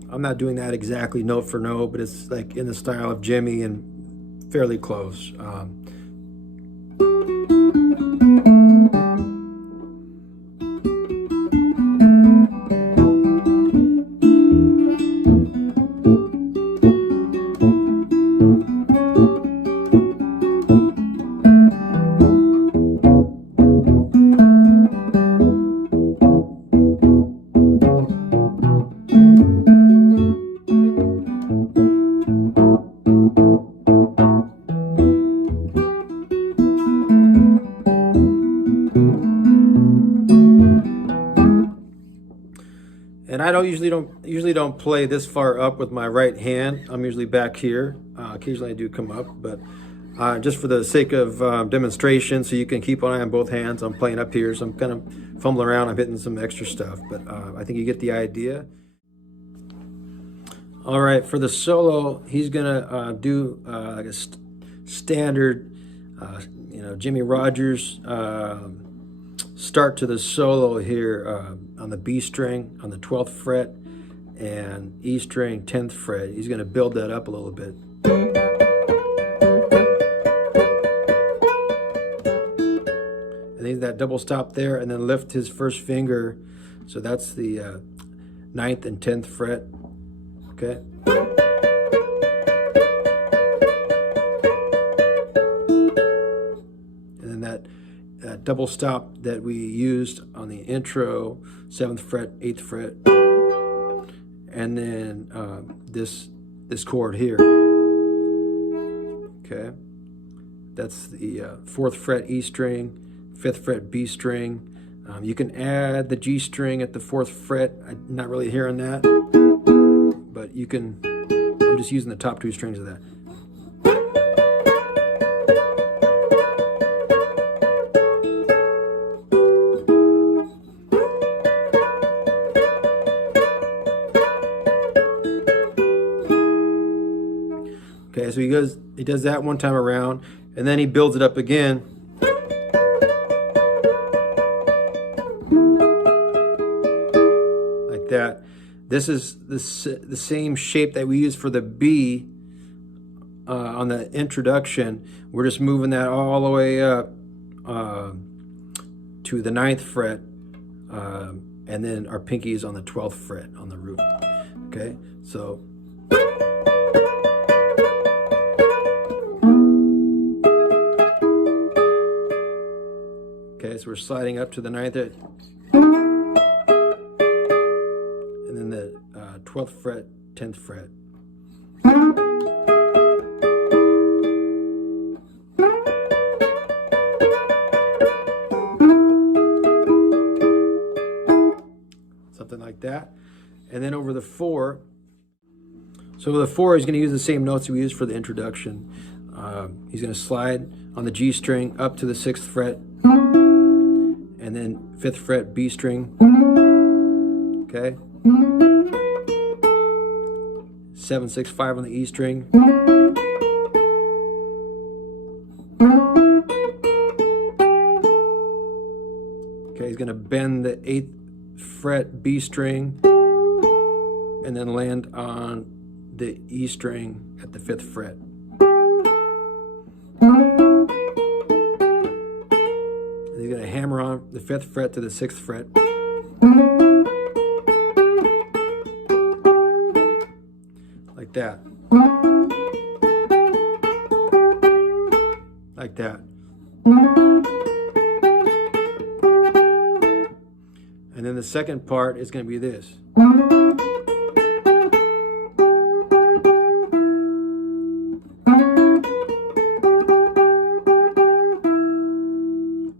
I'm not doing that exactly note for note, but it's like in the style of Jimmy and fairly close. And I usually don't play this far up with my right hand. I'm usually back here. Occasionally I do come up, but just for the sake of demonstration, so you can keep an eye on both hands, I'm playing up here, so I'm kind of fumbling around. I'm hitting some extra stuff, but I think you get the idea. All right, for the solo, he's gonna do like a standard, you know, Jimmy Rogers start to the solo here on the B string on the 12th fret and E string 10th fret. He's going to build that up a little bit. And then that double stop there, and then lift his first finger. So that's the 9th and 10th fret. Okay. And then that double stop that we used on the intro, 7th fret, 8th fret, and then this chord here. Okay, that's the 4th fret E string, 5th fret B string. You can add the G string at the 4th fret. I'm not really hearing that, but you can. I'm just using the top 2 strings of that. Okay, so he does that one time around, and then he builds it up again. Like that. This is the same shape that we used for the B on the introduction. We're just moving that all the way up to the 9th fret, and then our pinky is on the 12th fret on the root. Okay, so. Okay, so we're sliding up to the 9th, and then the 12th fret, 10th fret. Something like that. And then over the 4, so over the 4, he's going to use the same notes we used for the introduction. He's going to slide on the G string up to the 6th fret, and then 5th fret B string, okay? 7, 6, 5 on the E string. Okay, he's gonna bend the 8th fret B string and then land on the E string at the 5th fret. He's going to hammer on the 5th fret to the 6th fret. Like that. Like that. And then the second part is going to be this.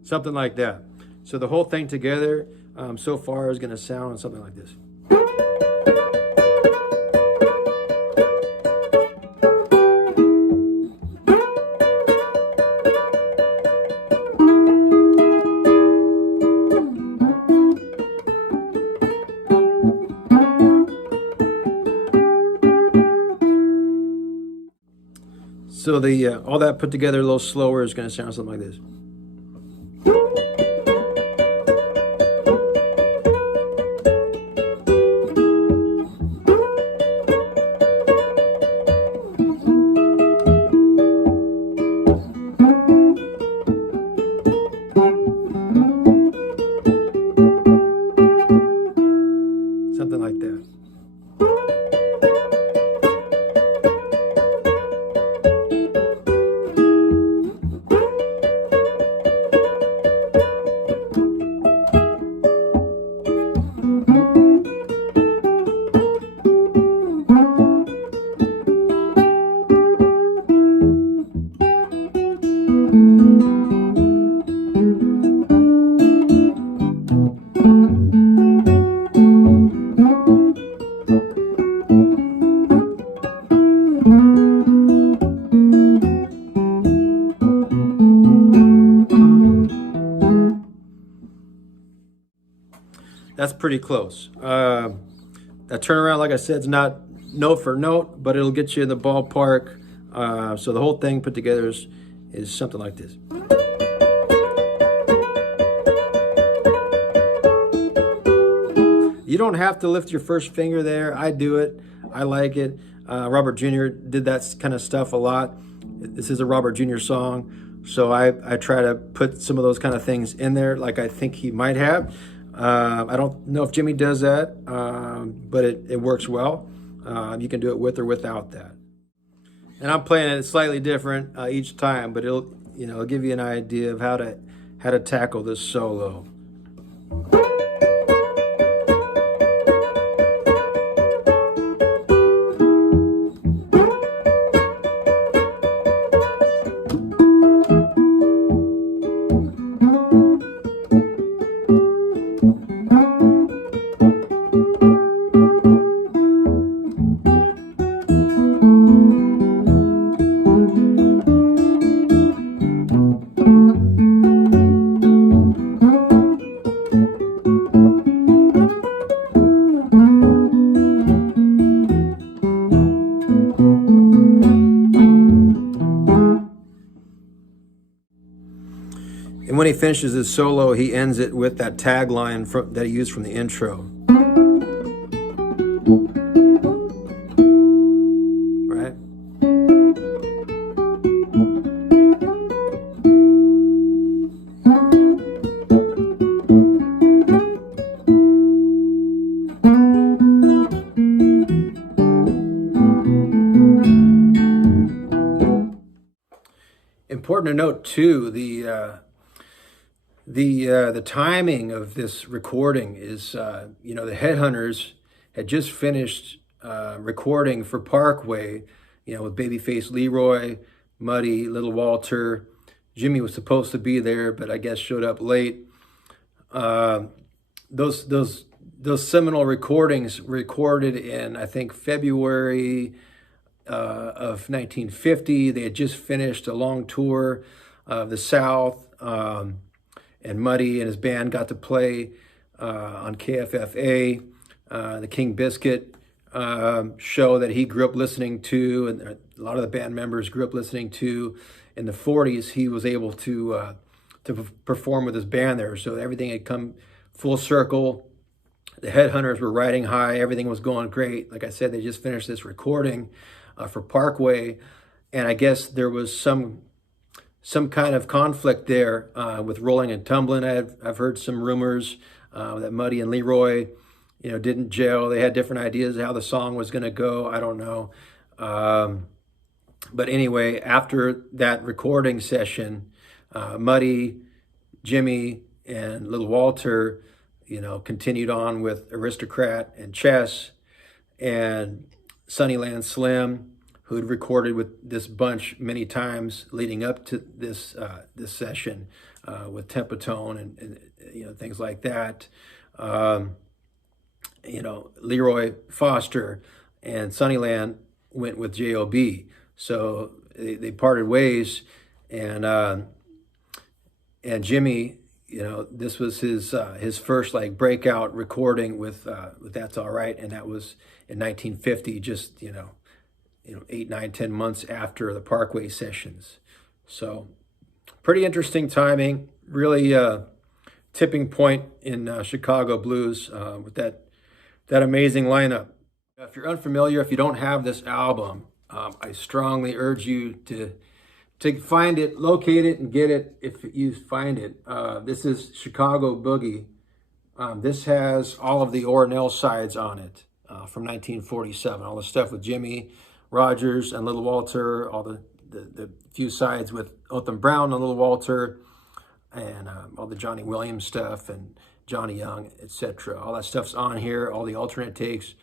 something like that. So the whole thing together so far is going to sound something like this. So the all that put together a little slower is going to sound something like this. Something like that. That's pretty close. That turnaround, like I said, is not note for note, but it'll get you in the ballpark. So the whole thing put together is something like this. You don't have to lift your first finger there. I do it. I like it. Robert Jr. did that kind of stuff a lot. This is a Robert Jr. song, so I try to put some of those kind of things in there like I think he might have. I don't know if Jimmy does that, but it works well. You can do it with or without that. And I'm playing it slightly different each time, but it'll give you an idea of how to tackle this solo. And when he finishes his solo, he ends it with that tagline that he used from the intro. Right? Important to note too, the timing of this recording is, the Headhunters had just finished recording for Parkway, with Babyface Leroy, Muddy, Little Walter. Jimmy was supposed to be there, but I guess showed up late. Those seminal recordings recorded in, I think, February of 1950. They had just finished a long tour of the South. And Muddy and his band got to play on KFFA, the King Biscuit show that he grew up listening to, and a lot of the band members grew up listening to. In the 40s, he was able to perform with his band there, so everything had come full circle. The Headhunters were riding high. Everything was going great. Like I said, they just finished this recording for Parkway, and I guess there was some kind of conflict there with Rolling and Tumbling. I've heard some rumors that Muddy and Leroy, didn't gel. They had different ideas of how the song was going to go. I don't know. But anyway, after that recording session, Muddy, Jimmy, and Little Walter, continued on with Aristocrat and Chess, and Sunnyland Slim, who'd recorded with this bunch many times leading up to this session, with Tempotone and things like that. Leroy Foster and Sunnyland went with J.O.B. So they parted ways, and Jimmy, this was his first like breakout recording with That's All Right, and that was in 1950, just 8, 9, 10 months after the Parkway sessions. So pretty interesting timing, really tipping point in Chicago blues with that amazing lineup. If you're unfamiliar, if you don't have this album, I strongly urge you to find it, locate it, and get it if you find it. This is Chicago Boogie. This has all of the Ornell sides on it from 1947. All the stuff with Jimmy Rogers and Little Walter, all the few sides with Otham Brown and Little Walter, and all the Johnny Williams stuff and Johnny Young, etc. All that stuff's on here, all the alternate takes.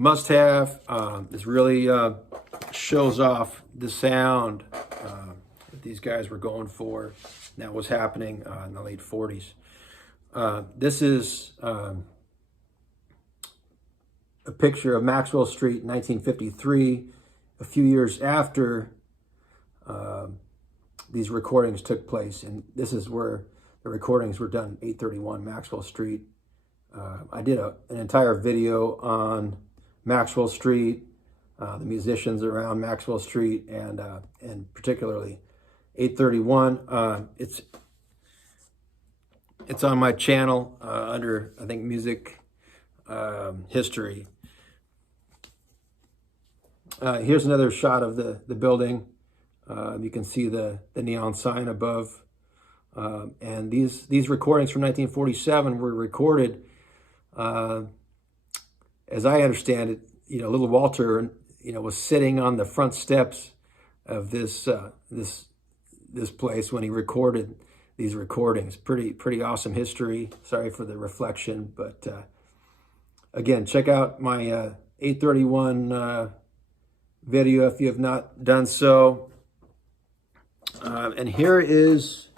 Must have. This really shows off the sound that these guys were going for. That was happening in the late 40s. This is a picture of Maxwell Street, 1953, a few years after these recordings took place. And this is where the recordings were done, 831 Maxwell Street. I did an entire video on Maxwell Street, the musicians around Maxwell Street, and particularly 831. It's on my channel under, I think, music history. Here's another shot of the building. You can see the neon sign above. And these recordings from 1947 were recorded, as I understand it, Little Walter, was sitting on the front steps of this place when he recorded these recordings. Pretty awesome history. Sorry for the reflection, but again, check out my 831 video if you have not done so. And here is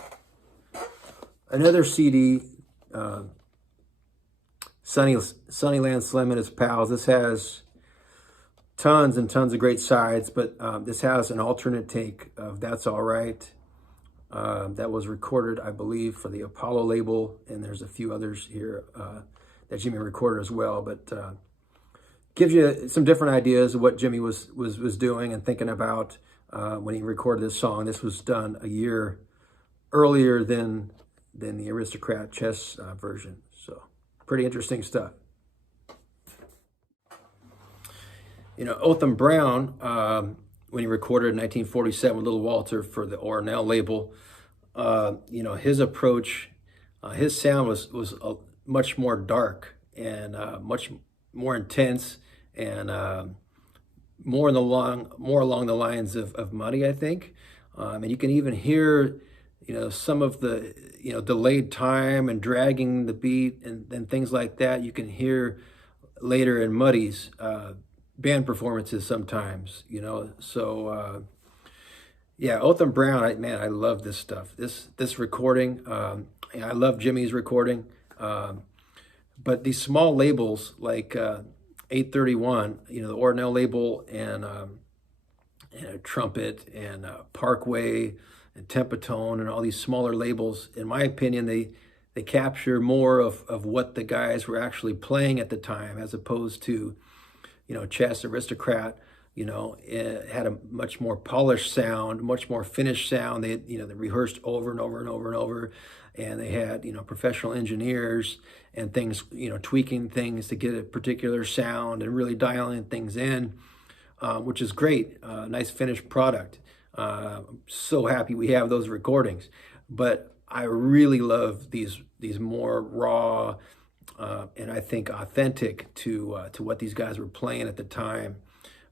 another CD, Sunnyland Slim and his pals. This has tons and tons of great sides, but this has an alternate take of That's All Right. That was recorded, I believe, for the Apollo label, and there's a few others here that Jimmy recorded as well, but gives you some different ideas of what Jimmy was doing and thinking about when he recorded this song. This was done a year earlier than the Aristocrat chess version. So pretty interesting stuff. Otham Brown, when he recorded in 1947 Little Walter for the Ornell label, his approach, his sound was much more dark and much more intense, and more along the lines of Muddy, I think. And you can even hear, some of the, delayed time and dragging the beat and things like that. You can hear later in Muddy's band performances sometimes, So, yeah, Otham Brown, I love this stuff. This recording, I love Jimmy's recording. But these small labels like 831, the Ornell label, and Trumpet, and Parkway, and Tempotone, and all these smaller labels, in my opinion, they capture more of what the guys were actually playing at the time, as opposed to, Chess, Aristocrat, it had a much more polished sound, much more finished sound. They rehearsed over and over and over and over, and they had, professional engineers and things, tweaking things to get a particular sound and really dialing things in, which is great. Nice finished product. So happy we have those recordings. But I really love these more raw and I think authentic to what these guys were playing at the time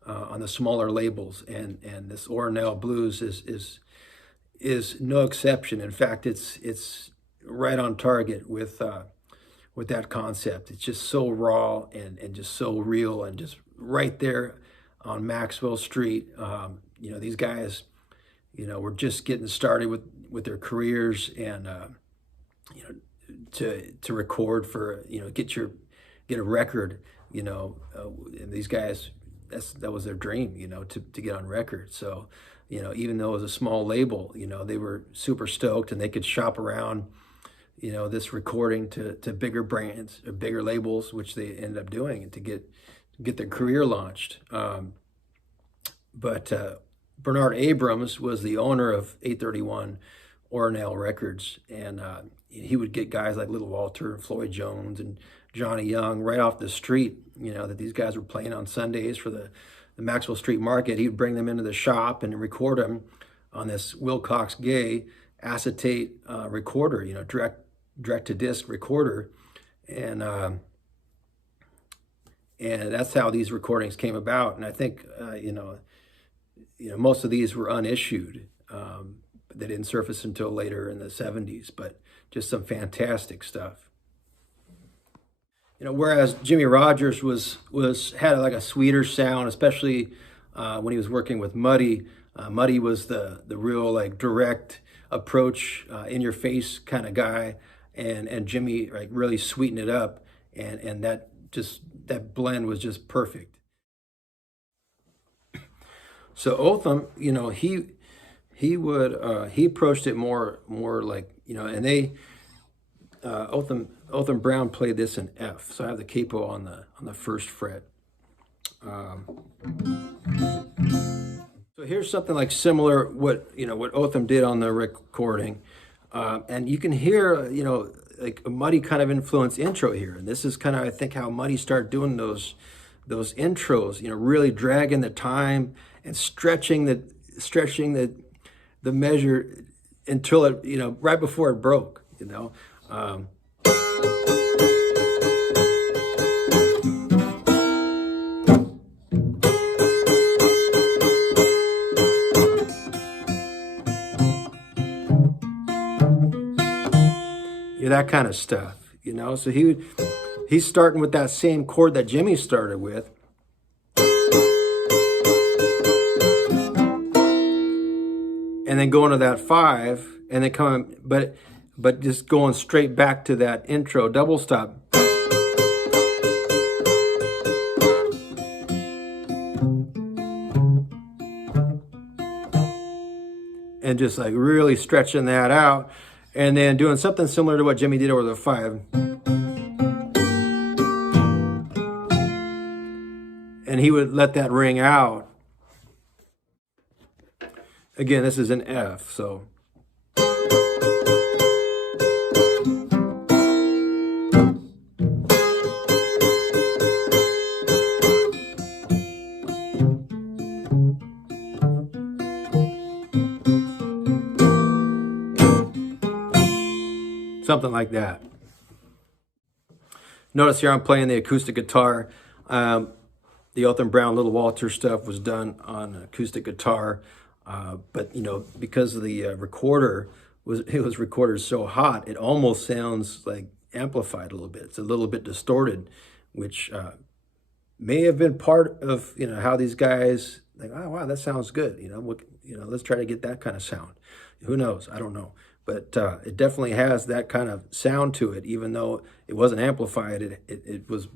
on the smaller labels. And this Ornell blues is no exception. In fact, it's right on target with that concept. It's just so raw and just so real, and just right there on Maxwell Street. These guys, were just getting started with their careers, and to record for, get a record, and these guys, that was their dream, to get on record. So, even though it was a small label, they were super stoked, and they could shop around, this recording to bigger brands or bigger labels, which they ended up doing, and to get their career launched. But Bernard Abrams was the owner of 831 Ornell Records, and he would get guys like Little Walter and Floyd Jones and Johnny Young right off the street, that these guys were playing on Sundays for the Maxwell Street Market. He would bring them into the shop and record them on this Wilcox Gay acetate recorder, direct to disc recorder, and that's how these recordings came about. And I think most of these were unissued. They didn't surface until later in the 70s, but just some fantastic stuff. Whereas Jimmie Rodgers had like a sweeter sound, especially when he was working with Muddy. Muddy was the real like direct approach, in your face kind of guy, and Jimmie like really sweetened it up, and that blend was just perfect. So Otham, he approached it more like, and they Otham Brown played this in F. So I have the capo on the first fret. So here's something like similar what Otham did on the recording, and you can hear like a Muddy kind of influence intro here, and this is kind of, I think, how Muddy started doing those intros, really dragging the time and stretching the measure until it, right before it broke, that kind of stuff, So he's starting with that same chord that Jimmie started with, and then going to that 5, and then coming, but just going straight back to that intro double stop. And just like really stretching that out, and then doing something similar to what Jimmie did over the 5. And he would let that ring out. Again, this is an F, so. Something like that. Notice here I'm playing the acoustic guitar. The Otham Brown Little Walter stuff was done on acoustic guitar, but because of the recorder was recorded so hot, it almost sounds like amplified a little bit. It's a little bit distorted, which may have been part of how these guys like, oh wow, that sounds good. Let's try to get that kind of sound. Who knows? I don't know. But it definitely has that kind of sound to it, even though it wasn't amplified. It was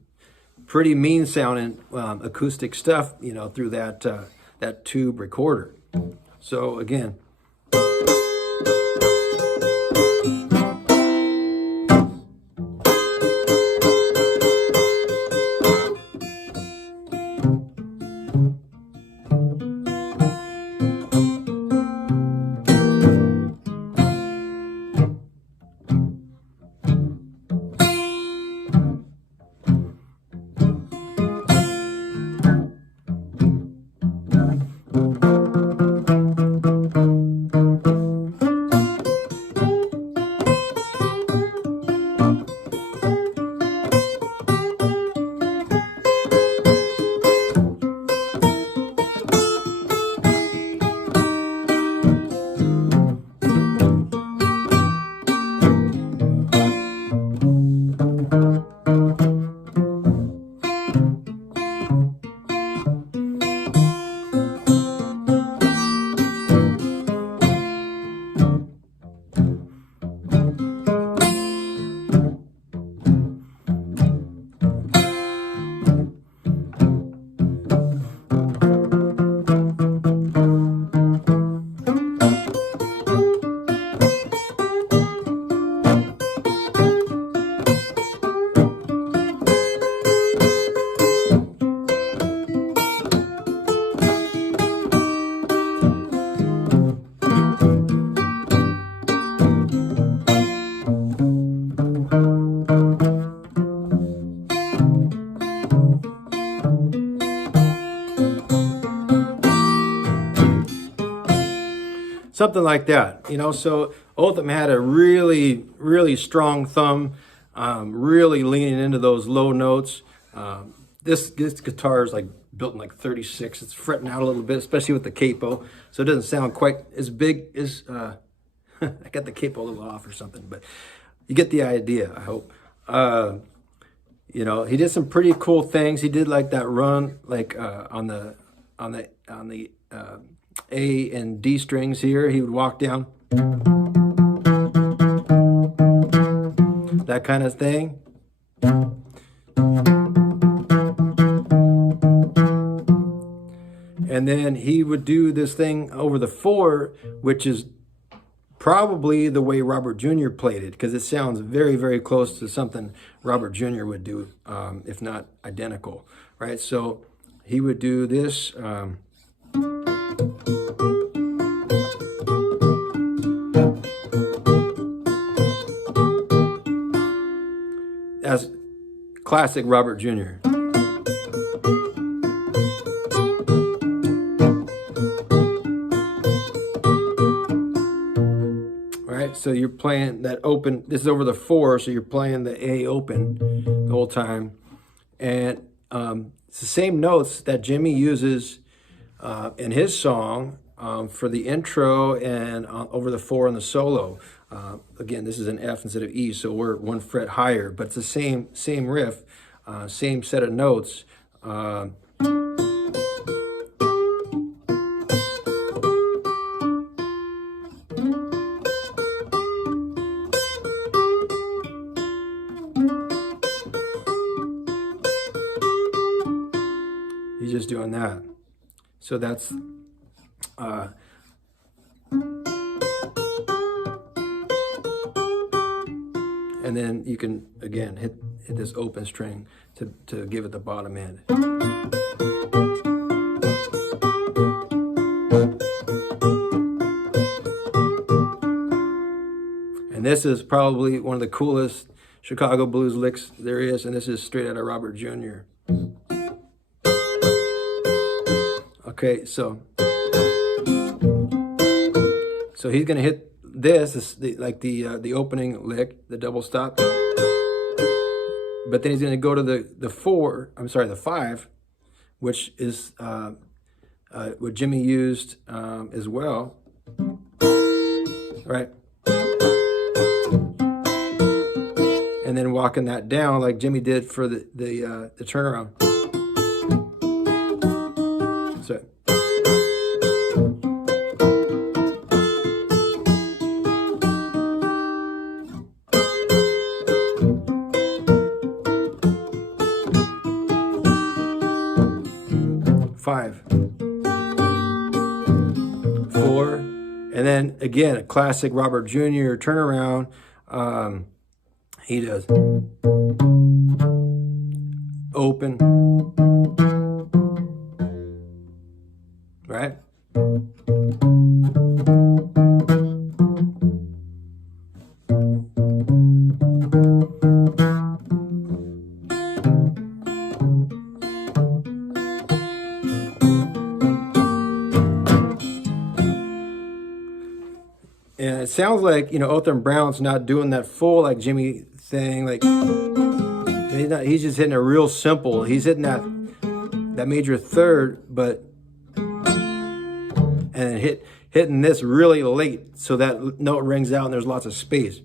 pretty mean sounding acoustic stuff, through that tube recorder. So again. something like that, you know. So Otham had a really, really strong thumb, really leaning into those low notes. This guitar is like built in like 36. It's fretting out a little bit, especially with the capo, so it doesn't sound quite as big as I got the capo a little off or something, but you get the idea, I hope. You know, he did some pretty cool things. He did like that run, like on the A and D strings here. He would walk down, that kind of thing. And then he would do this thing over the 4, which is probably the way Robert Jr. played it, because it sounds very, very close to something Robert Jr. would do, if not identical, right? So he would do this. That's classic Robert Jr. So you're playing that open, this is over the 4, so you're playing the A open the whole time. And it's the same notes that Jimmy uses in his song for the intro and over the 4 in the solo. Again, this is an F instead of E, so we're 1 fret higher, but it's the same riff, same set of notes. He's just doing that. So that's and then you can again hit this open string to give it the bottom end. And this is probably one of the coolest Chicago blues licks there is, and this is straight out of Robert Jr. Okay, so he's gonna hit this like the opening lick, the double stop, but then he's gonna go to the 5, which is what Jimmy used as well, right? And then walking that down like Jimmy did for the turnaround. So. Five, 4, and then again a classic Robert Jr. turnaround. He does open, right? And it sounds like, you know, Otham Brown's not doing that full like Jimmy thing, like he's just hitting a real simple. He's hitting that major 3rd, but and then hitting this really late so that note rings out and there's lots of space.